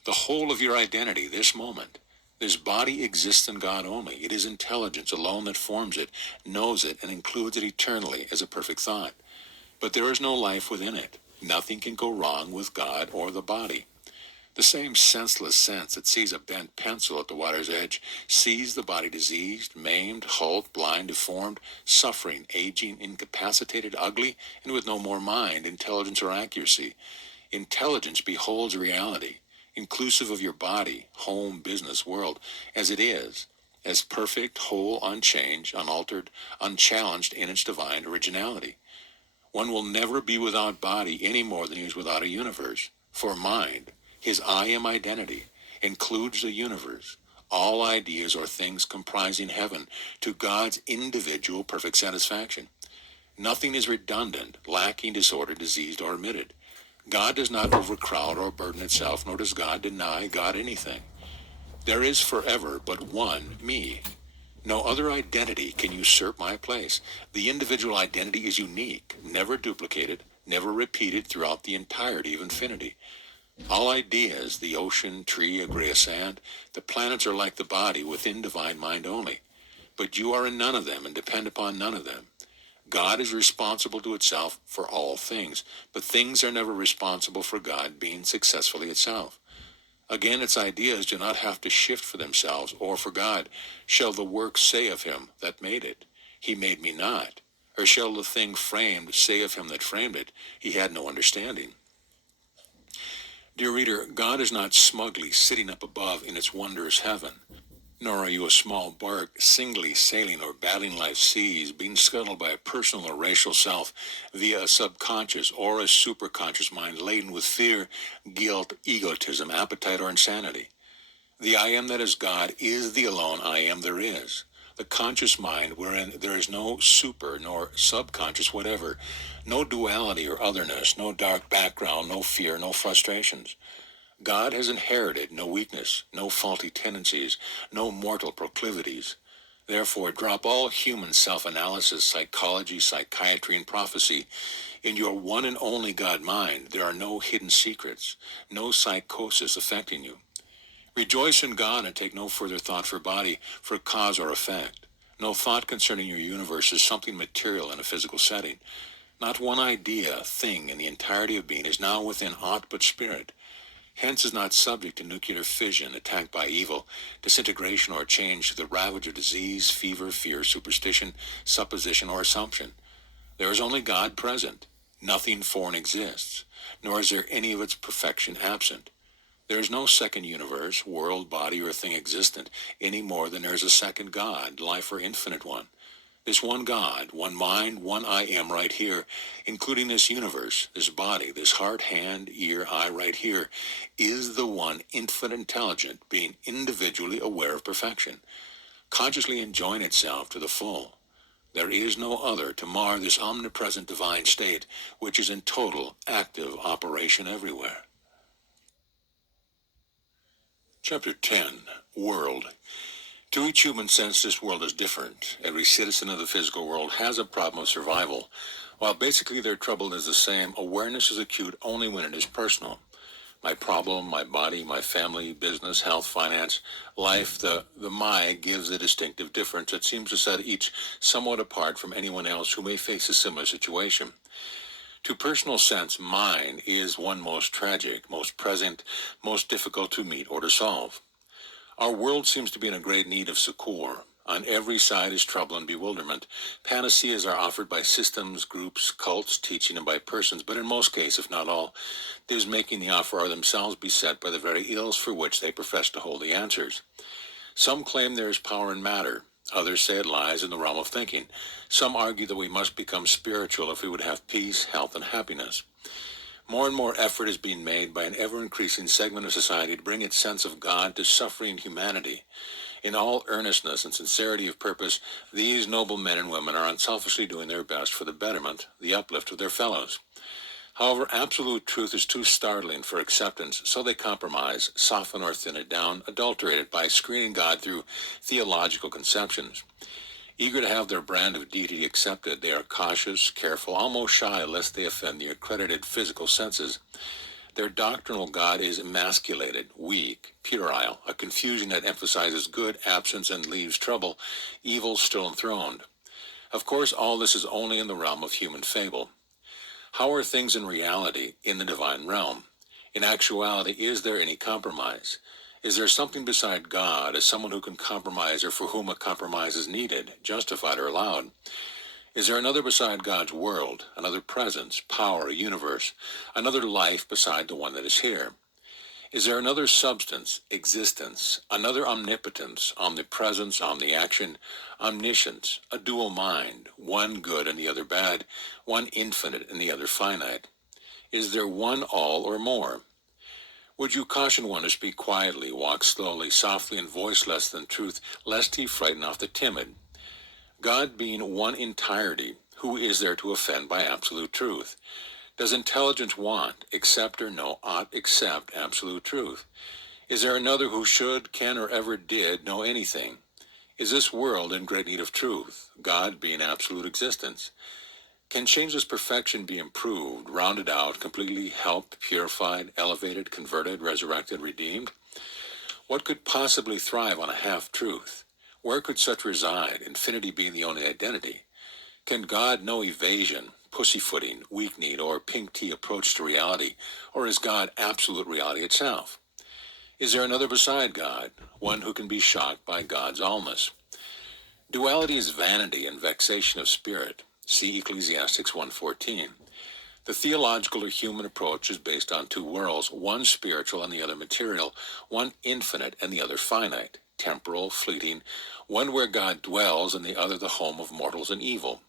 The whole of your identity, this moment, this body exists in God only. It is intelligence alone that forms it, knows it, and includes it eternally as a perfect thought. But there is no life within it. Nothing can go wrong with God or the body. The same senseless sense that sees a bent pencil at the water's edge sees the body diseased, maimed, halt, blind, deformed, suffering, aging, incapacitated, ugly, and with no more mind, intelligence, or accuracy. Intelligence beholds reality, inclusive of your body, home, business, world, as it is, as perfect, whole, unchanged, unaltered, unchallenged in its divine originality. One will never be without body any more than he is without a universe. For mind, his I am identity, includes the universe, all ideas or things comprising heaven, to God's individual perfect satisfaction. Nothing is redundant, lacking, disordered, diseased, or omitted. God does not overcrowd or burden itself, nor does God deny God anything. There is forever but one me. No other identity can usurp my place. The individual identity is unique, never duplicated, never repeated throughout the entirety of infinity. All ideas, the ocean, tree, a grain of sand, the planets are like the body within divine mind only. But you are in none of them and depend upon none of them. God is responsible to itself for all things, but things are never responsible for God being successfully itself. Again, its ideas do not have to shift for themselves or for God. Shall the work say of him that made it, he made me not? Or shall the thing framed say of him that framed it, he had no understanding? Dear reader, God is not smugly sitting up above in its wondrous heaven. Nor are you a small bark singly sailing or battling life's seas, being scuttled by a personal or racial self via a subconscious or a superconscious mind laden with fear, guilt, egotism, appetite, or insanity. The I am that is God is the alone I am there is. The conscious mind wherein there is no super nor subconscious whatever, no duality or otherness, no dark background, no fear, no frustrations. God has inherited no weakness, no faulty tendencies, no mortal proclivities. Therefore, drop all human self-analysis, psychology, psychiatry, and prophecy. In your one and only God mind, there are no hidden secrets, no psychosis affecting you. Rejoice in God and take no further thought for body, for cause or effect. No thought concerning your universe is something material in a physical setting. Not one idea, thing in the entirety of being is now within aught but spirit. Hence is not subject to nuclear fission, attacked by evil, disintegration, or change to the ravage of disease, fever, fear, superstition, supposition, or assumption. There is only God present. Nothing foreign exists, nor is there any of its perfection absent. There is no second universe, world, body, or thing existent, any more than there is a second God, life, or infinite one. This one God, one mind, one I am right here, including this universe, this body, this heart, hand, ear, eye right here, is the one infinite intelligent being individually aware of perfection, consciously enjoying itself to the full. There is no other to mar this omnipresent divine state, which is in total, active operation everywhere. Chapter 10, World. To each human sense, this world is different. Every citizen of the physical world has a problem of survival. While basically their trouble is the same, awareness is acute only when it is personal. My problem, my body, my family, business, health, finance, life, the my gives a distinctive difference that seems to set each somewhat apart from anyone else who may face a similar situation. To personal sense, mine is one most tragic, most present, most difficult to meet or to solve. Our world seems to be in a great need of succor. On every side is trouble and bewilderment. Panaceas are offered by systems, groups, cults, teaching, and by persons, but in most cases, if not all, those making the offer are themselves beset by the very ills for which they profess to hold the answers. Some claim there is power in matter. Others say it lies in the realm of thinking. Some argue that we must become spiritual if we would have peace, health, and happiness. More and more effort is being made by an ever-increasing segment of society to bring its sense of God to suffering humanity. In all earnestness and sincerity of purpose, these noble men and women are unselfishly doing their best for the betterment, the uplift of their fellows. However, absolute truth is too startling for acceptance, so they compromise, soften or thin it down, adulterate it by screening God through theological conceptions. Eager to have their brand of deity accepted, they are cautious, careful, almost shy lest they offend the accredited physical senses. Their doctrinal God is emasculated, weak, puerile, a confusion that emphasizes good absence and leaves trouble, evil still enthroned. Of course, all this is only in the realm of human fable. How are things in reality in the divine realm? In actuality, is there any compromise? Is there something beside God as someone who can compromise or for whom a compromise is needed, justified or allowed? Is there another beside God's world, another presence, power, universe, another life beside the one that is here? Is there another substance, existence, another omnipotence, omnipresence, omniaction, omniscience, a dual mind, one good and the other bad, one infinite and the other finite? Is there one all or more? Would you caution one to speak quietly, walk slowly, softly, and voice less than truth, lest he frighten off the timid? God being one entirety, who is there to offend by absolute truth? Does intelligence want, accept, or know aught except absolute truth? Is there another who should, can, or ever did know anything? Is this world in great need of truth, God being absolute existence? Can changeless perfection be improved, rounded out, completely helped, purified, elevated, converted, resurrected, redeemed? What could possibly thrive on a half-truth? Where could such reside, infinity being the only identity? Can God know evasion, pussyfooting, weak-kneed, or pink tea approach to reality, or is God absolute reality itself? Is there another beside God, one who can be shocked by God's allness? Duality is vanity and vexation of spirit. See Ecclesiastes 1:14. The theological or human approach is based on two worlds, one spiritual and the other material, one infinite and the other finite, temporal, fleeting, one where God dwells and the other the home of mortals and evil.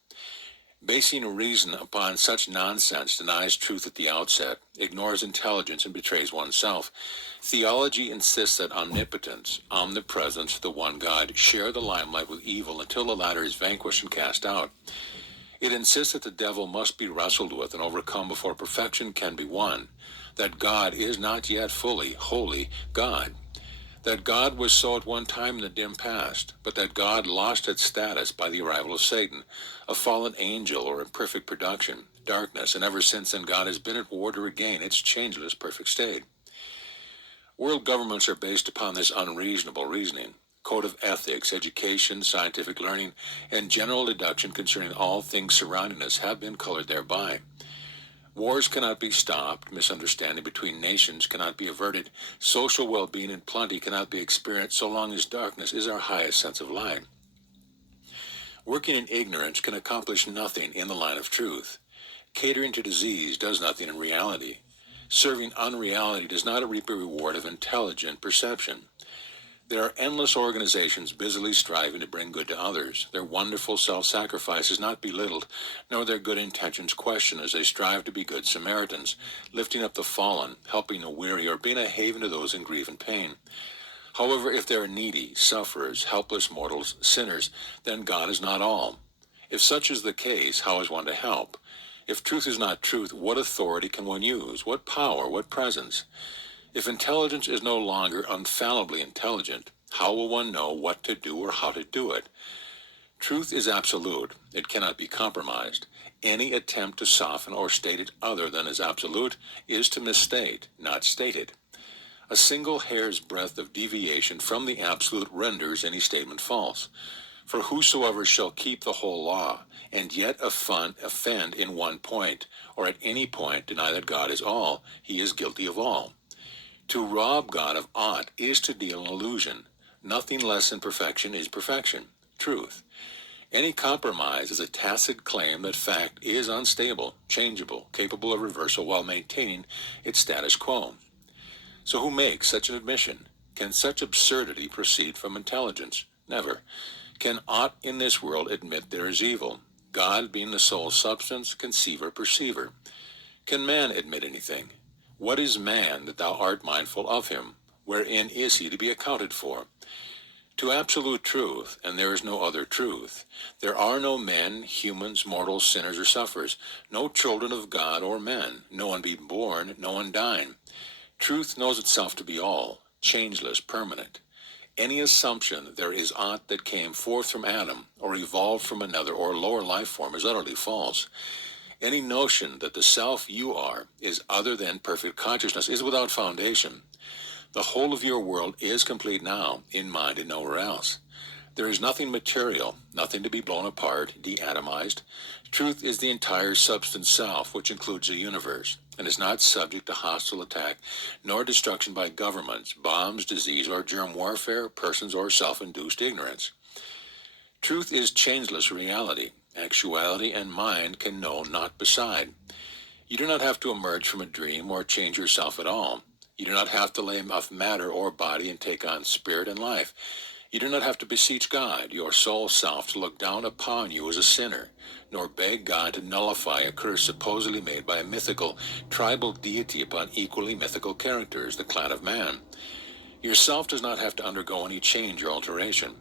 Basing reason upon such nonsense denies truth at the outset, ignores intelligence, and betrays oneself. Theology insists that omnipotence, omnipresence, the one God, share the limelight with evil until the latter is vanquished and cast out. It insists that the devil must be wrestled with and overcome before perfection can be won, that God is not yet fully, wholly God, that God was so at one time in the dim past, but that God lost its status by the arrival of Satan, a fallen angel or imperfect production, darkness, and ever since then God has been at war to regain its changeless perfect state. World governments are based upon this unreasonable reasoning. Code of ethics, education, scientific learning, and general deduction concerning all things surrounding us have been colored thereby. Wars cannot be stopped, misunderstanding between nations cannot be averted, social well-being and plenty cannot be experienced so long as darkness is our highest sense of light. Working in ignorance can accomplish nothing in the line of truth. Catering to disease does nothing in reality. Serving unreality does not reap a reward of intelligent perception. There are endless organizations busily striving to bring good to others. Their wonderful self-sacrifice is not belittled, nor their good intentions questioned as they strive to be good Samaritans, lifting up the fallen, helping the weary, or being a haven to those in grief and pain. However, if they are needy, sufferers, helpless mortals, sinners, then God is not all. If such is the case, how is one to help? If truth is not truth, what authority can one use? What power? What presence? If intelligence is no longer infallibly intelligent, how will one know what to do or how to do it? Truth is absolute. It cannot be compromised. Any attempt to soften or state it other than as absolute is to misstate, not state it. A single hair's breadth of deviation from the absolute renders any statement false. For whosoever shall keep the whole law, and yet offend in one point, or at any point deny that God is all, he is guilty of all. To rob God of aught is to deal in illusion. Nothing less than perfection is perfection, truth. Any compromise is a tacit claim that fact is unstable, changeable, capable of reversal while maintaining its status quo. So who makes such an admission? Can such absurdity proceed from intelligence? Never. Can aught in this world admit there is evil? God being the sole substance, conceiver, perceiver. Can man admit anything? What is man that thou art mindful of him? Wherein is he to be accounted for? To absolute truth, and there is no other truth. There are no men, humans, mortals, sinners, or sufferers, no children of God or men, no one being born, no one dying. Truth knows itself to be all, changeless, permanent. Any assumption that there is aught that came forth from Adam, or evolved from another or lower life form is utterly false. Any notion that the self you are is other than perfect consciousness is without foundation. The whole of your world is complete now, in mind and nowhere else. There is nothing material, nothing to be blown apart, de-atomized. Truth is the entire substance self, which includes the universe. and is not subject to hostile attack nor destruction by governments, bombs, disease, or germ warfare, persons, or self-induced ignorance. Truth is changeless reality. Actuality and mind can know not beside. You do not have to emerge from a dream or change yourself at all. You do not have to lay off matter or body and take on spirit and life. You do not have to beseech God, your soul self, to look down upon you as a sinner, nor beg God to nullify a curse supposedly made by a mythical, tribal deity upon equally mythical characters, the clan of man. Yourself does not have to undergo any change or alteration.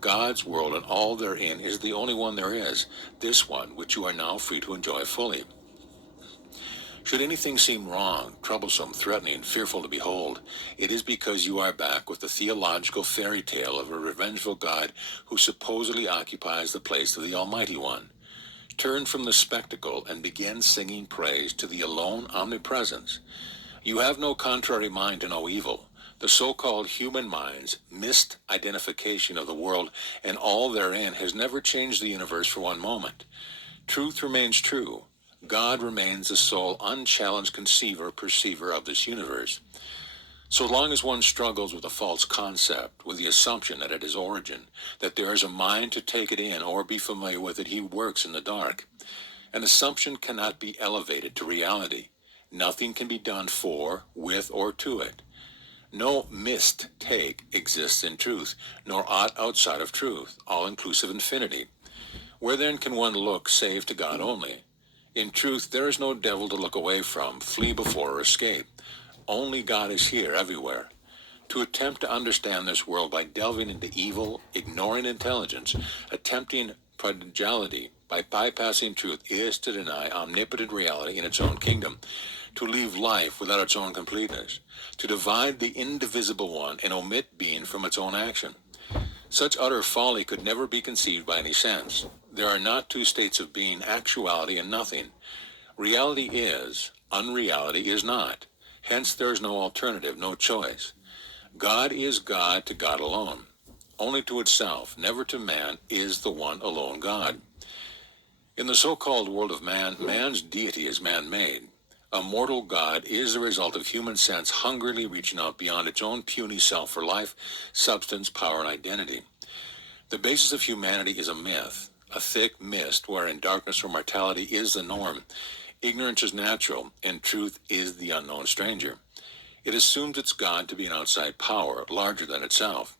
God's world and all therein is the only one there is, this one which you are now free to enjoy fully. Should anything seem wrong, troublesome, threatening, fearful to behold, it is because you are back with the theological fairy tale of a revengeful God who supposedly occupies the place of the Almighty One. Turn from the spectacle and begin singing praise to the alone omnipresence. You have no contrary mind to know evil. The so-called human mind's misidentification of the world and all therein has never changed the universe for one moment. Truth remains true. God remains the sole unchallenged conceiver, perceiver of this universe. So long as one struggles with a false concept, with the assumption that at its origin, that there is a mind to take it in or be familiar with it, he works in the dark. An assumption cannot be elevated to reality. Nothing can be done for, with, or to it. No missed take exists in truth, nor aught outside of truth, all-inclusive infinity. Where then can one look save to God only? In truth, there is no devil to look away from, flee before, or escape. Only God is here, everywhere. To attempt to understand this world by delving into evil, ignoring intelligence, attempting prodigality by bypassing truth is to deny omnipotent reality in its own kingdom, to leave life without its own completeness, to divide the indivisible one and omit being from its own action. Such utter folly could never be conceived by any sense. There are not two states of being, actuality and nothing. Reality is, unreality is not. Hence there is no alternative, no choice. God is God to God alone. Only to itself, never to man, is the one alone God. In the so-called world of man, man's deity is man-made. A mortal God is the result of human sense hungrily reaching out beyond its own puny self for life, substance, power, and identity. The basis of humanity is a myth, a thick mist wherein darkness or mortality is the norm. Ignorance is natural, and truth is the unknown stranger. It assumes its God to be an outside power, larger than itself.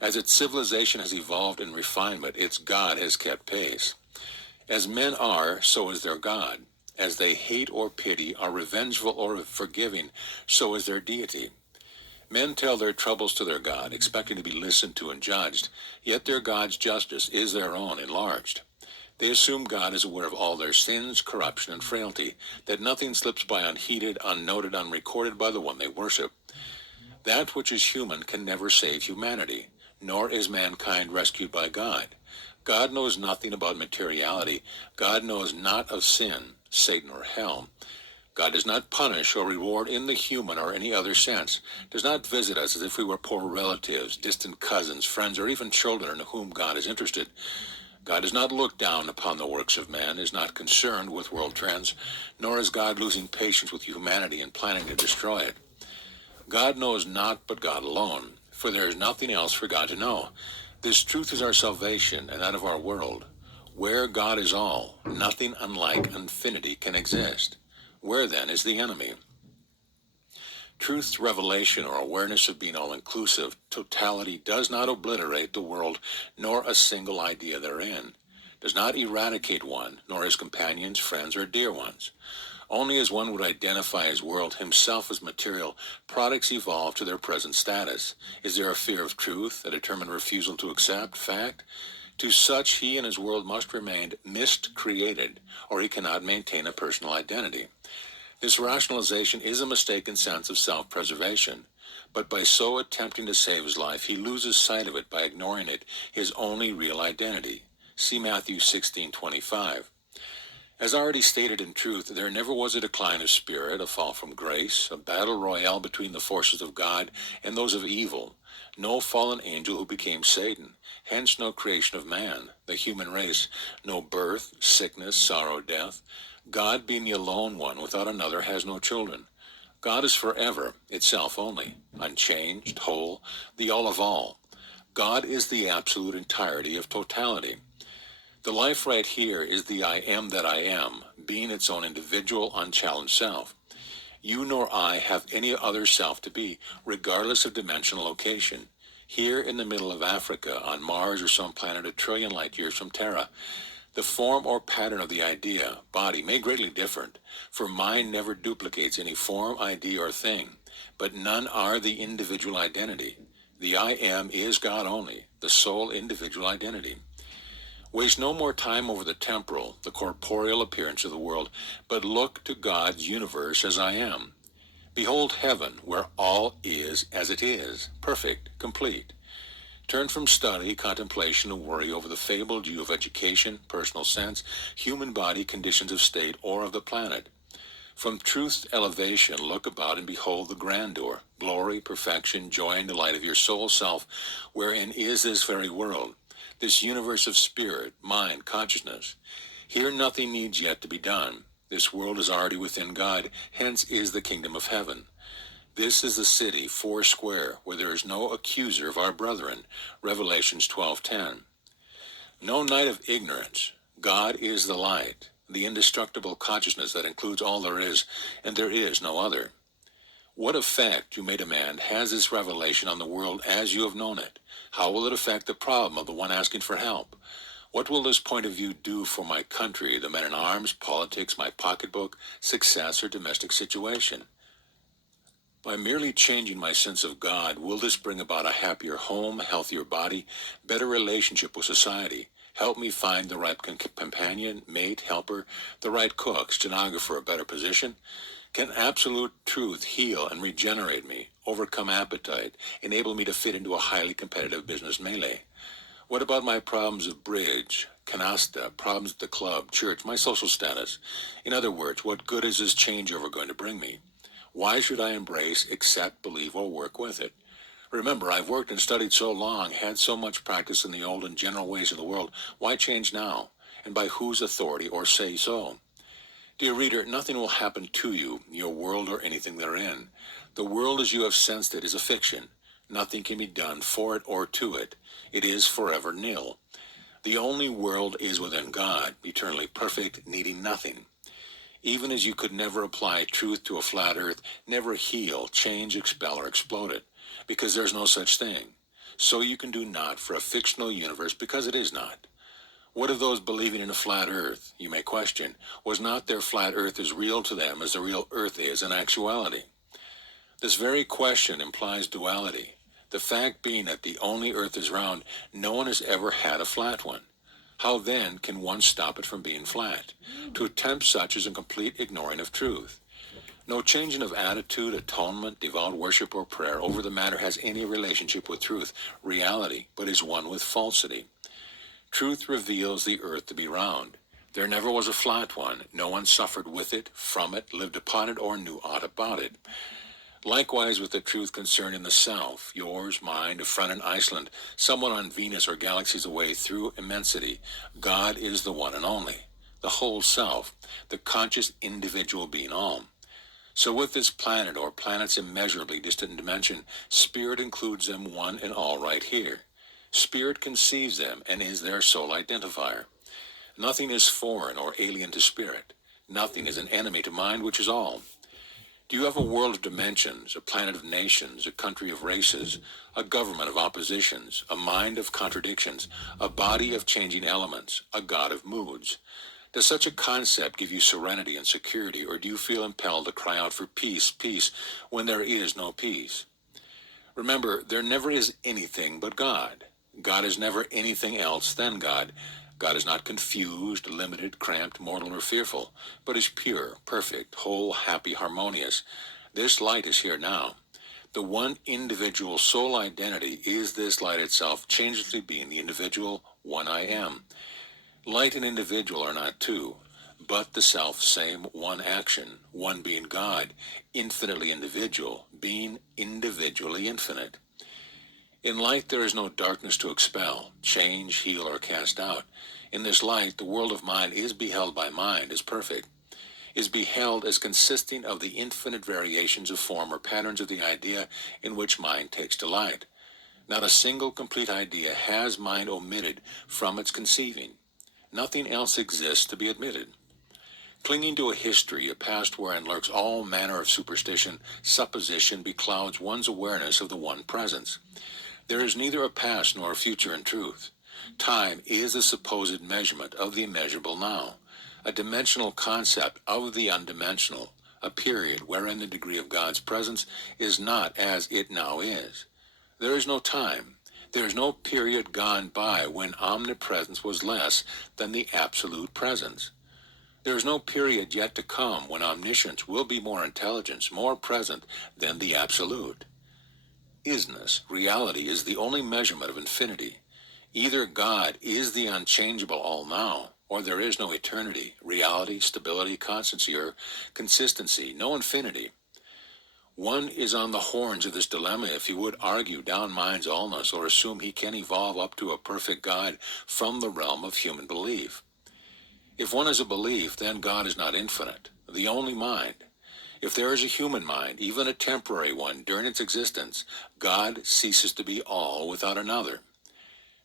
As its civilization has evolved in refinement, its God has kept pace. As men are, so is their God. As they hate or pity, are revengeful or forgiving, so is their deity. Men tell their troubles to their God, expecting to be listened to and judged, yet their God's justice is their own enlarged. They assume God is aware of all their sins, corruption, and frailty, that nothing slips by unheeded, unnoted, unrecorded by the one they worship. That which is human can never save humanity, nor is mankind rescued by God. God knows nothing about materiality. God knows not of sin, Satan, or hell. God does not punish or reward in the human or any other sense, does not visit us as if we were poor relatives, distant cousins, friends, or even children in whom God is interested. God does not look down upon the works of man, is not concerned with world trends, nor is God losing patience with humanity and planning to destroy it. God knows not but God alone, for there is nothing else for God to know. This truth is our salvation and that of our world. Where God is all, nothing unlike infinity can exist. Where then is the enemy? Truth's revelation or awareness of being all-inclusive, totality, does not obliterate the world nor a single idea therein, does not eradicate one, nor his companions, friends, or dear ones. Only as one would identify his world himself as material, products evolve to their present status. Is there a fear of truth, a determined refusal to accept fact? To such he and his world must remain miscreated, or he cannot maintain a personal identity. This rationalization is a mistaken sense of self-preservation, but by so attempting to save his life, he loses sight of it by ignoring it, his only real identity. See Matthew 16:25. As already stated in truth, there never was a decline of spirit, a fall from grace, a battle royale between the forces of God and those of evil, no fallen angel who became Satan, hence no creation of man, the human race, no birth, sickness, sorrow, death, God, being the alone one without another, has no children. God is forever, itself only, unchanged, whole, the all of all. God is the absolute entirety of totality. The life right here is the I am that I am, being its own individual, unchallenged self. You nor I have any other self to be, regardless of dimensional location. Here in the middle of Africa, on Mars or some planet a trillion light years from Terra, the form or pattern of the idea, body, may greatly differ, for mind never duplicates any form, idea, or thing, but none are the individual identity. The I am is God only, the sole individual identity. Waste no more time over the temporal, the corporeal appearance of the world, but look to God's universe as I am. Behold heaven, where all is as it is, perfect, complete. Turn from study, contemplation, and worry over the fabled you of education, personal sense, human body, conditions of state, or of the planet. From truth's elevation, look about and behold the grandeur, glory, perfection, joy, and delight of your soul self, wherein is this very world, this universe of spirit, mind, consciousness. Here nothing needs yet to be done. This world is already within God, hence is the kingdom of heaven. This is the city, four square, where there is no accuser of our brethren. Revelations 12:10. No night of ignorance. God is the light, the indestructible consciousness that includes all there is, and there is no other. What effect, you may demand, has this revelation on the world as you have known it? How will it affect the problem of the one asking for help? What will this point of view do for my country, the men in arms, politics, my pocketbook, success, or domestic situation? By merely changing my sense of God, will this bring about a happier home, healthier body, better relationship with society? Help me find the right companion, mate, helper, the right cook, stenographer, a better position? Can absolute truth heal and regenerate me, overcome appetite, enable me to fit into a highly competitive business melee? What about my problems of bridge, canasta, problems at the club, church, my social status? In other words, what good is this changeover going to bring me? Why should I embrace, accept, believe, or work with it? Remember, I've worked and studied so long, had so much practice in the old and general ways of the world. Why change now? And by whose authority or say so? Dear reader, nothing will happen to you, your world, or anything therein. The world as you have sensed it is a fiction. Nothing can be done for it or to it. It is forever nil. The only world is within God, eternally perfect, needing nothing. Even as you could never apply truth to a flat earth, never heal, change, expel, or explode it, because there's no such thing. So you can do naught for a fictional universe, because it is not. What of those believing in a flat earth? You may question. Was not their flat earth as real to them as the real earth is in actuality? This very question implies duality. The fact being that the only earth is round, no one has ever had a flat one. How then can one stop it from being flat? To attempt such is a complete ignoring of truth. No changing of attitude, atonement, devout worship, or prayer over the matter has any relationship with truth, reality, but is one with falsity. Truth reveals the earth to be round. There never was a flat one. No one suffered with it, from it, lived upon it, or knew aught about it. Likewise with the truth concerning the self, yours, mine, a friend in Iceland, someone on Venus or galaxies away through immensity. God is the one and only, the whole self, the conscious individual being all. So with this planet or planets immeasurably distant in dimension, spirit includes them one and all right here. Spirit conceives them and is their sole identifier. Nothing is foreign or alien to spirit. Nothing is an enemy to mind, which is all. Do you have a world of dimensions, a planet of nations, a country of races, a government of oppositions, a mind of contradictions, a body of changing elements, a God of moods? Does such a concept give you serenity and security, or do you feel impelled to cry out for peace, peace, when there is no peace? Remember, there never is anything but God. God is never anything else than God. God is not confused, limited, cramped, mortal, or fearful, but is pure, perfect, whole, happy, harmonious. This light is here now. The one individual soul identity is this light itself, changelessly being the individual one I am. Light and individual are not two, but the self-same one action, one being God, infinitely individual, being individually infinite. In light there is no darkness to expel, change, heal, or cast out. In this light, the world of mind is beheld by mind as perfect. is beheld as consisting of the infinite variations of form or patterns of the idea in which mind takes delight. Not a single complete idea has mind omitted from its conceiving. Nothing else exists to be admitted. Clinging to a history, a past wherein lurks all manner of superstition, supposition beclouds one's awareness of the one presence. There is neither a past nor a future in truth. Time is a supposed measurement of the immeasurable now, a dimensional concept of the undimensional, a period wherein the degree of God's presence is not as it now is. There is no time. There is no period gone by when omnipresence was less than the absolute presence. There is no period yet to come when omniscience will be more intelligence, more present than the absolute. Isness, reality, is the only measurement of infinity. Either God is the unchangeable all now, or there is no eternity, reality, stability, constancy, or consistency, no infinity. One is on the horns of this dilemma if he would argue down mind's allness or assume he can evolve up to a perfect God from the realm of human belief. If one is a belief, then God is not infinite, the only mind. If there is a human mind, even a temporary one, during its existence, God ceases to be all without another.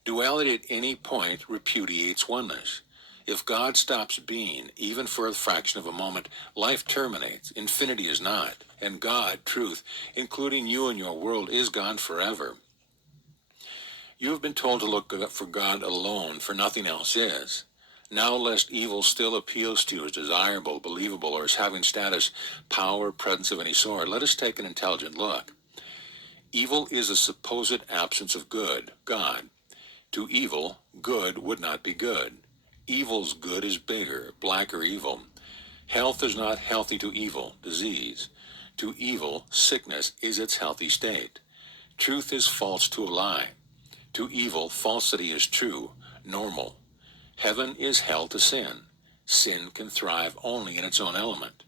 Duality at any point repudiates oneness. If God stops being, even for a fraction of a moment, life terminates, infinity is not, and God, truth, including you and your world, is gone forever. You have been told to look for God alone, for nothing else is. Now, lest evil still appeals to you as desirable, believable, or as having status, power, presence of any sort, let us take an intelligent look. Evil is a supposed absence of good, God. To evil, good would not be good. Evil's good is bigger, blacker evil. Health is not healthy to evil, disease. To evil, sickness is its healthy state. Truth is false to a lie. To evil, falsity is true, normal. Heaven is hell to sin. Sin can thrive only in its own element.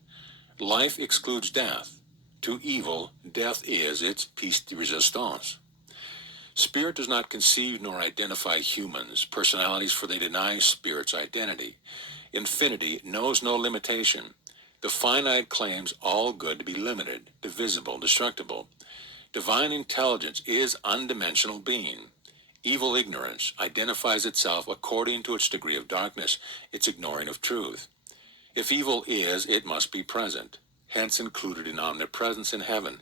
Life excludes death. To evil, death is its piece de resistance. Spirit does not conceive nor identify humans, personalities, for they deny spirit's identity. Infinity knows no limitation. The finite claims all good to be limited, divisible, destructible. Divine intelligence is undimensional being. Evil ignorance identifies itself according to its degree of darkness, its ignoring of truth. If evil is, it must be present, hence included in omnipresence in heaven.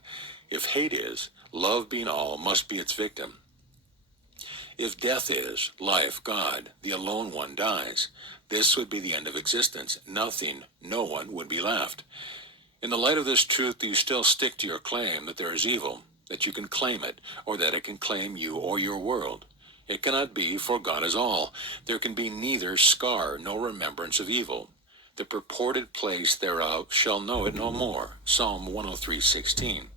If hate is, love being all must be its victim. If death is, life, God, the alone one, dies. This would be the end of existence. Nothing, no one would be left. In the light of this truth, do you still stick to your claim that there is evil, that you can claim it, or that it can claim you or your world? It cannot be, for God is all. There can be neither scar nor remembrance of evil. The purported place thereof shall know it no more. Psalm 103:16.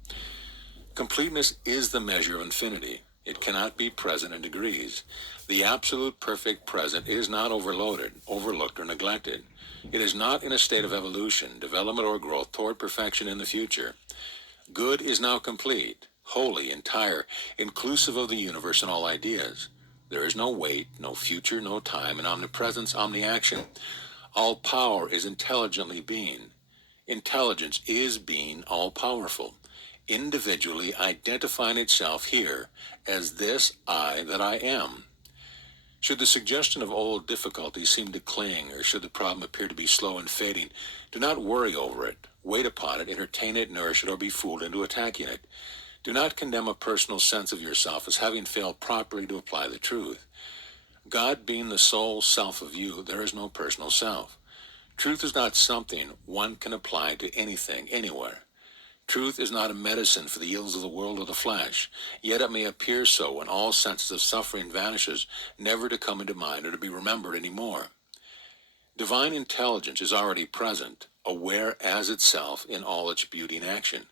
Completeness is the measure of infinity. It cannot be present in degrees. The absolute perfect present is not overloaded, overlooked, or neglected. It is not in a state of evolution, development, or growth toward perfection in the future. Good is now complete, holy, entire, inclusive of the universe and all ideas. There is no weight, no future, no time, and omnipresence, omniaction. All power is intelligently being. Intelligence is being all-powerful, individually identifying itself here as this I that I am. Should the suggestion of old difficulties seem to cling, or should the problem appear to be slow and fading, do not worry over it. Wait upon it, entertain it, nourish it, or be fooled into attacking it. Do not condemn a personal sense of yourself as having failed properly to apply the truth. God being the sole self of you, there is no personal self. Truth is not something one can apply to anything, anywhere. Truth is not a medicine for the ills of the world or the flesh, yet it may appear so when all senses of suffering vanishes, never to come into mind or to be remembered any more. Divine intelligence is already present, aware as itself in all its beauty and action.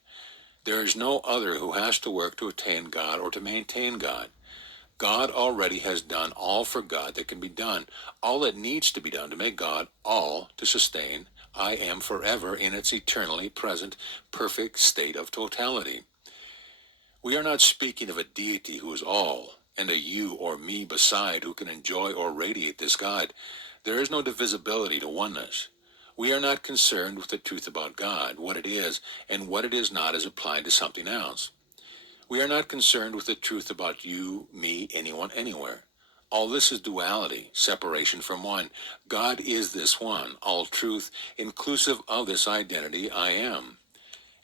There is no other who has to work to attain God or to maintain God. God already has done all for God that can be done, all that needs to be done to make God all to sustain I am forever in its eternally present, perfect state of totality. We are not speaking of a deity who is all, and a you or me beside who can enjoy or radiate this God. There is no divisibility to oneness. We are not concerned with the truth about God, what it is, and what it is not as applied to something else. We are not concerned with the truth about you, me, anyone, anywhere. All this is duality, separation from one. God is this one, all truth, inclusive of this identity I am.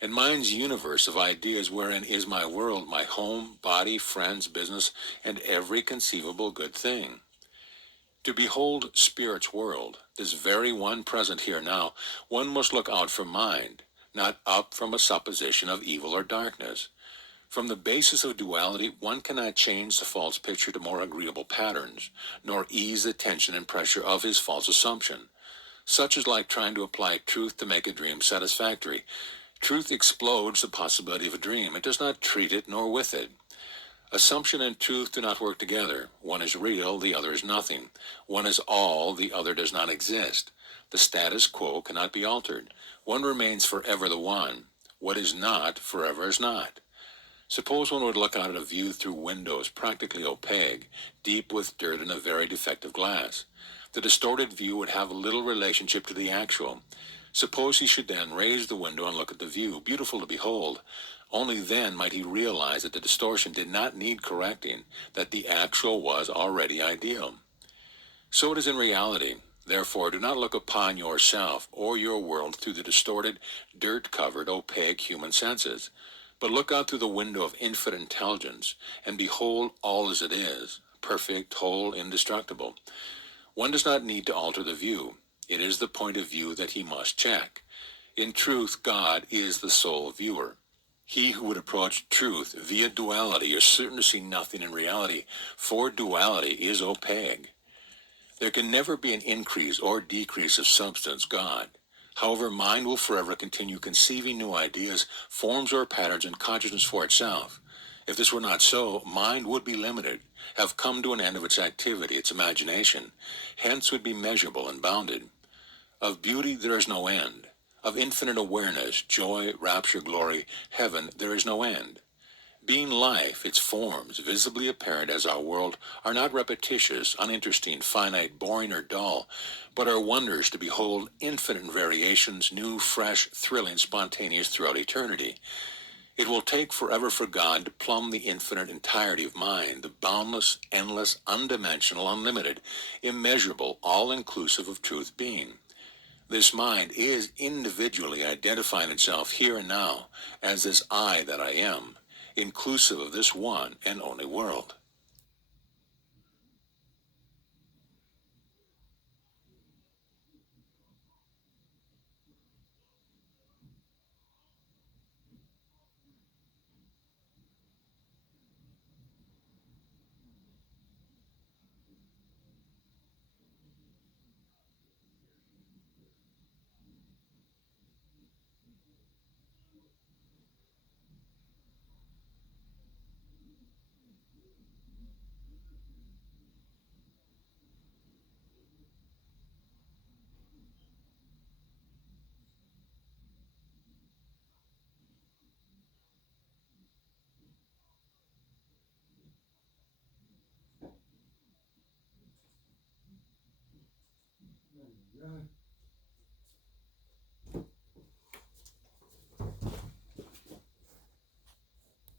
And mind's universe of ideas wherein is my world, my home, body, friends, business, and every conceivable good thing. To behold spirit's world, this very one present here now, one must look out from mind, not up from a supposition of evil or darkness. From the basis of duality, one cannot change the false picture to more agreeable patterns, nor ease the tension and pressure of his false assumption. Such is like trying to apply truth to make a dream satisfactory. Truth explodes the possibility of a dream. It does not treat it nor with it. Assumption and truth do not work together. One is real, the other is nothing. One is all, the other does not exist. The status quo cannot be altered. One remains forever the one. What is not, forever is not. Suppose one would look out at a view through windows practically opaque, deep with dirt and a very defective glass. The distorted view would have little relationship to the actual. Suppose he should then raise the window and look at the view, beautiful to behold. Only then might he realize that the distortion did not need correcting, that the actual was already ideal. So it is in reality. Therefore, do not look upon yourself or your world through the distorted, dirt-covered, opaque human senses, but look out through the window of infinite intelligence, and behold all as it is, perfect, whole, indestructible. One does not need to alter the view. It is the point of view that he must check. In truth, God is the sole viewer. He who would approach truth via duality is certain to see nothing in reality, for duality is opaque. There can never be an increase or decrease of substance, God. However, mind will forever continue conceiving new ideas, forms or patterns in consciousness for itself. If this were not so, mind would be limited, have come to an end of its activity, its imagination, hence would be measurable and bounded. Of beauty there is no end. Of infinite awareness, joy, rapture, glory, heaven, there is no end. Being life, its forms, visibly apparent as our world, are not repetitious, uninteresting, finite, boring, or dull, but are wonders to behold, infinite variations, new, fresh, thrilling, spontaneous throughout eternity. It will take forever for God to plumb the infinite entirety of mind, the boundless, endless, undimensional, unlimited, immeasurable, all-inclusive of truth being. This mind is individually identifying itself here and now as this I that I am, inclusive of this one and only world.